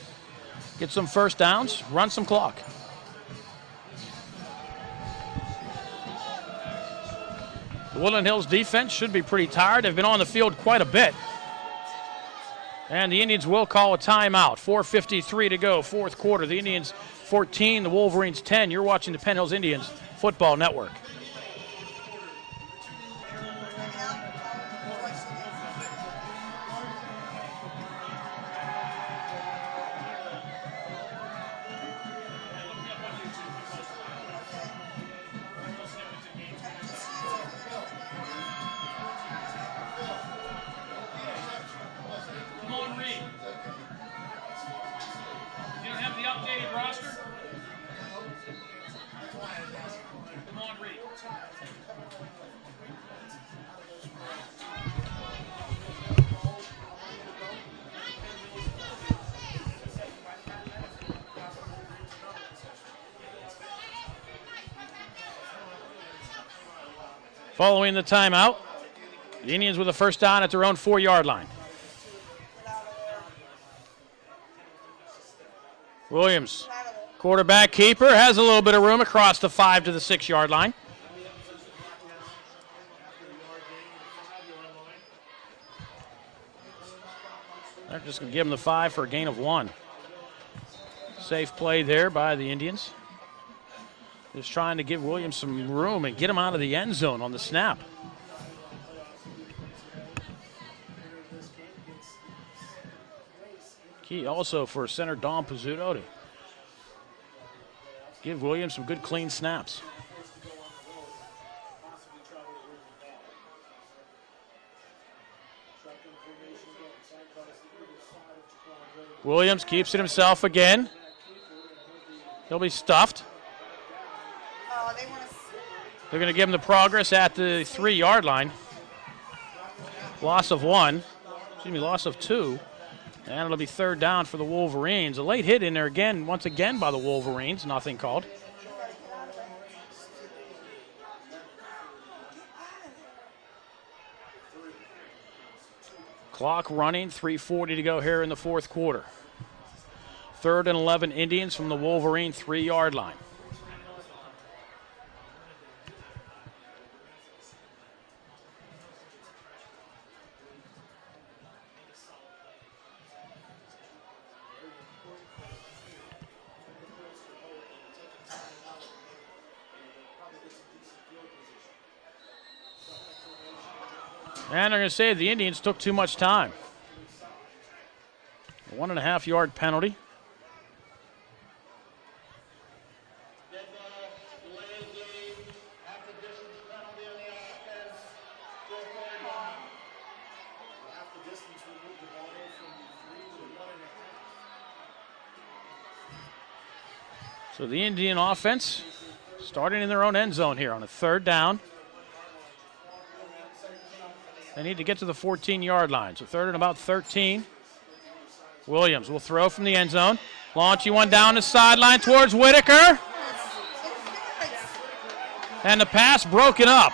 get some first downs, run some clock. The Woodland Hills defense should be pretty tired. They've been on the field quite a bit. And the Indians will call a timeout. 4:53 to go, fourth quarter. The Indians 14, the Wolverines 10. You're watching the Penn Hills Indians Football Network. Following the timeout, the Indians with a first down at their own 4-yard line. Williams, quarterback keeper, has a little bit of room across the 5 to the 6-yard line. They're just going to give him the 5 for a gain of 1. Safe play there by the Indians. Just trying to give Williams some room and get him out of the end zone on the snap. Key also for center Dom Pizzuto to give Williams some good clean snaps. Williams keeps it himself again. He'll be stuffed. They're going to give him the progress at the 3-yard line. Loss of 1. Loss of 2. And it'll be 3rd down for the Wolverines. A late hit in there again, once again by the Wolverines. Nothing called. Clock running, 3:40 to go here in the 4th quarter. 3rd and 11 Indians from the Wolverine 3-yard line. And they're going to say the Indians took too much time. A 1.5-yard penalty. So the Indian offense starting in their own end zone here on a 3rd down. They need to get to the 14-yard line. So 3rd and about 13. Williams will throw from the end zone. Launching one down the sideline towards Whitaker. And the pass broken up.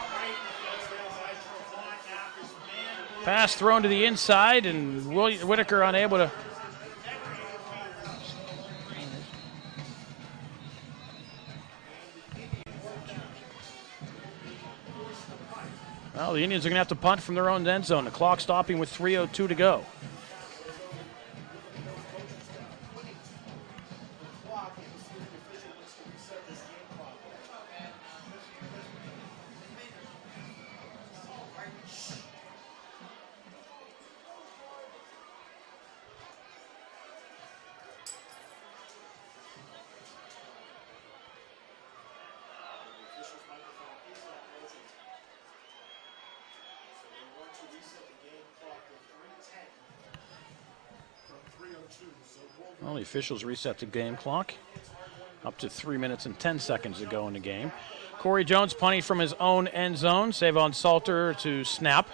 Pass thrown to the inside, and Whitaker unable to. Well, the Indians are going to have to punt from their own end zone. The clock stopping with 3:02 to go. Well, the officials reset the game clock up to 3 minutes and 10 seconds to go in the game. Corey Jones punting from his own end zone. Savon Salter to snap.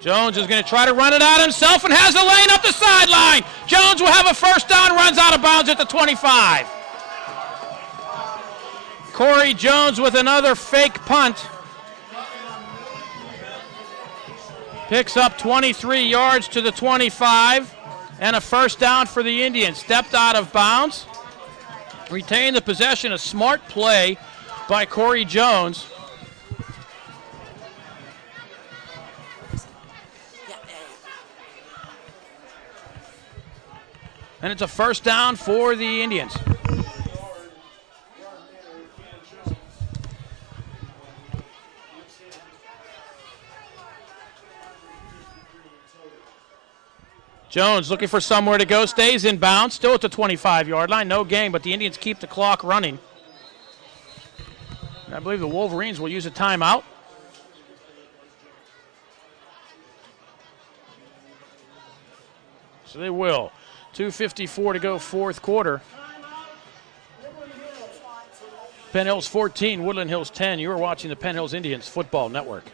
Jones is going to try to run it out himself and has the lane up the sideline. Jones will have a 1st down, runs out of bounds at the 25. Corey Jones with another fake punt. Picks up 23 yards to the 25 and a 1st down for the Indians. Stepped out of bounds. Retained the possession. A smart play by Corey Jones. And it's a 1st down for the Indians. Jones looking for somewhere to go, stays in bounds, still at the 25-yard line. No gain, but the Indians keep the clock running. I believe the Wolverines will use a timeout. So they will. 2:54 to go, 4th quarter. Penn Hills 14, Woodland Hills 10. You are watching the Penn Hills Indians Football Network.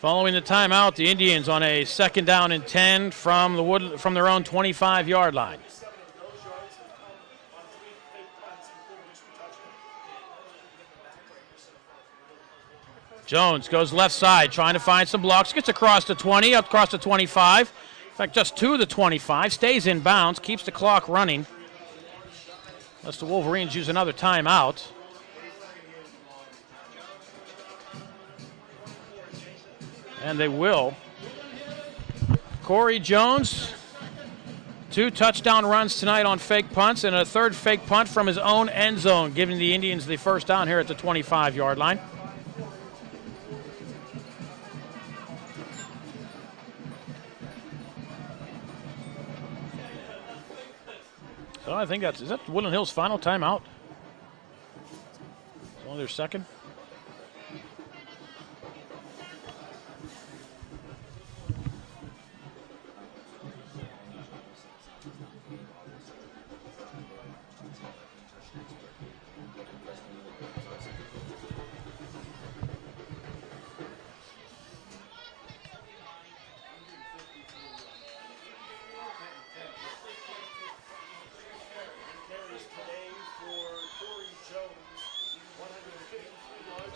Following the timeout, the Indians on a 2nd down and 10 from their own 25-yard line. Jones goes left side, trying to find some blocks. Gets across the 20, across the 25. fact, just to the 25, stays in bounds, keeps the clock running. Unless the Wolverines use another timeout. And they will. Corey Jones, 2 touchdown runs tonight on fake punts, and a third fake punt from his own end zone, giving the Indians the first down here at the 25-yard line. So I think is that Woodland Hills' final timeout? It's only their second.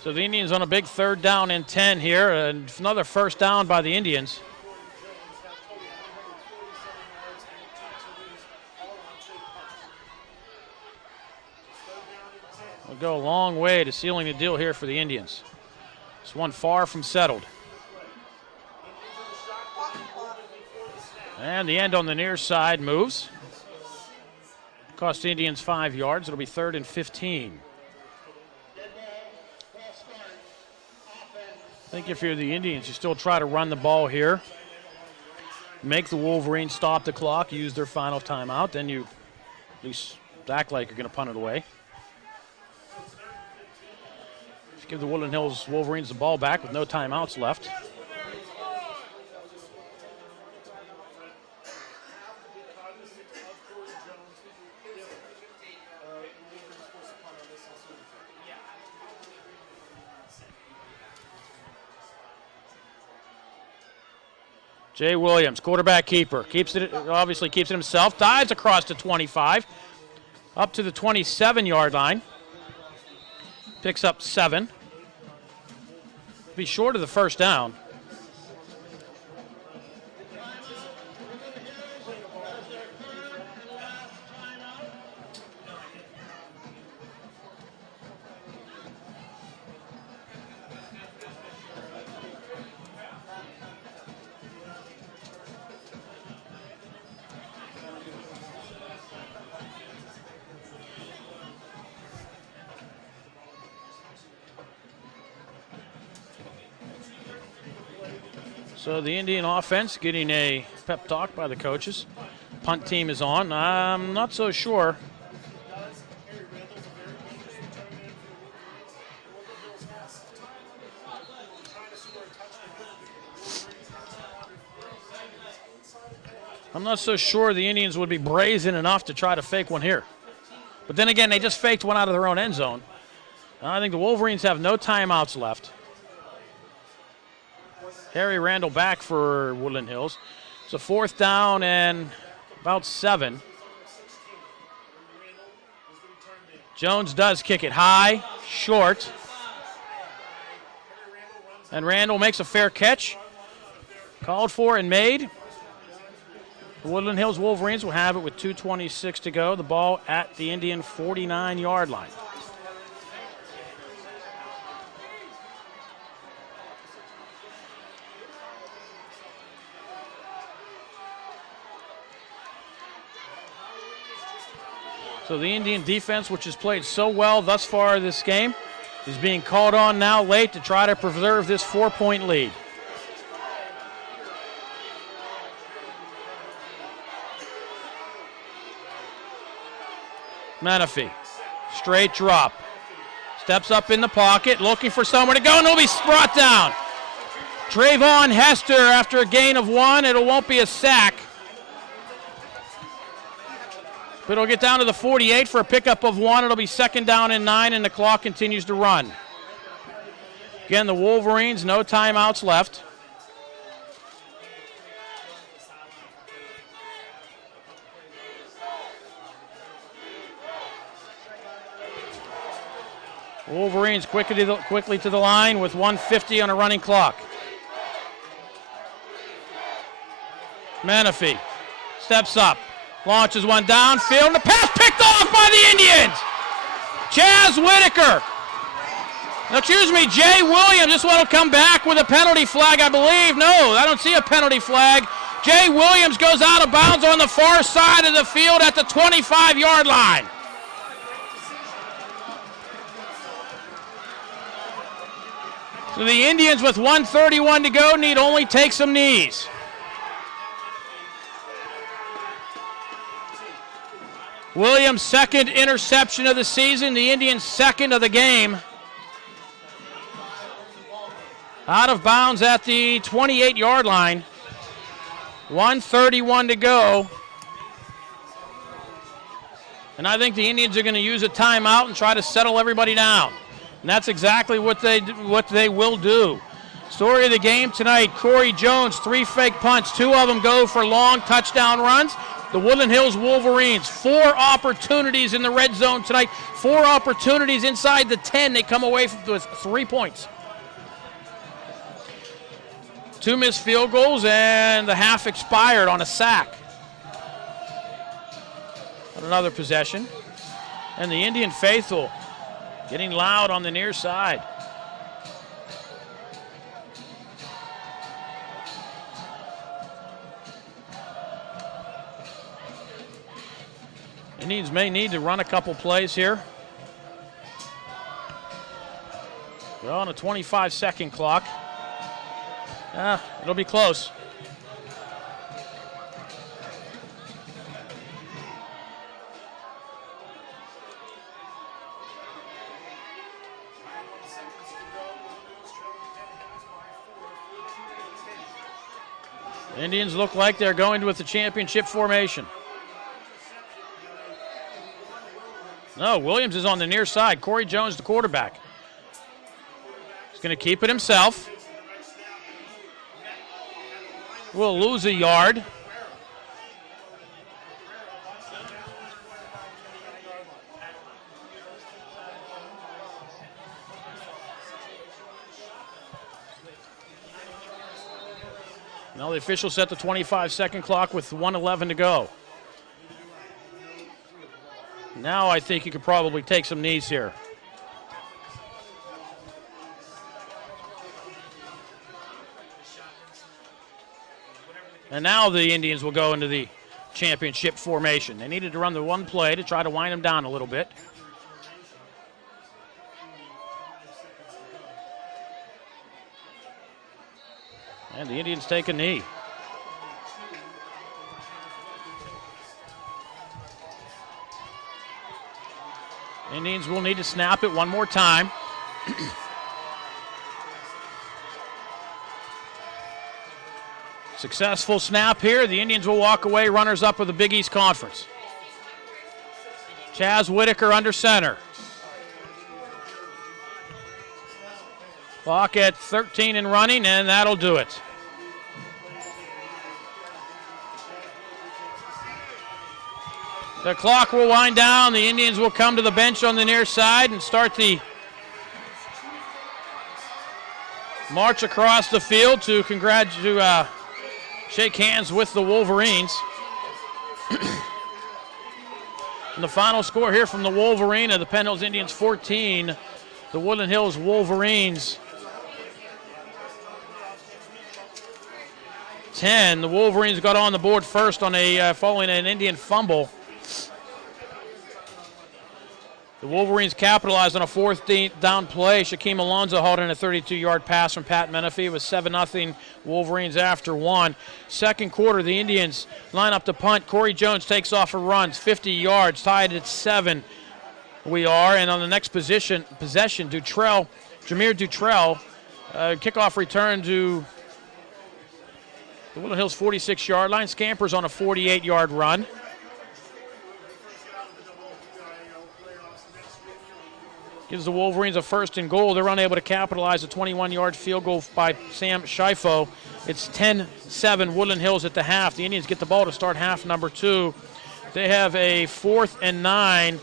So the Indians on a big 3rd down and 10 here, and another first down by the Indians. Will go a long way to sealing the deal here for the Indians. This one far from settled. And the end on the near side moves. Cost the Indians 5 yards. It'll be 3rd and 15. I think if you're the Indians, you still try to run the ball here. Make the Wolverines stop the clock, use their final timeout, then you at least act like you're going to punt it away. Just give the Woodland Hills Wolverines the ball back with no timeouts left. Jay Williams, quarterback keeper, obviously keeps it himself, dives across to 25, up to the 27-yard line, picks up 7. Be short of the first down. So the Indian offense getting a pep talk by the coaches. Punt team is on. I'm not so sure. I'm not so sure the Indians would be brazen enough to try to fake one here. But then again, they just faked one out of their own end zone. I think the Wolverines have no timeouts left. Harry Randall back for Woodland Hills. It's a 4th down and about 7. Jones does kick it high, short. And Randall makes a fair catch. Called for and made. The Woodland Hills Wolverines will have it with 2:26 to go. The ball at the Indian 49-yard line. So the Indian defense, which has played so well thus far this game, is being called on now late to try to preserve this 4-point lead. Menifee, straight drop. Steps up in the pocket, looking for somewhere to go, and it'll be brought down. Trayvon Hester after a gain of 1. It won't be a sack. But it'll get down to the 48 for a pickup of 1. It'll be 2nd down and 9, and the clock continues to run. Again, the Wolverines, no timeouts left. Wolverines quickly to the line with 1:50 on a running clock. Menifee steps up, launches one downfield, and the pass picked off by the Indians. Chaz Whitaker. Excuse me, Jay Williams. This one will come back with a penalty flag, I believe. No, I don't see a penalty flag. Jay Williams goes out of bounds on the far side of the field at the 25-yard line. So the Indians with 1:31 to go need only take some knees. Williams' second interception of the season, the Indians' second of the game. Out of bounds at the 28-yard line. 1:31 to go. And I think the Indians are going to use a timeout and try to settle everybody down. And that's exactly what they will do. Story of the game tonight, Corey Jones, 3 fake punts. 2 of them go for long touchdown runs. The Woodland Hills Wolverines, 4 opportunities in the red zone tonight. 4 opportunities inside the 10. They come away with 3 points. 2 missed field goals, and the half expired on a sack. Another possession. And the Indian faithful getting loud on the near side. Indians may need to run a couple plays here. They're on a 25-second clock. It'll be close. Indians look like they're going with the championship formation. No, Williams is on the near side. Corey Jones, the quarterback. He's going to keep it himself. Will lose a yard. Now the official set the 25-second clock with 1:11 to go. Now I think you could probably take some knees here. And now the Indians will go into the championship formation. They needed to run the one play to try to wind them down a little bit. And the Indians take a knee. Indians will need to snap it one more time. Successful snap here. The Indians will walk away runners up with the Big East Conference. Chaz Whitaker under center. Clock at 13 and running, and that'll do it. The clock will wind down. The Indians will come to the bench on the near side and start the march across the field to shake hands with the Wolverines. And the final score here from the Wolverine of the Penn Hills Indians 14, the Woodland Hills Wolverines 10. The Wolverines got on the board first on following an Indian fumble. The Wolverines capitalized on a 4th down play. Shaquem Alonzo hauled in a 32-yard pass from Pat Menifee. It was 7-0 Wolverines after 1. Second quarter, the Indians line up to punt. Corey Jones takes off and runs 50 yards, tied at 7. We are, and on the next possession, Jameer Dutrell, kickoff return to the Woodland Hills 46-yard line. Scampers on a 48-yard run. Gives the Wolverines a 1st and goal. They're unable to capitalize a 21-yard field goal by Sam Shifo. It's 10-7 Woodland Hills at the half. The Indians get the ball to start half number 2. They have a 4th and 9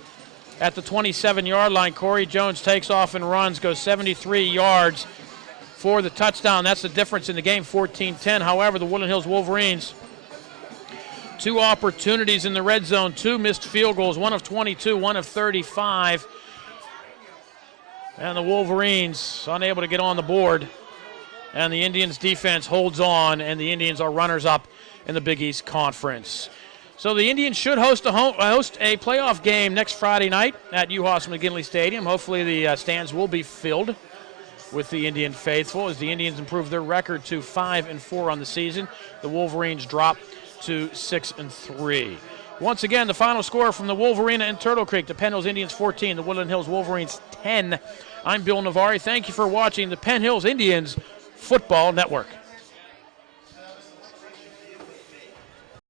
at the 27-yard line. Corey Jones takes off and runs, goes 73 yards for the touchdown. That's the difference in the game, 14-10. However, the Woodland Hills Wolverines 2 opportunities in the red zone, 2 missed field goals, 1 of 22, 1 of 35. And the Wolverines unable to get on the board. And the Indians defense holds on, and the Indians are runners-up in the Big East Conference. So the Indians should host a playoff game next Friday night at UHaas-McGinley Stadium. Hopefully the stands will be filled with the Indian faithful as the Indians improve their record to 5-4 on the season. The Wolverines drop to 6-3. Once again, the final score from the Wolverine and Turtle Creek, the Penn Hills Indians 14, the Woodland Hills Wolverines 10. I'm Bill Navari. Thank you for watching the Penn Hills Indians Football Network.